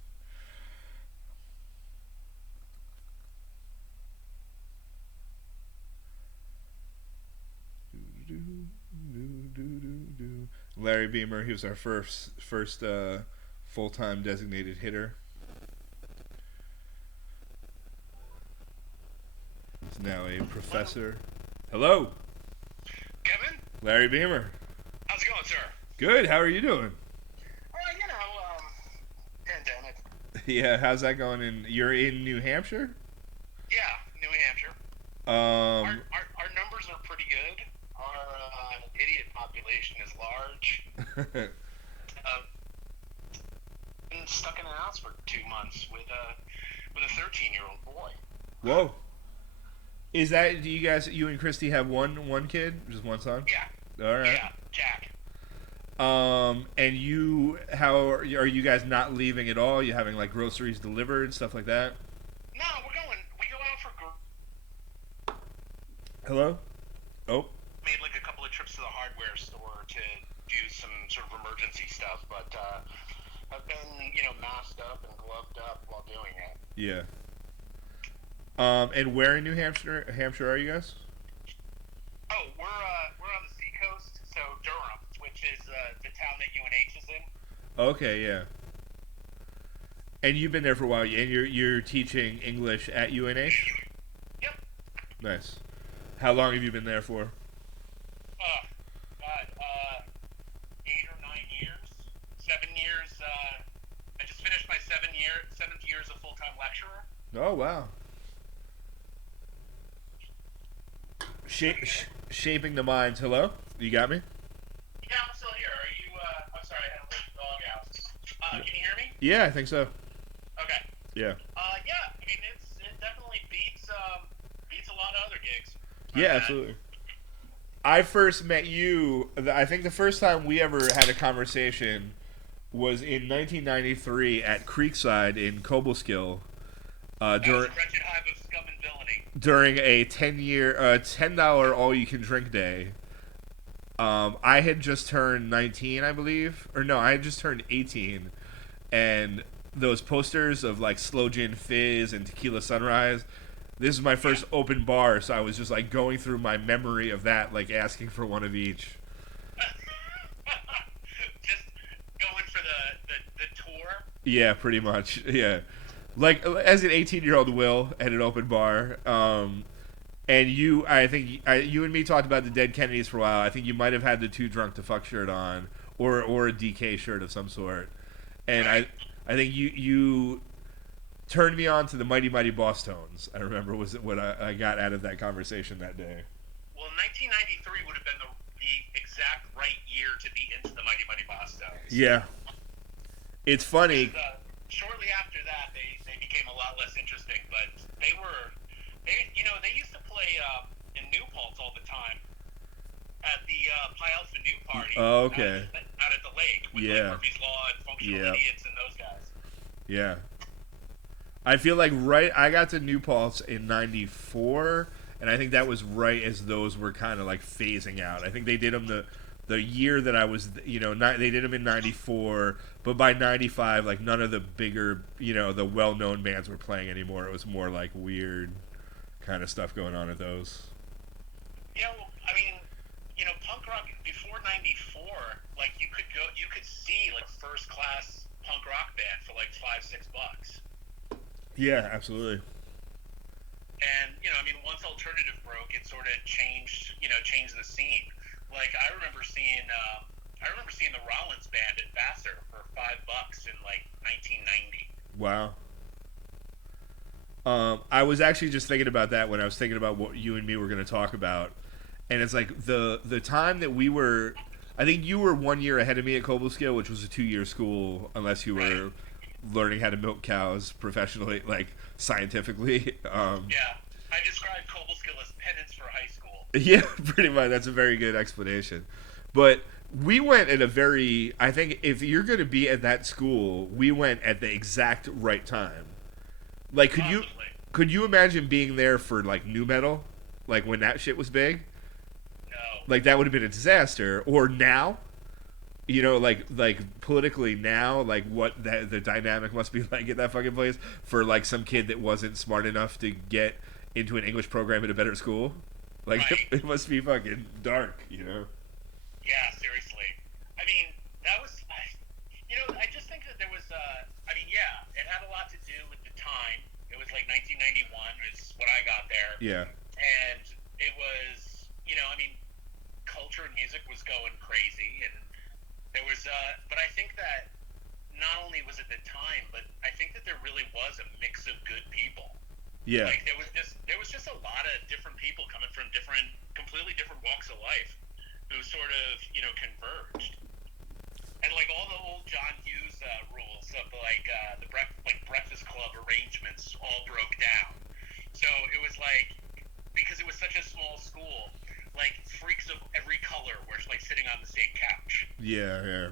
Larry Beemer, he was our first full-time designated hitter. He's now a professor. Hello, Kevin, Larry Beemer. how's it going, sir? Good. How are you doing? Pandemic. Yeah. How's that going? You're in New Hampshire. Yeah, New Hampshire. Our numbers are pretty good. Our idiot population is large. Been stuck in the house for 2 months with a 13-year-old boy. Whoa. Is that, do you and Christy have one kid? Just one son? Yeah. All right. Yeah, Jack. And how are you guys not leaving at all? You having like groceries delivered, stuff like that? No, we go out for Hello? Oh. made like a couple of trips to the hardware store to do some sort of emergency stuff, but I've been, masked up and gloved up while doing it. Yeah. And where in New Hampshire are you guys? Oh, we're on the seacoast, so Durham, which is the town that UNH is in. Okay, yeah. And you've been there for a while, and you're teaching English at UNH? Yep. Nice. How long have you been there for? God, 8 or 9 years, 7 years. I just finished my 7th year as a full-time lecturer. Oh, wow. Shaping the minds. Hello? You got me? Yeah, I'm still here. Are you, I'm sorry, I had to let the dog out. Can you hear me? Yeah, I think so. Okay. Yeah. Yeah, I mean, it definitely beats a lot of other gigs. Yeah, absolutely. I first met you, I think the first time we ever had a conversation was in 1993 at Creekside in Cobleskill. That was a wretched hive of scum and villainy. During a $10 all-you-can-drink day. I had just turned 19, I believe. Or no, I had just turned 18. And those posters of like Slow Gin Fizz and Tequila Sunrise, this is my first open bar, so I was just like going through my memory of that, like asking for one of each. Just going for the tour. Yeah, pretty much. Yeah. Like, as an 18-year-old will at an open bar, and you and me talked about the Dead Kennedys for a while. I think you might have had the Too Drunk to Fuck shirt on, or a DK shirt of some sort. And I think you turned me on to the Mighty Mighty Boss Tones. I remember was what I got out of that conversation that day. Well, 1993 would have been the exact right year to be into the Mighty Mighty Boss Tones. Yeah. It's funny. Shortly after that, they became a lot less interesting, but they used to play in New Paltz all the time at the Pi Alpha New Party. Oh, okay. Out at the lake with like Murphy's Law and Functional Idiots and those guys. Yeah. I feel like I got to New Paltz in 94, and I think that was right as those were kind of like phasing out. I think they did them the year that I was, they did them in 94, but by 95, like none of the bigger, the well-known bands were playing anymore. It was more like weird kind of stuff going on at those. Yeah, well, I mean, punk rock before 94, like you could see like first class punk rock band for like $5-6. Yeah, absolutely. And once alternative broke, it sort of changed the scene. Like I remember seeing the Rollins band at Vassar for $5 in like 1990. Wow. I was actually just thinking about that when I was thinking about what you and me were going to talk about, and it's like the time that we were. I think you were 1 year ahead of me at Cobleskill, which was a 2-year school, unless you were learning how to milk cows professionally, like scientifically. Yeah, I described Cobleskill as penance for high school. Yeah, pretty much. That's a very good explanation. But we went at a very. I think if you're going to be at that school, we went at the exact right time. Like, could you imagine being there for like nu metal, like when that shit was big? No. Like that would have been a disaster. Or now, like politically now, like what the dynamic must be like at that fucking place for like some kid that wasn't smart enough to get into an English program at a better school. Like Right. it must be fucking dark, Yeah, seriously. I mean, that was, I just think that there was, yeah, it had a lot to do with the time. It was like 1991 is when I got there. Yeah. And it was, culture and music was going crazy. And there was, but I think that not only was it the time, but I think that there really was a mix of good people. Yeah. Like there was just a lot of different people coming from completely different walks of life who sort of, converged. And like all the old John Hughes rules of the Breakfast Club arrangements all broke down. So it was like, because it was such a small school, like freaks of every color were like sitting on the same couch. Yeah.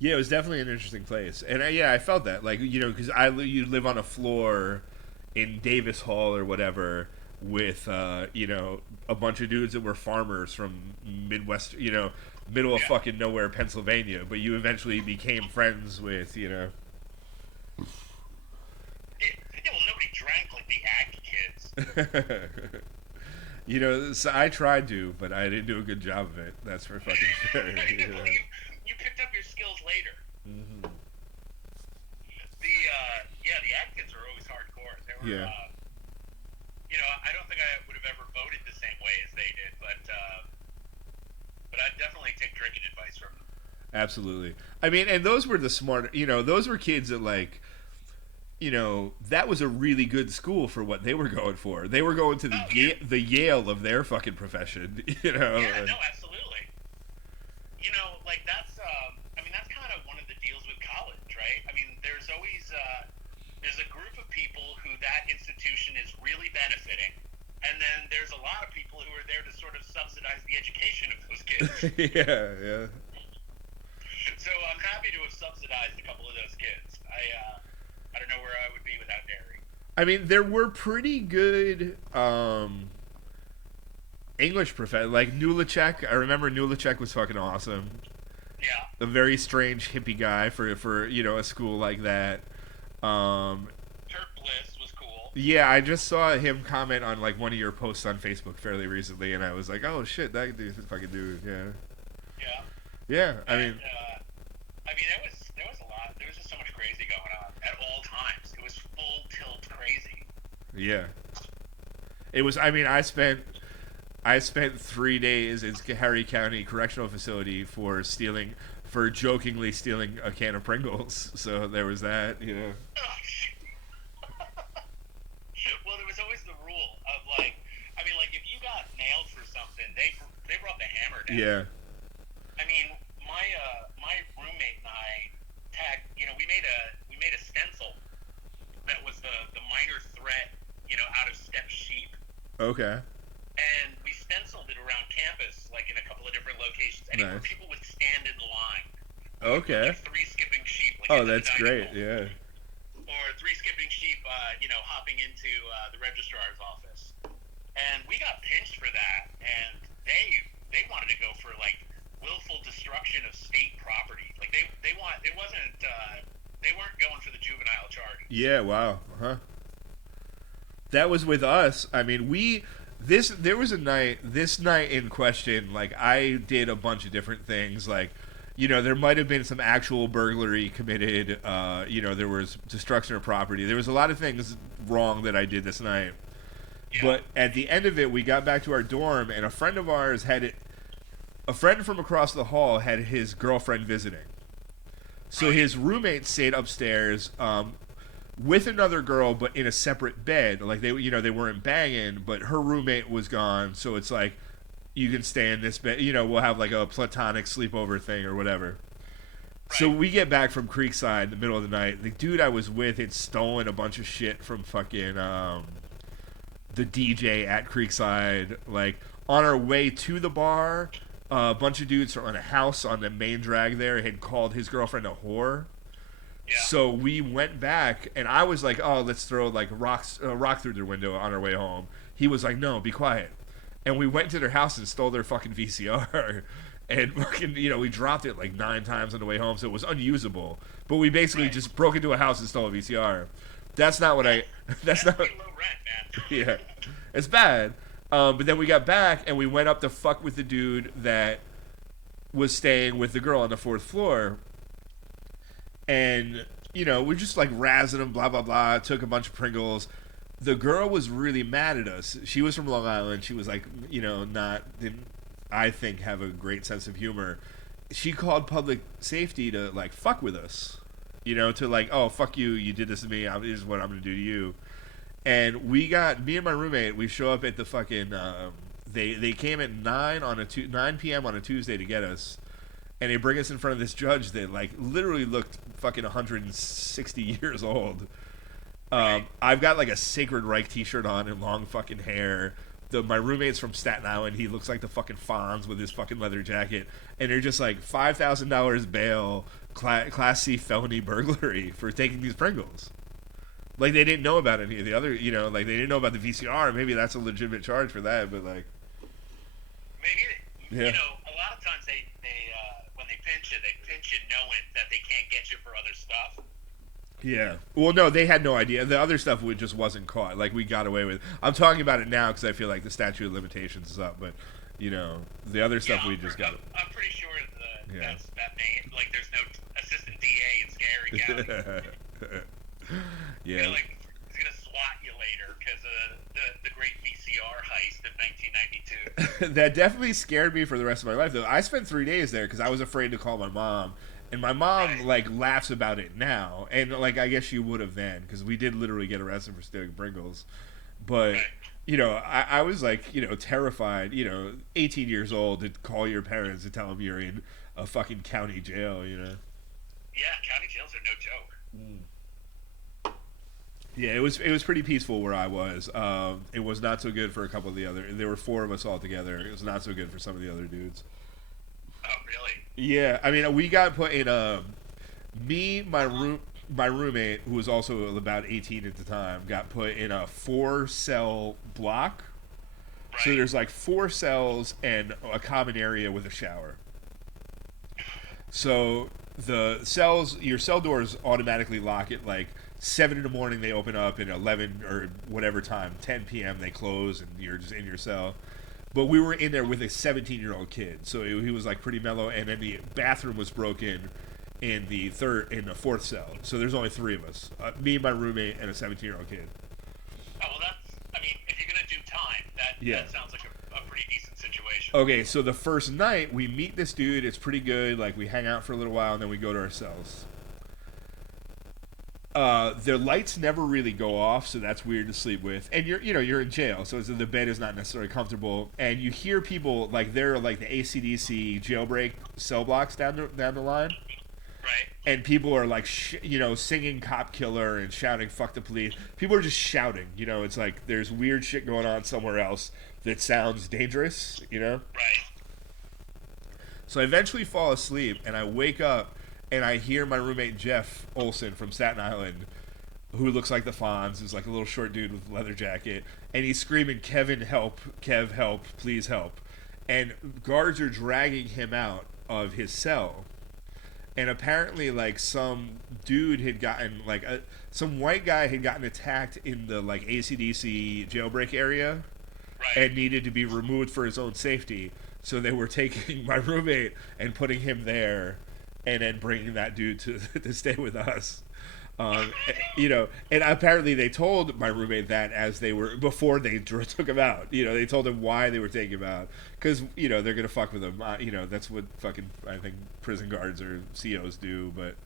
Yeah, it was definitely an interesting place, and I felt that, like, because you live on a floor in Davis Hall or whatever with a bunch of dudes that were farmers from Midwest, middle of fucking nowhere, Pennsylvania, but you eventually became friends with, Yeah, well, nobody drank like the ag kids. So I tried to, but I didn't do a good job of it. That's for fucking sure. Well, you picked up your skills later. Mm-hmm. The ag kids were always hardcore. They were, I don't think I would have ever voted the same way as they did, but I'd definitely take drinking advice from them. Absolutely. I mean, and those were the smart, those were kids that, like, that was a really good school for what they were going for. They were going to the Yale of their fucking profession, Yeah, no, absolutely. That's kind of one of the deals with college, right? I mean, there's always there's a group of people who that institution is really benefiting, and then there's a lot of people who are there to sort of subsidize the education of those kids. Yeah. So I'm happy to have subsidized a couple of those kids. I don't know where I would be without dairy. I mean, there were pretty good English professors, like Nulacek. I remember Nulacek was fucking awesome. Yeah. A very strange hippie guy for a school like that. Turk Bliss was cool. Yeah, I just saw him comment on like one of your posts on Facebook fairly recently, and I was like, oh shit, that dude's a fucking dude. Yeah. Yeah. I mean, there was a lot. There was just so much crazy going on at all times. It was full tilt crazy. yeah. It was. I mean, I spent 3 days in Harry County Correctional Facility for jokingly stealing a can of Pringles. So there was that, Well, there was always the rule of if you got nailed for something, they brought the hammer down. Yeah. I mean, my roommate and I we made a stencil that was the minor threat, out of steppe sheep. Okay. And we stenciled it around campus, like in a couple of different locations, and where Nice. people would stand in line. Okay. Like 3 skipping sheep. Like Oh, in the that's dining great. hall. Yeah. Or 3 skipping sheep, hopping into the registrar's office. And we got pinched for that, and they wanted to go for like willful destruction of state property. Like they weren't going for the juvenile charges. Yeah. Wow. Huh. That was with us. I mean, there was this night in question, like, I did a bunch of different things, like, there might have been some actual burglary committed, there was destruction of property, there was a lot of things wrong that I did this night. Yeah. But at the end of it, we got back to our dorm, and a friend of ours a friend from across the hall had his girlfriend visiting. So his roommate stayed upstairs, with another girl, but in a separate bed. Like, they weren't banging, but her roommate was gone, so it's like, you can stay in this bed, we'll have like a platonic sleepover thing or whatever. Right. So we get back from Creekside in the middle of the night. The dude I was with had stolen a bunch of shit from fucking the DJ at Creekside. Like, on our way to the bar, a bunch of dudes from a house on the main drag there had called his girlfriend a whore. Yeah. So we went back, and I was like, oh, let's throw like rock through their window on our way home. He was like, no, be quiet. And we went to their house and stole their fucking VCR. and fucking, we dropped it like 9 times on the way home, so it was unusable. But we basically just broke into a house and stole a VCR. That's not what I. That's not. Pretty low rent, man. Yeah, it's bad. But then we got back and we went up to fuck with the dude that was staying with the girl on the 4th floor, and we're just like razzing him, blah blah blah. Took a bunch of Pringles. The girl was really mad at us. She was from Long Island. She was like, didn't, I think, have a great sense of humor. She called public safety to like fuck with us, to like, oh fuck you, you did this to me. This is what I'm gonna do to you. And me and my roommate, we show up at the fucking. They came at 9 p.m. on a Tuesday to get us, and they bring us in front of this judge that like literally looked fucking 160 years old. I've got like a Sacred Reich t-shirt on and long fucking hair. My roommate's from Staten Island. He looks like the fucking Fonz with his fucking leather jacket. And they're just like $5,000 bail, Class C felony burglary for taking these Pringles. Like they didn't know about any of the other, like they didn't know about the VCR. Maybe that's a legitimate charge for that, but like. Maybe, a lot of times they when they pinch you knowing that they can't get you for other stuff. Yeah. Well, no, they had no idea. The other stuff just wasn't caught. Like, we got away with. I'm talking about it now because I feel like the statute of limitations is up. But, the other stuff we just got. I'm pretty sure that may, like, there's no assistant DA in Scary County. Yeah. Like, he's going to swat you later because of the great VCR heist of 1992. That definitely scared me for the rest of my life, though. I spent 3 days there because I was afraid to call my mom. And my mom, like, laughs about it now. And, like, I guess she would have then, because we did literally get arrested for stealing Pringles. But, I was, like, terrified, 18 years old, to call your parents and tell them you're in a fucking county jail, Yeah, county jails are no joke. Yeah, it was pretty peaceful where I was. It was not so good for a couple of the other. There were 4 of us all together. It was not so good for some of the other dudes. Oh, really? Yeah, I mean, we got put in my roommate, who was also about 18 at the time, got put in a 4-cell block. Right. So there's like 4 cells and a common area with a shower. So the cells, your cell doors automatically lock at like 7 in the morning. They open up, and 11 or whatever time, 10 p.m. they close, and you're just in your cell. But we were in there with a 17-year-old kid, so he was like pretty mellow. And then the bathroom was broken in the 4th cell. So there's only 3 of us: me, my roommate, and a 17-year-old kid. Oh well, if you're gonna do time, that sounds like a pretty decent situation. Okay, so the first night we meet this dude. It's pretty good. Like, we hang out for a little while, and then we go to our cells. Their lights never really go off, so that's weird to sleep with. And you're in jail, so the bed is not necessarily comfortable. And you hear people like they're like the AC/DC jailbreak cell blocks down the line. Right. And people are like, singing "Cop Killer" and shouting "Fuck the police." People are just shouting. It's like there's weird shit going on somewhere else that sounds dangerous. Right. So I eventually fall asleep, and I wake up. And I hear my roommate Jeff Olson from Staten Island, who looks like the Fonz, is like a little short dude with a leather jacket, and he's screaming, "Kevin, help! Kev, help! Please help!" And guards are dragging him out of his cell. And apparently, like, some dude had gotten, like, some white guy had gotten attacked in the, like, AC/DC jailbreak area, and needed to be removed for his own safety. So they were taking my roommate and putting him there, and then bringing that dude to stay with us. And apparently they told my roommate that before they took him out. They told him why they were taking him out. Because, they're going to fuck with him. That's what fucking, I think, prison guards or COs do, but,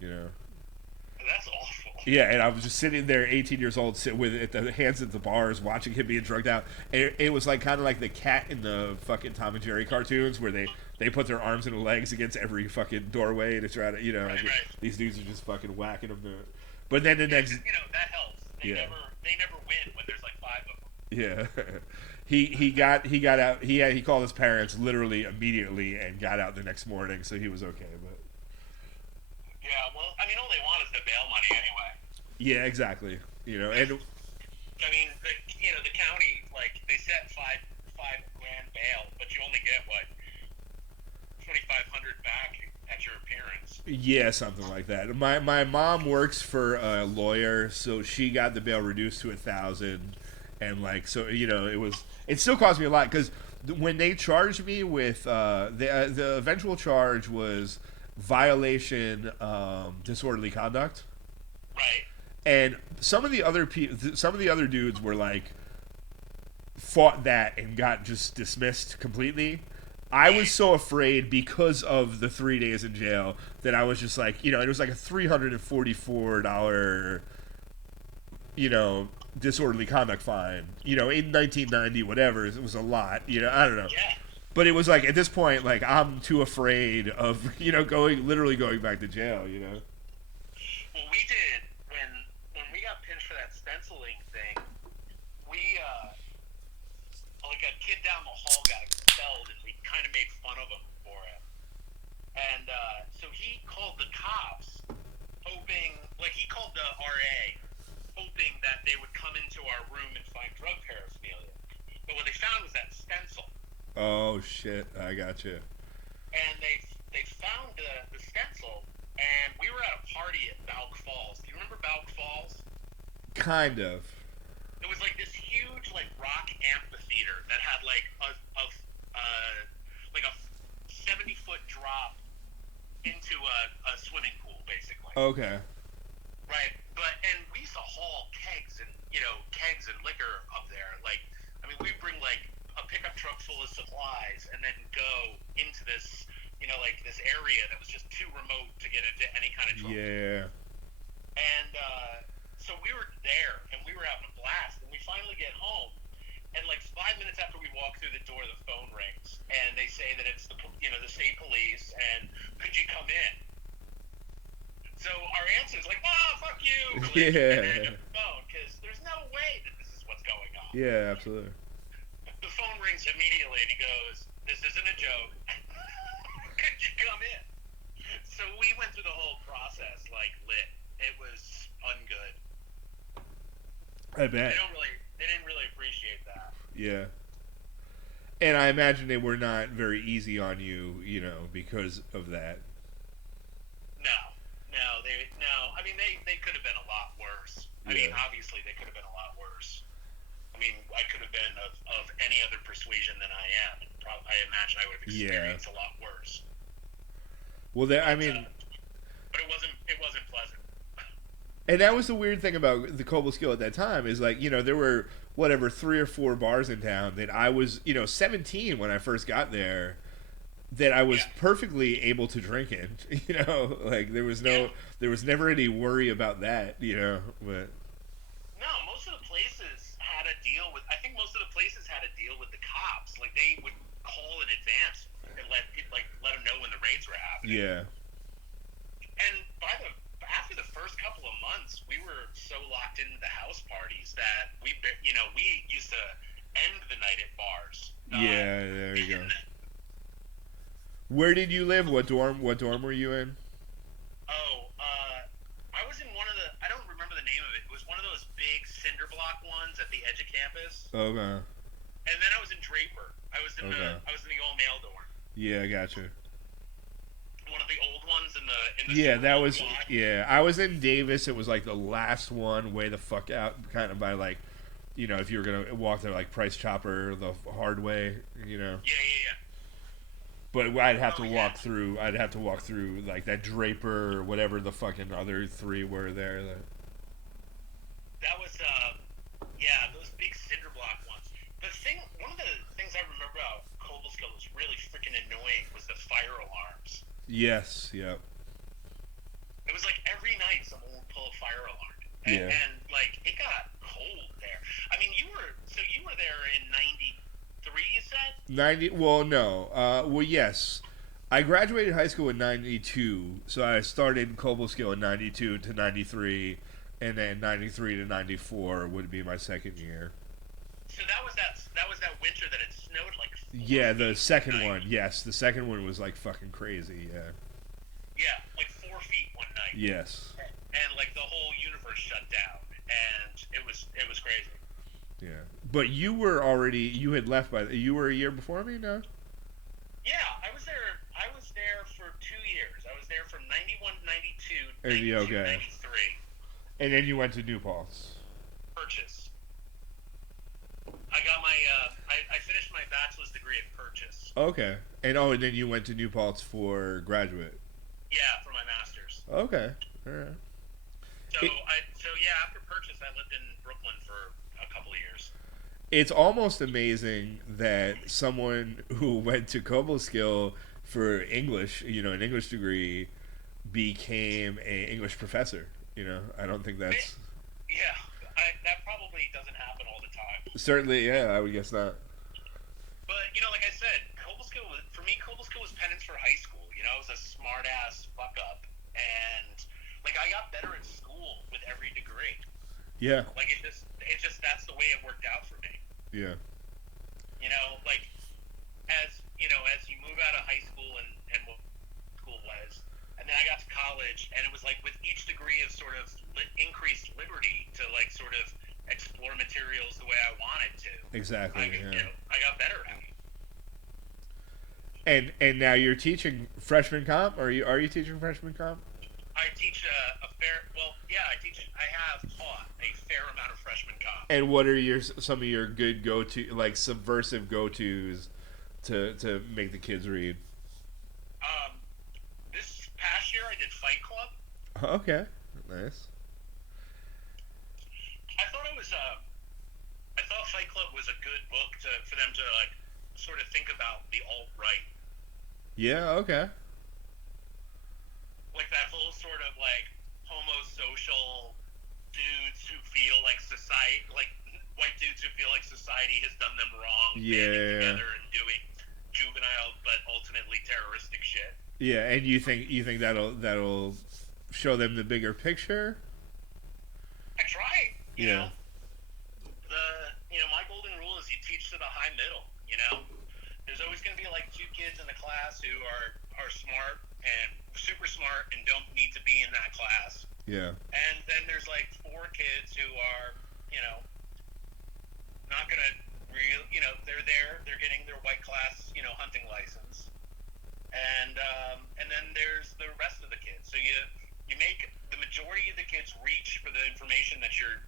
That's awful. Yeah, and I was just sitting there, 18 years old, with the hands at the bars, watching him being drugged out. And it was like kind of like the cat in the fucking Tom and Jerry cartoons, where they put their arms and legs against every fucking doorway to try to, these dudes are just fucking whacking them. But then the next, that helps. They never win when there's like 5 of them. Yeah, he got out. He called his parents literally immediately and got out the next morning, so he was okay. But yeah, well, I mean, all they want is the bail money anyway. Yeah, exactly. And I mean, the county, like, they set $5 grand bail, but you only get what, $2,500 back at your appearance. Yeah, something like that. My mom works for a lawyer, so she got the bail reduced to 1,000, and like so it still cost me a lot because when they charged me with the eventual charge was violation, disorderly conduct, Right. and some of the other dudes were like fought that and got just dismissed completely. I was so afraid because of the 3 days in jail that I was just like, it was like a $344, disorderly conduct fine. In 1990, whatever, it was a lot. I don't know. Yeah. But it was like at this point, like I'm too afraid of literally going back to jail. Well, we did when we got pinched for that stenciling thing. We like a kid down the hall got expelled, and we kind of made fun of him for it. And so he called the cops, he called the RA, hoping that they would come into our room and find drug paraphernalia. But what they found was that stencil. Oh shit! I got you. And they found the stencil, and we were at a party at Balk Falls. Do you remember Balk Falls? Kind of. It was like this huge rock amphitheater that had like a 70-foot drop into a swimming pool, basically. Okay. Right, and we used to haul kegs and liquor up there. We bring a pickup truck full of supplies and then go into this this area that was just too remote to get into any kind of truck. Yeah. And so we were there, and we were having a blast, and we finally get home, and 5 minutes after we walk through the door, the phone rings, and they say that it's the state police, and could you come in? So our answer is fuck you! Yeah. And hang up the phone, because there's no way that this is what's going on. Yeah, absolutely. The phone rings immediately, and he goes, "This isn't a joke. Could you come in?" So we went through the whole process lit. It was ungood. I bet. They didn't really appreciate that. Yeah. And I imagine they were not very easy on you, because of that. No. I mean, they could have been a lot worse. I mean, obviously they could have been a lot worse. I mean, I could have been of any other persuasion than I am. And I imagine I would have experienced a lot worse. Well, but it wasn't pleasant. And that was the weird thing about the Cobleskill at that time is there were 3 or 4 bars in town that I was 17 when I first got there that I was perfectly able to drink in. There was never any worry about that. But no, most of the places had a deal with. I think most of the places had a deal with the cops. They would call in advance and let them know when the raids were happening. Yeah. And after the first couple of months, we were so locked into the house parties that we used to end the night at bars. Yeah, there you go. Where did you live? What dorm were you in? I was in one of the. I don't remember the name of it. It was one of those big cinder block ones at the edge of campus. Okay. And then I was in Draper. I was in the all male dorm. Yeah, I gotcha. One of the old ones in the that was block. I was in Davis. It was the last one way the fuck out, kind of by if you were gonna walk there Price Chopper the hard way, Yeah. But I'd have to walk through. I'd have to walk through that Draper or whatever the fucking other 3 were there. That was those big cinder block ones. One of the things I remember about Cobleskill was really freaking annoying was the fire alarms. Yes. Yep. It was every night someone would pull a fire alarm, and it got cold there. I mean, you were there in '93, you said? 90. Well, no. Well, yes. I graduated high school in '92, so I started Cobleskill in '92 to '93, and then '93 to '94 would be my second year. So that was that winter that it snowed 4 Yeah, the feet second one night. one. Yes, the second one was fucking crazy. Yeah. Yeah, 4 feet one night. Yes. And the whole universe shut down, and it was crazy. Yeah, but you had left you were a year before me, no? Yeah, I was there And you 92, okay? 93. And then you went to New Paltz. Purchase. I got my, I finished my bachelor's degree in Purchase. Okay. And then you went to New Paltz for graduate. Yeah, for my master's. Okay. All right. So yeah, after Purchase, I lived in Brooklyn for a couple of years. It's almost amazing that someone who went to Cobleskill for English, an English degree, became an English professor. I don't think that's Yeah, that probably doesn't happen all the time. certainly. Yeah, I would guess not. But like I said, Cobleskill was penance for high school. It was a smart ass fuck up, and I got better in school with every degree. Yeah. It just that's the way it worked out for me. Yeah. As you move out of high school and what school was, and then I got to college, and it was with each degree of sort of increased liberty to sort of explore materials the way I wanted to. Exactly. I got better at it. And now you're teaching freshman comp, or are you teaching freshman comp? I teach I have taught a fair amount of freshman comp. And what are some of your good go-to, subversive go-tos to make the kids read? This past year I did Fight Club. Okay, nice. I thought Fight Club was a good book for them to sort of think about the alt-right. Yeah, okay. That whole sort of homosocial dudes who feel like society, white dudes who feel like society has done them wrong, banding together and doing juvenile but ultimately terroristic shit. Yeah, and you think that'll show them the bigger picture? I try. Yeah. My golden rule is you teach to the high middle. There's always going to be two kids in the class who are smart and super smart and don't need to be in that class. Yeah. And then there's 4 kids who are, not going to they're getting their white class, hunting license. And then there's the rest of the kids. So you make the majority of the kids reach for the information that you're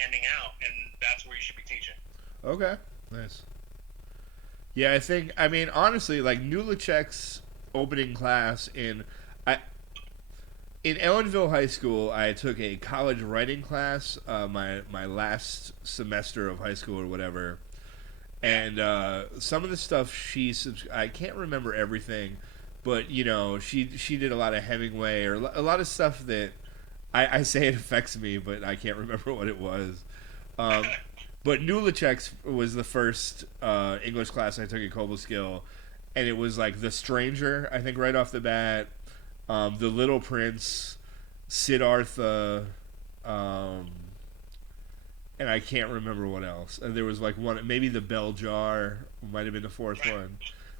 handing out, and that's where you should be teaching. Okay. Nice. Yeah, I mean, honestly, Nulachek's opening class in Ellenville High School, I took a college writing class, my last semester of high school or whatever, and some of the stuff I can't remember everything, but she did a lot of Hemingway or a lot of stuff that I say it affects me, but I can't remember what it was. But Nulachek's was the first English class I took at Cobleskill, and it was The Stranger, I think, right off the bat, The Little Prince, Siddhartha, and I can't remember what else. And there was one, maybe The Bell Jar might have been the fourth one,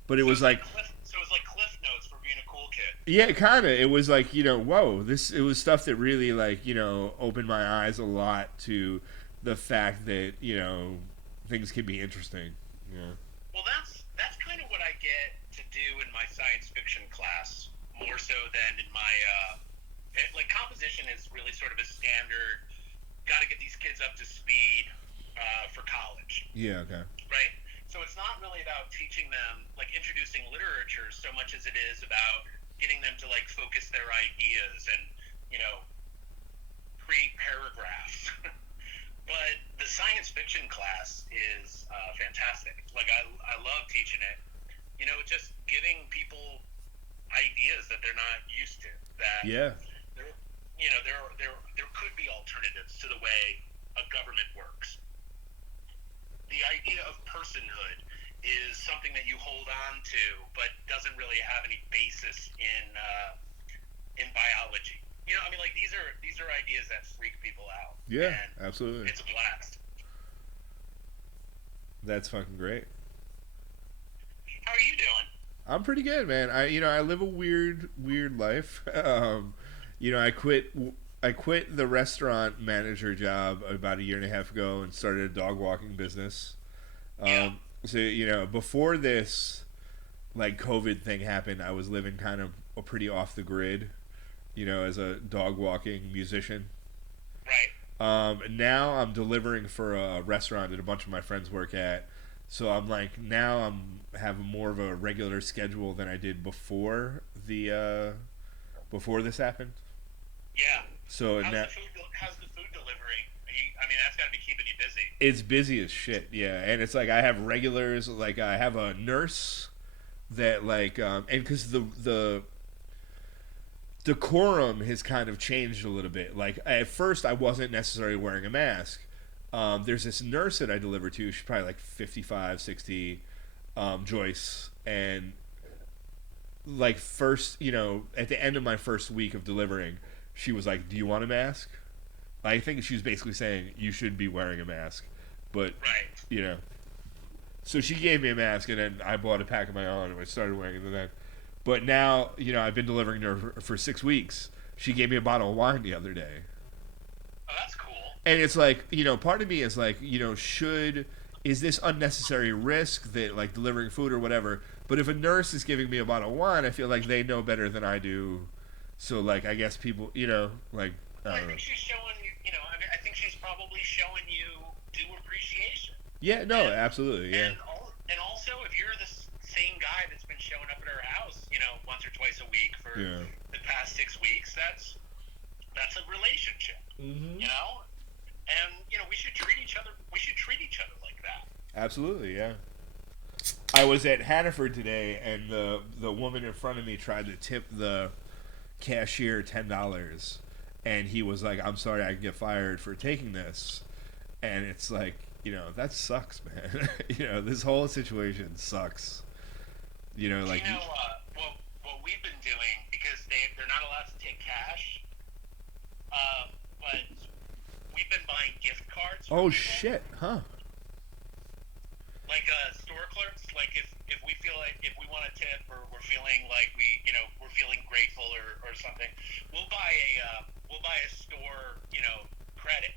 but it was so it was Cliff Notes for being a cool kid. Yeah, kind of. It was whoa, it was stuff that really opened my eyes a lot to the fact that things can be interesting. Yeah. Well, that's kind of what I get to do in my science fiction class, more so than in my composition is really sort of a standard. Got to get these kids up to speed for college. Yeah. Okay. Right. So it's not really about teaching them introducing literature so much as it is about getting them to focus their ideas and create paragraphs. But the science fiction class is fantastic. I love teaching it. Just giving people ideas that they're not used to. That there could be alternatives to the way a government works. The idea of personhood is something that you hold on to, but doesn't really have any basis in biology. These are ideas that freak people out. Yeah, absolutely. It's a blast. That's fucking great. How are you doing? I'm pretty good, man. I live a weird life. I quit the restaurant manager job about a year and a half ago and started a dog walking business. So before this COVID thing happened, I was living kind of pretty off the grid. as a dog walking musician. Right. Now I'm delivering for a restaurant that a bunch of my friends work at. So I'm like now I'm having more of a regular schedule than I did before this happened. Yeah. So now How's the food delivery? I mean, that's got to be keeping you busy. it's busy as shit, yeah. And it's like I have regulars, like I have a nurse that like, and because the decorum has kind of changed a little bit. Like at first, I wasn't necessarily wearing a mask. There's this nurse that I deliver to. She's probably like 55, 60, Joyce, and like first, at the end of my first week of delivering, she was like, "Do you want a mask?" I think she was basically saying you should be wearing a mask, but Right. So she gave me a mask, and then I bought a pack of my own, and I started wearing it then. But now, I've been delivering to her for 6 weeks. She gave me a bottle of wine the other day. Oh, that's cool. And it's like, part of me is like, is this unnecessary risk that, like, delivering food or whatever? But if a nurse is giving me a bottle of wine, I feel like they know better than I do. So, like, I guess people, like, I I don't know. think she's showing you, I mean, I think she's probably showing you due appreciation. Yeah, no, absolutely, yeah. And also, if you're the same guy that's been showing up at her house, once or twice a week for the past 6 weeks, that's a relationship, Mm-hmm. And we should treat each other. We should treat each other like that. Absolutely, yeah. I was at Hannaford today, and the woman in front of me tried to tip the cashier $10, and he was like, "I'm sorry, I can get fired for taking this," and it's like, that sucks, man. This whole situation sucks. Like, what we've been doing, because they're not allowed to take cash, but we've been buying gift cards. Oh shit, huh? Like store clerks, like if we feel like if we want to tip or we're feeling like we're feeling grateful or something, we'll buy a store credit.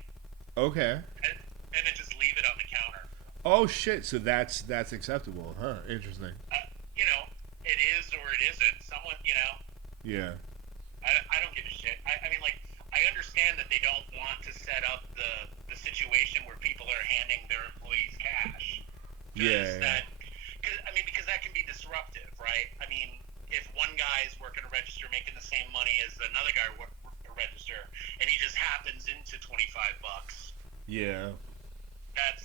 Okay. And then just leave it on the counter. Oh shit, so that's acceptable, huh? Interesting. It is or it isn't. Someone, Yeah. I don't give a shit. I mean, like, I understand that they don't want to set up the situation where people are handing their employees cash. Yeah. Because that can be disruptive, right? I mean, if one guy is working a register making the same money as another guy working a register, and he just happens into $25, Yeah. that's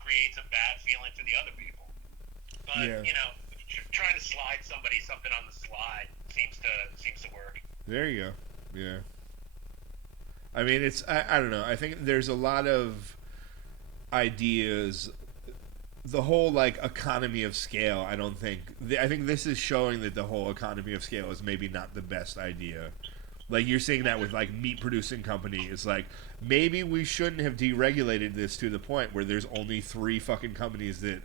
creates a bad feeling for the other people. But trying to slide somebody something on the slide seems to work. There you go. Yeah. I mean, it's I don't know. I think there's a lot of ideas. The whole like economy of scale. I think this is showing that the whole economy of scale is maybe not the best idea. Like you're seeing that with like meat producing companies. Like maybe we shouldn't have deregulated this to the point where there's only 3 fucking companies that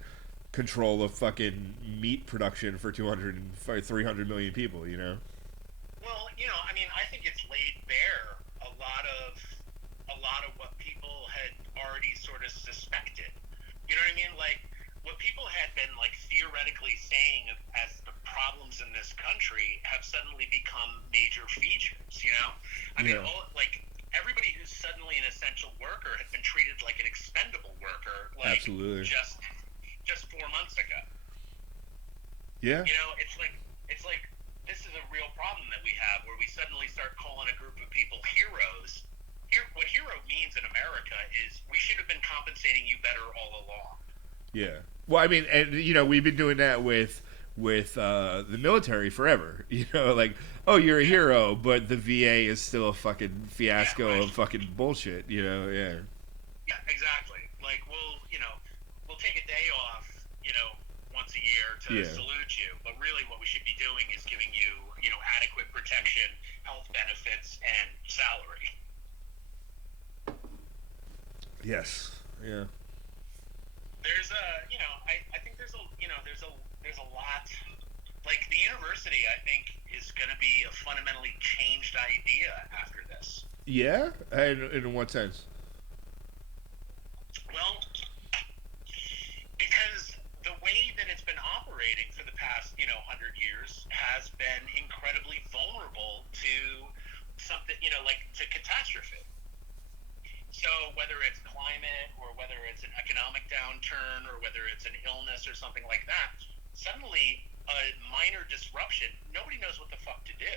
control of fucking meat production for 200 and 300 million people. Well, I mean, I think it's laid bare a lot of what people had already sort of suspected. You know what I mean? Like what people had been like theoretically saying as the problems in this country have suddenly become major features. I mean, everybody who's suddenly an essential worker had been treated like an expendable worker, like Absolutely. just 4 months ago. Yeah. It's like this is a real problem that we have, where we suddenly start calling a group of people heroes. What hero means in America is we should have been compensating you better all along. Yeah. Well, I mean, and we've been doing that with the military forever. Like, oh, you're a hero, but the VA is still a fucking fiasco of fucking bullshit. Yeah. Yeah, exactly. Like we'll take a day off, once a year to salute you, but really what we should be doing is giving you, adequate protection, health benefits, and salary. Yes. Yeah. There's I think there's a lot. Like the university, I think, is going to be a fundamentally changed idea after this. Yeah. And in what sense? Well, because the way that it's been operating for the past, 100 years has been incredibly vulnerable to catastrophe. So whether it's climate or whether it's an economic downturn or whether it's an illness or something like that, suddenly a minor disruption, nobody knows what the fuck to do.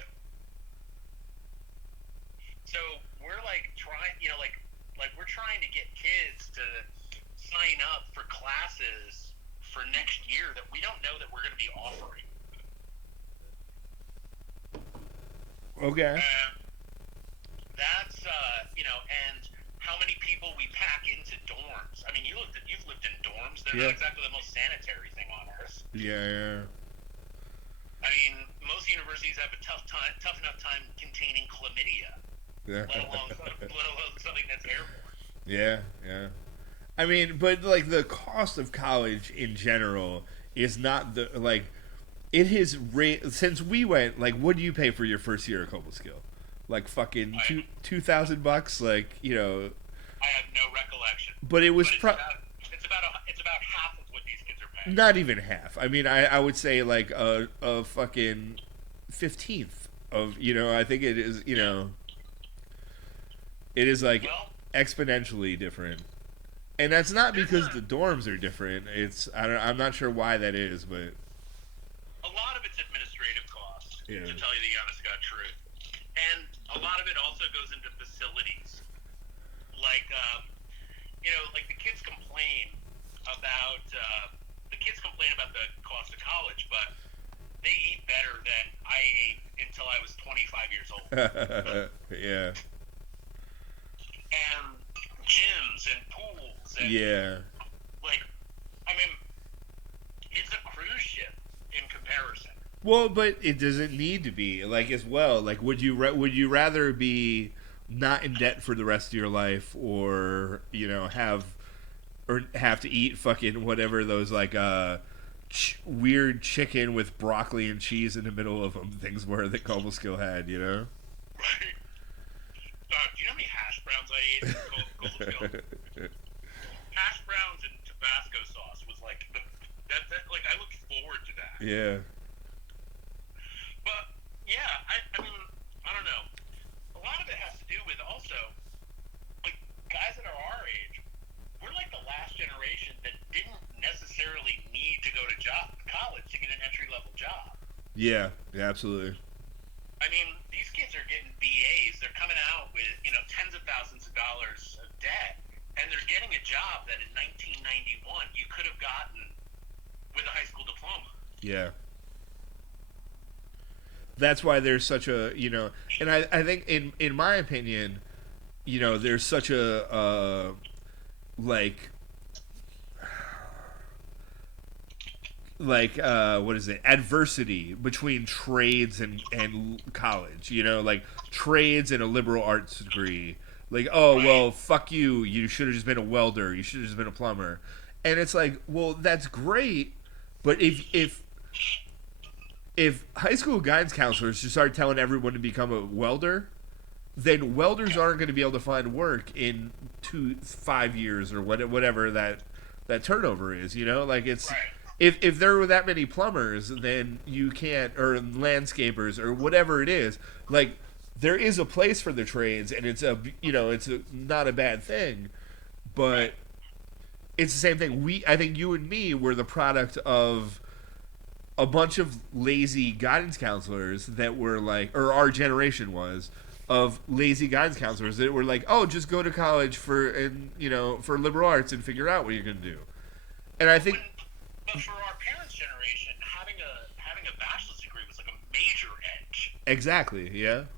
So we're like trying, we're trying to get kids to sign up for classes for next year that we don't know that we're going to be offering. Okay. That's and how many people we pack into dorms. I mean, you've lived in dorms. They're not exactly the most sanitary thing on earth. Yeah. I mean, most universities have a tough enough time containing chlamydia, let alone something that's airborne. Yeah. I mean, but like the cost of college in general is not it has since we went. Like, what do you pay for your first year of Cobleskill? Like fucking $2,000, like, you know. I have no recollection. But it was it's about half of what these kids are paying. Not even half. I mean, I would say like a fucking 15th of, you know. I think it is, you know. It is like exponentially different, and that's not because the dorms are different. I'm not sure why that is, but a lot of it's administrative costs. Yeah. To tell you the honest to God truth. And a lot of it also goes into facilities. Like, like the kids complain about the cost of college, but they eat better than I ate until I was 25 years old. Yeah. And gyms and pools and I mean, it's a cruise ship in comparison. Well, but it doesn't need to be, like, as well. Like, would you rather be not in debt for the rest of your life, or, you know, have to eat fucking whatever those like weird chicken with broccoli and cheese in the middle of them things were that Cobleskill had, you know? Right. Do you know how many hash browns I ate in Cobleskill? Hash browns and Tabasco sauce was like that. Like, I looked forward to that. Yeah. But yeah, I mean, I don't know. A lot of it has to do with also, like, guys that are our age. We're like the last generation that didn't necessarily need to go to college to get an entry-level job. Yeah, absolutely. I mean, these kids are getting BAs. They're coming out with, you know, tens of thousands of dollars of debt, and they're getting a job that in 1991 you could have gotten with a high school diploma. Yeah. That's why there's such a, you know, and I think in my opinion, you know, there's such a like what is it, adversity between trades and college, you know, like trades and a liberal arts degree. Like, oh, well, fuck you should have just been a welder, you should have just been a plumber. And it's like, well, that's great, but if high school guidance counselors just start telling everyone to become a welder, then welders aren't going to be able to find work in 5 years or whatever that turnover is, you know? Like, it's if there were that many plumbers, then you can't, or landscapers or whatever it is. Like, there is a place for the trades, and it's not a bad thing, but it's the same thing. I think you and me were the product of a bunch of lazy guidance counselors that were like, or our generation was, of lazy guidance counselors that were like, oh, just go to college for liberal arts and figure out what you're going to do. And I think, but for our parents' generation, having a bachelor's degree was like a major edge. Exactly. Yeah.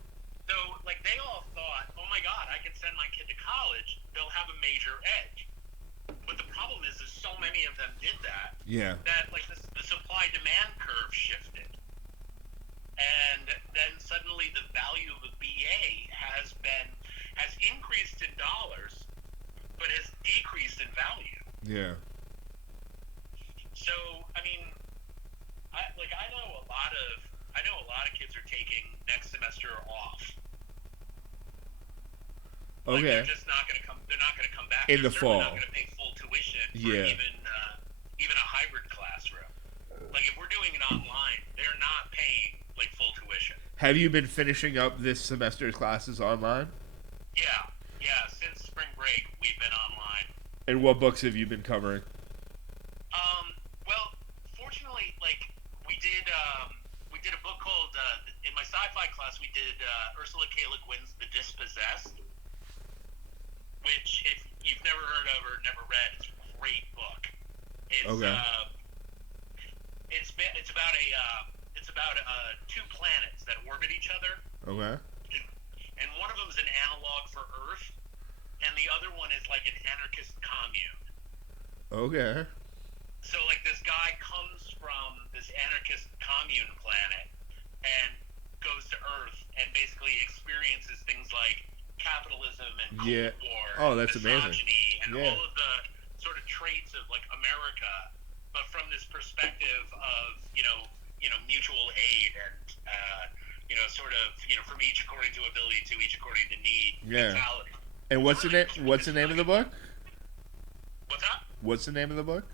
So, like, they all thought, oh my God, I can send my kid to college. They'll have a major edge. But the problem is so many of them did that. Yeah. That, like, the supply-demand curve shifted. And then suddenly the value of a BA has increased in dollars, but has decreased in value. Yeah. So, I mean, I know a lot of kids are taking next semester off. Like, Okay. they're just not going to come. They're not going to come back. In the They're fall. not going to pay full tuition for Yeah. even a hybrid classroom. Like, if we're doing it online, they're not paying like full tuition. Have you been finishing up this semester's classes online? Yeah. Since spring break, we've been online. And what books have you been covering? Well, fortunately, like we did a book called in my sci-fi class. We did Ursula K. Le Guin's *The Dispossessed*, which if you've never heard of or never read, it's a great book. It's Okay. It's about two planets that orbit each other, Okay. and one of them is an analog for Earth, and the other one is like an anarchist commune. Okay. So like this guy comes from this anarchist commune planet and goes to Earth and basically experiences things like capitalism and Cold War, Oh, that's misogyny, amazing. and Yeah. all of the sort of traits of like America, but from this perspective of mutual aid and sort of from each according to ability to each according to need mentality. And what's the name? What's the name of the book? What's that? What's the name of the book?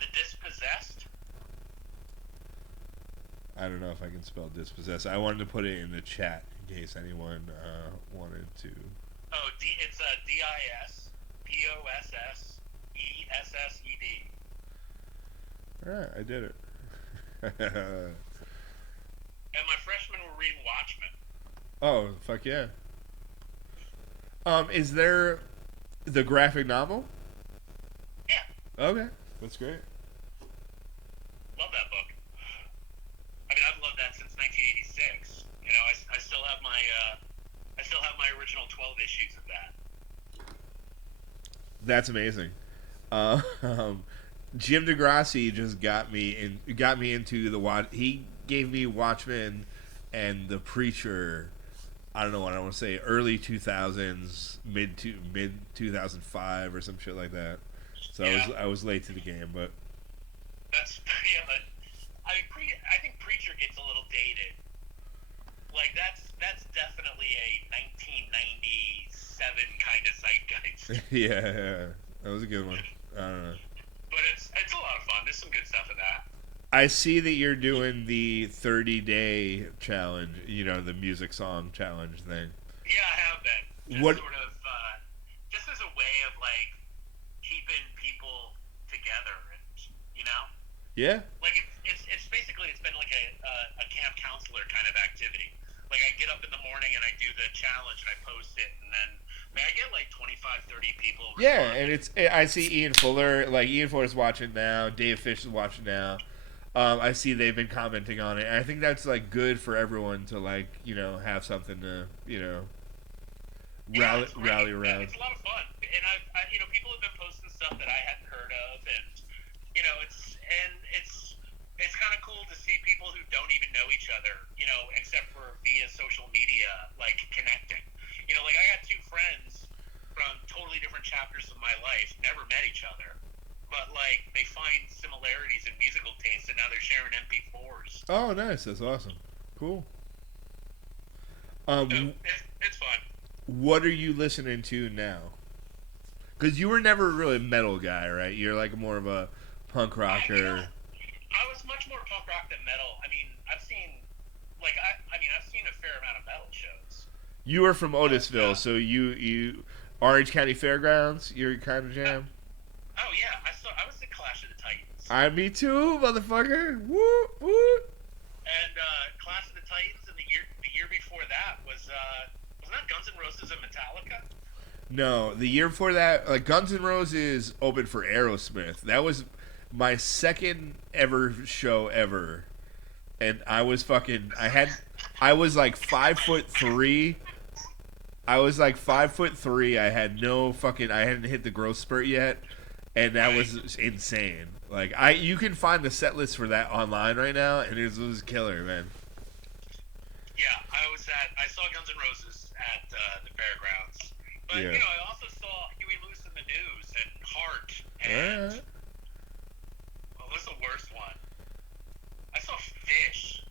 The Dispossessed. I don't know if I can spell dispossess. I wanted to put it in the chat in case anyone wanted to. Oh, it's Dispossessed. All right, I did it. And my freshmen were reading Watchmen. Oh, fuck yeah. Is there the graphic novel? Yeah, Okay, that's great. love that book. I mean, I've loved that since 1986. I still have my original 12 issues of that. That's amazing. Jim Degrassi just got me into the watch. He gave me Watchmen and The Preacher. I don't know what I want to say. Early 2000s, mid 2005 or some shit like that. So Yeah. I was late to the game, but That's but I think Preacher gets a little dated. Like that's definitely a 1997 kind of zeitgeist. yeah, that was a good one. I don't know. But it's a lot of fun. There's some good stuff in that. I see that you're doing the 30-day challenge. The music song challenge thing. Yeah, I have been. Just What- sort of just as a way of like keeping people together, and Yeah. like it's basically it's been like a camp counselor kind of activity. Like I get up in the morning and I do the challenge and I post it, and then I get like 25, 30 people. Yeah, respond. and I see Ian Fuller. Like Ian Fuller's watching now. Dave Fish is watching now. I see they've been commenting on it. And I think that's like good for everyone to have something to Yeah, it's great. rally around. It's a lot of fun, and people have been posting stuff that I hadn't heard of, and it's kind of cool to see people who don't even know each other, except for via social media, like connecting. Like I got two friends from totally different chapters of my life, never met each other, but like they find similarities in musical taste, and now they're sharing MP4s. Oh, nice. That's awesome. Cool. So it's fun. What are you listening to now? Because you were never really a metal guy, right? You're like more of a punk rocker. I was much more punk rock than metal. I mean, I've seen a fair amount of metal shows. You were from Otisville, so you Orange County Fairgrounds. Your kind of jam. Oh yeah, I was in Clash of the Titans. Me too, motherfucker. Woo woo. And Clash of the Titans, and the year before that wasn't that Guns N' Roses and Metallica? No, the year before that, like Guns N' Roses opened for Aerosmith. That was my second ever show ever, and I was like 5'3". I was like 5'3". I hadn't hit the growth spurt yet, and that was insane. Like you can find the set list for that online right now, and it was killer, man. Yeah, I saw Guns N' Roses at the fairgrounds, but Yeah. I also saw Huey Lewis and the News and Heart, and Alright. what was the worst one? I saw Fish.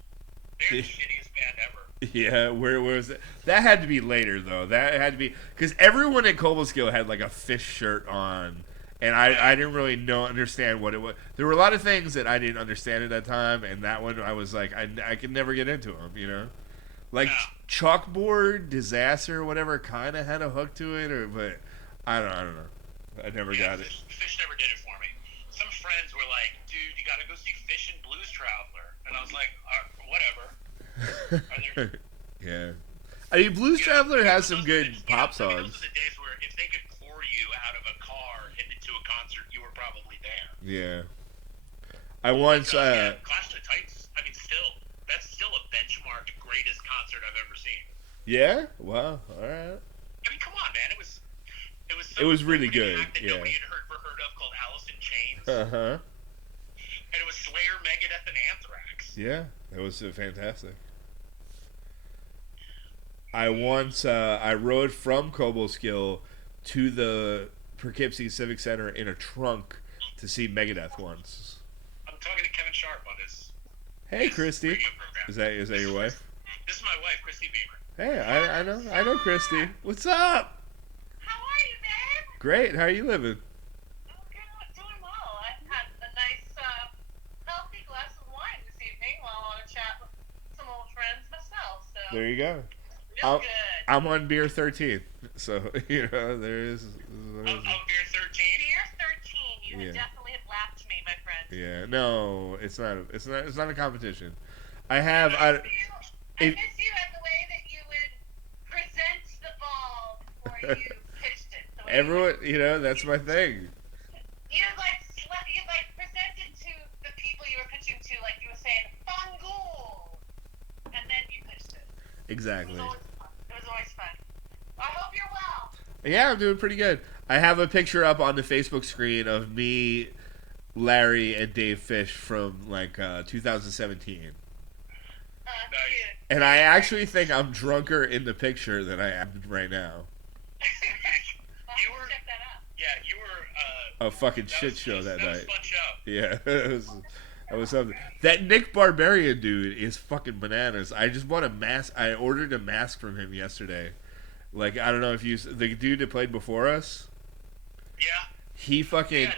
They're the Fish. shittiest band ever. Yeah, where was it? That had to be later though. That had to be because everyone at Cobleskill had like a Fish shirt on, and I didn't really understand what it was. There were a lot of things that I didn't understand at that time, and that one I was like I could never get into them, Like No. Chalkboard Disaster or whatever kind of had a hook to it, but I don't know. I never got it. Fish never did it for me. Some friends were like, "Dude, you got to go see Fish and Blues Traveler," and I was like, "Whatever." Are there, Yeah. I mean, Blues Traveler has some good pop those are songs. the days where if they could pour you out of a car into a concert, you were probably there. Yeah. I once, Clash of the Titans. I mean, that's still a benchmark greatest concert I've ever seen. yeah? Wow. All right. I mean, come on, man. It was It was really an good, act that yeah. nobody had heard of called Alice in Chains, Uh-huh. and it was Slayer, Megadeth, and Anthrax. Yeah. It was fantastic. I once, I rode from Cobleskill to the Poughkeepsie Civic Center in a trunk to see Megadeth once. I'm talking to Kevin Sharp on this. Hey, this Christy. radio program. Is that your wife? This is my wife, Christy Beemer. Hey, I know Christy. What's up? How are you, babe? Great. How are you living? Oh, good. Doing well. I've had a nice, healthy glass of wine this evening while on a chat with some old friends myself. So There you go. real good. I'm on beer 13, so there is. Beer 13. Beer 13. You Yeah. definitely have lapped me, my friend. Yeah, no, it's not. It's not a competition. I miss you and the way that you would present the ball before you pitched it. The way everyone, that's my thing. You like presented to the people you were pitching to, like you were saying, fun goal, and then you pitched it. It Exactly. was always fun. It was always fun. I hope you're well. Yeah, I'm doing pretty good. I have a picture up on the Facebook screen of me, Larry, and Dave Fish from like 2017. Nice. Cute. And I actually think I'm drunker in the picture than I am right now. I'll You have were- to check that out. Yeah, you were. A fucking That shit was- show that was night. a fun show. Yeah, that was something. That Nick Barbarian dude is fucking bananas. I just bought a mask. I ordered a mask from him yesterday. Like, I don't know if the dude that played before us. Yeah. He fucking Yeah.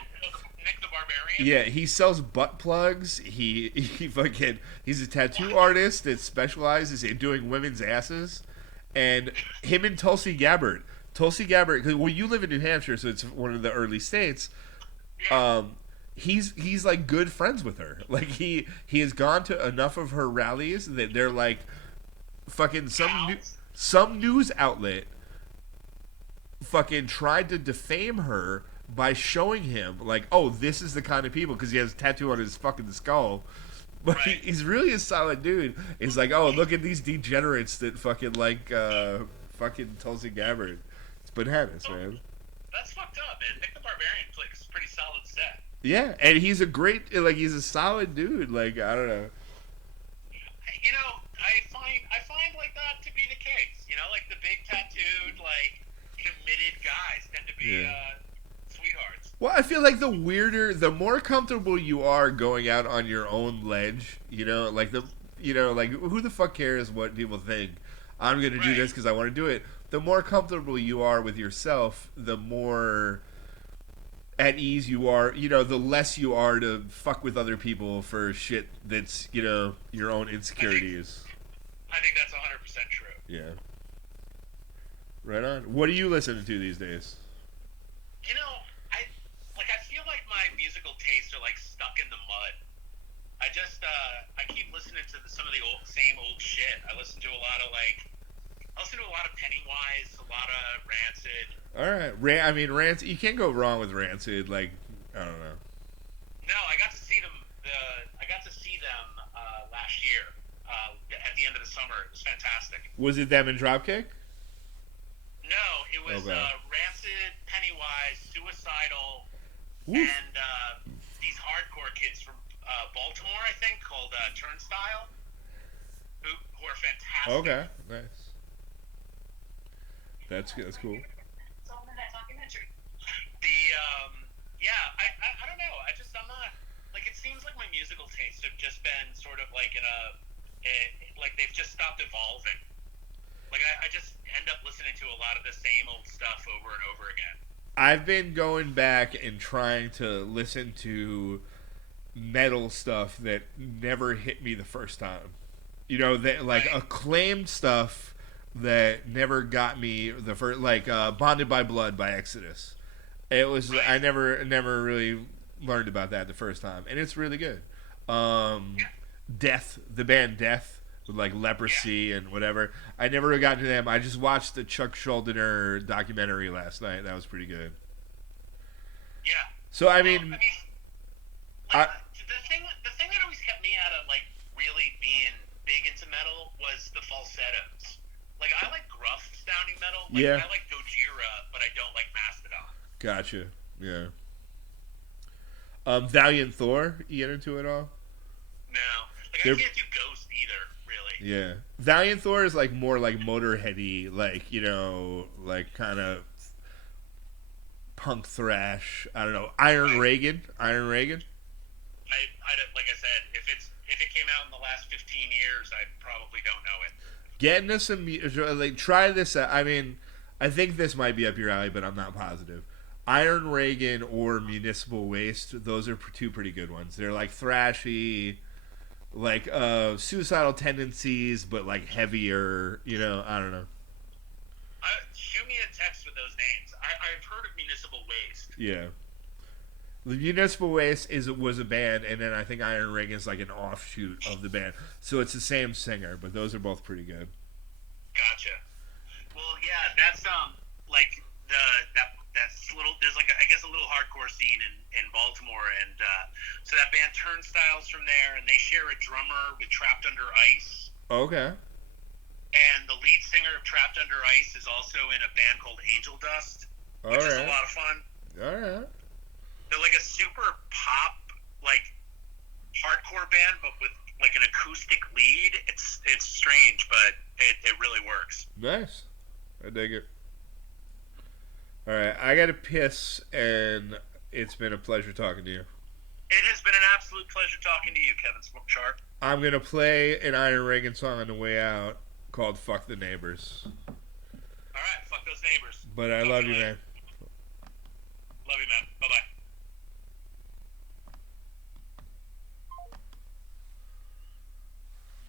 Nick the Barbarian. yeah. He sells butt plugs. He fucking he's a tattoo artist that specializes in doing women's asses. And him and Tulsi Gabbard. Tulsi Gabbard. Cause, well, you live in New Hampshire, so it's one of the early states. He's like good friends with her. Like he has gone to enough of her rallies that they're like fucking some news outlet fucking tried to defame her by showing him like, oh, this is the kind of people, because he has a tattoo on his fucking skull. But Right. he's really a solid dude. He's like, oh, look at these degenerates that fucking like fucking Tulsi Gabbard. It's bananas, man. That's fucked up, man. Nick the Barbarian plays a pretty solid set. Yeah, and he's a great, like, he's a solid dude. Like, I don't know. You know, I find like that to be the case. You know, like the big tattooed, like committed guys tend to be Yeah. Sweethearts. Well, I feel like the more comfortable you are going out on your own ledge, like like who the fuck cares what people think? I'm gonna do Right. this because I want to do it. The more comfortable you are with yourself, the more at ease you are. The less you are to fuck with other people for shit that's your own insecurities. I think that's 100% true. Yeah. Right on. What are you listening to these days? You know, I feel like my musical tastes are like stuck in the mud. I keep listening to some of the same old shit. I listen to a lot of Pennywise, a lot of Rancid. All right. Rancid. You can't go wrong with Rancid. Like, I don't know. No, I got to see them. Last year at the end of the summer. It was fantastic. Was it them and Dropkick? No, it was Okay. Rancid, Pennywise, Suicidal, Woof. and these hardcore kids from Baltimore, I think, called Turnstile, who are fantastic. Okay. Nice. That's good. That's cool. It's all in that documentary. I don't know. I'm not, like, it seems like my musical tastes have just been sort of like like they've just stopped evolving. Like, I just end up listening to a lot of the same old stuff over and over again. I've been going back and trying to listen to metal stuff that never hit me the first time. You know, they, like acclaimed stuff that never got me the first, like "Bonded by Blood" by Exodus. It was I never really learned about that the first time, and it's really good. Death, the band Death, with like Leprosy and whatever. I never really got into them. I just watched the Chuck Schuldiner documentary last night. That was pretty good. Yeah. So I mean, the thing that always kept me out of like really being big into metal was the falsettos. Like I like gruff sounding metal. Like, yeah. I like Gojira, but I don't like Mastodon. Gotcha. Yeah. Valiant Thor, you get into it all? No. Like I can't do Ghost either, really. Yeah. Valiant Thor is like more like Motorheady, like, you know, like kind of punk thrash. I don't know. Iron Reagan. I like I said, if it came out in the last 15 years, I probably don't know it. Get into some, like, try this out. I mean, I think this might be up your alley, but I'm not positive. Iron Reagan or Municipal Waste, those are two pretty good ones. They're like thrashy, like Suicidal Tendencies, but like heavier, you know, I don't know. Shoot me a text with those names. I've heard of Municipal Waste. Yeah. The Municipal Waste was a band, and then I think Iron Reagan is like an offshoot of the band. So it's the same singer, but those are both pretty good. Gotcha. Well, yeah, that's like that's little. There's like I guess a little hardcore scene in Baltimore, and so that band Turnstiles from there, and they share a drummer with Trapped Under Ice. Okay. And the lead singer of Trapped Under Ice is also in a band called Angel Dust, which is a lot of fun. All right. They're like a super pop, like hardcore band, but with like an acoustic lead. It's strange, but it really works. Nice. I dig it. All right, I got to piss, and it's been a pleasure talking to you. It has been an absolute pleasure talking to you, Kevin Sharp. I'm going to play an Iron Reagan song on the way out called Fuck the Neighbors. All right, fuck those neighbors. But I love you, man.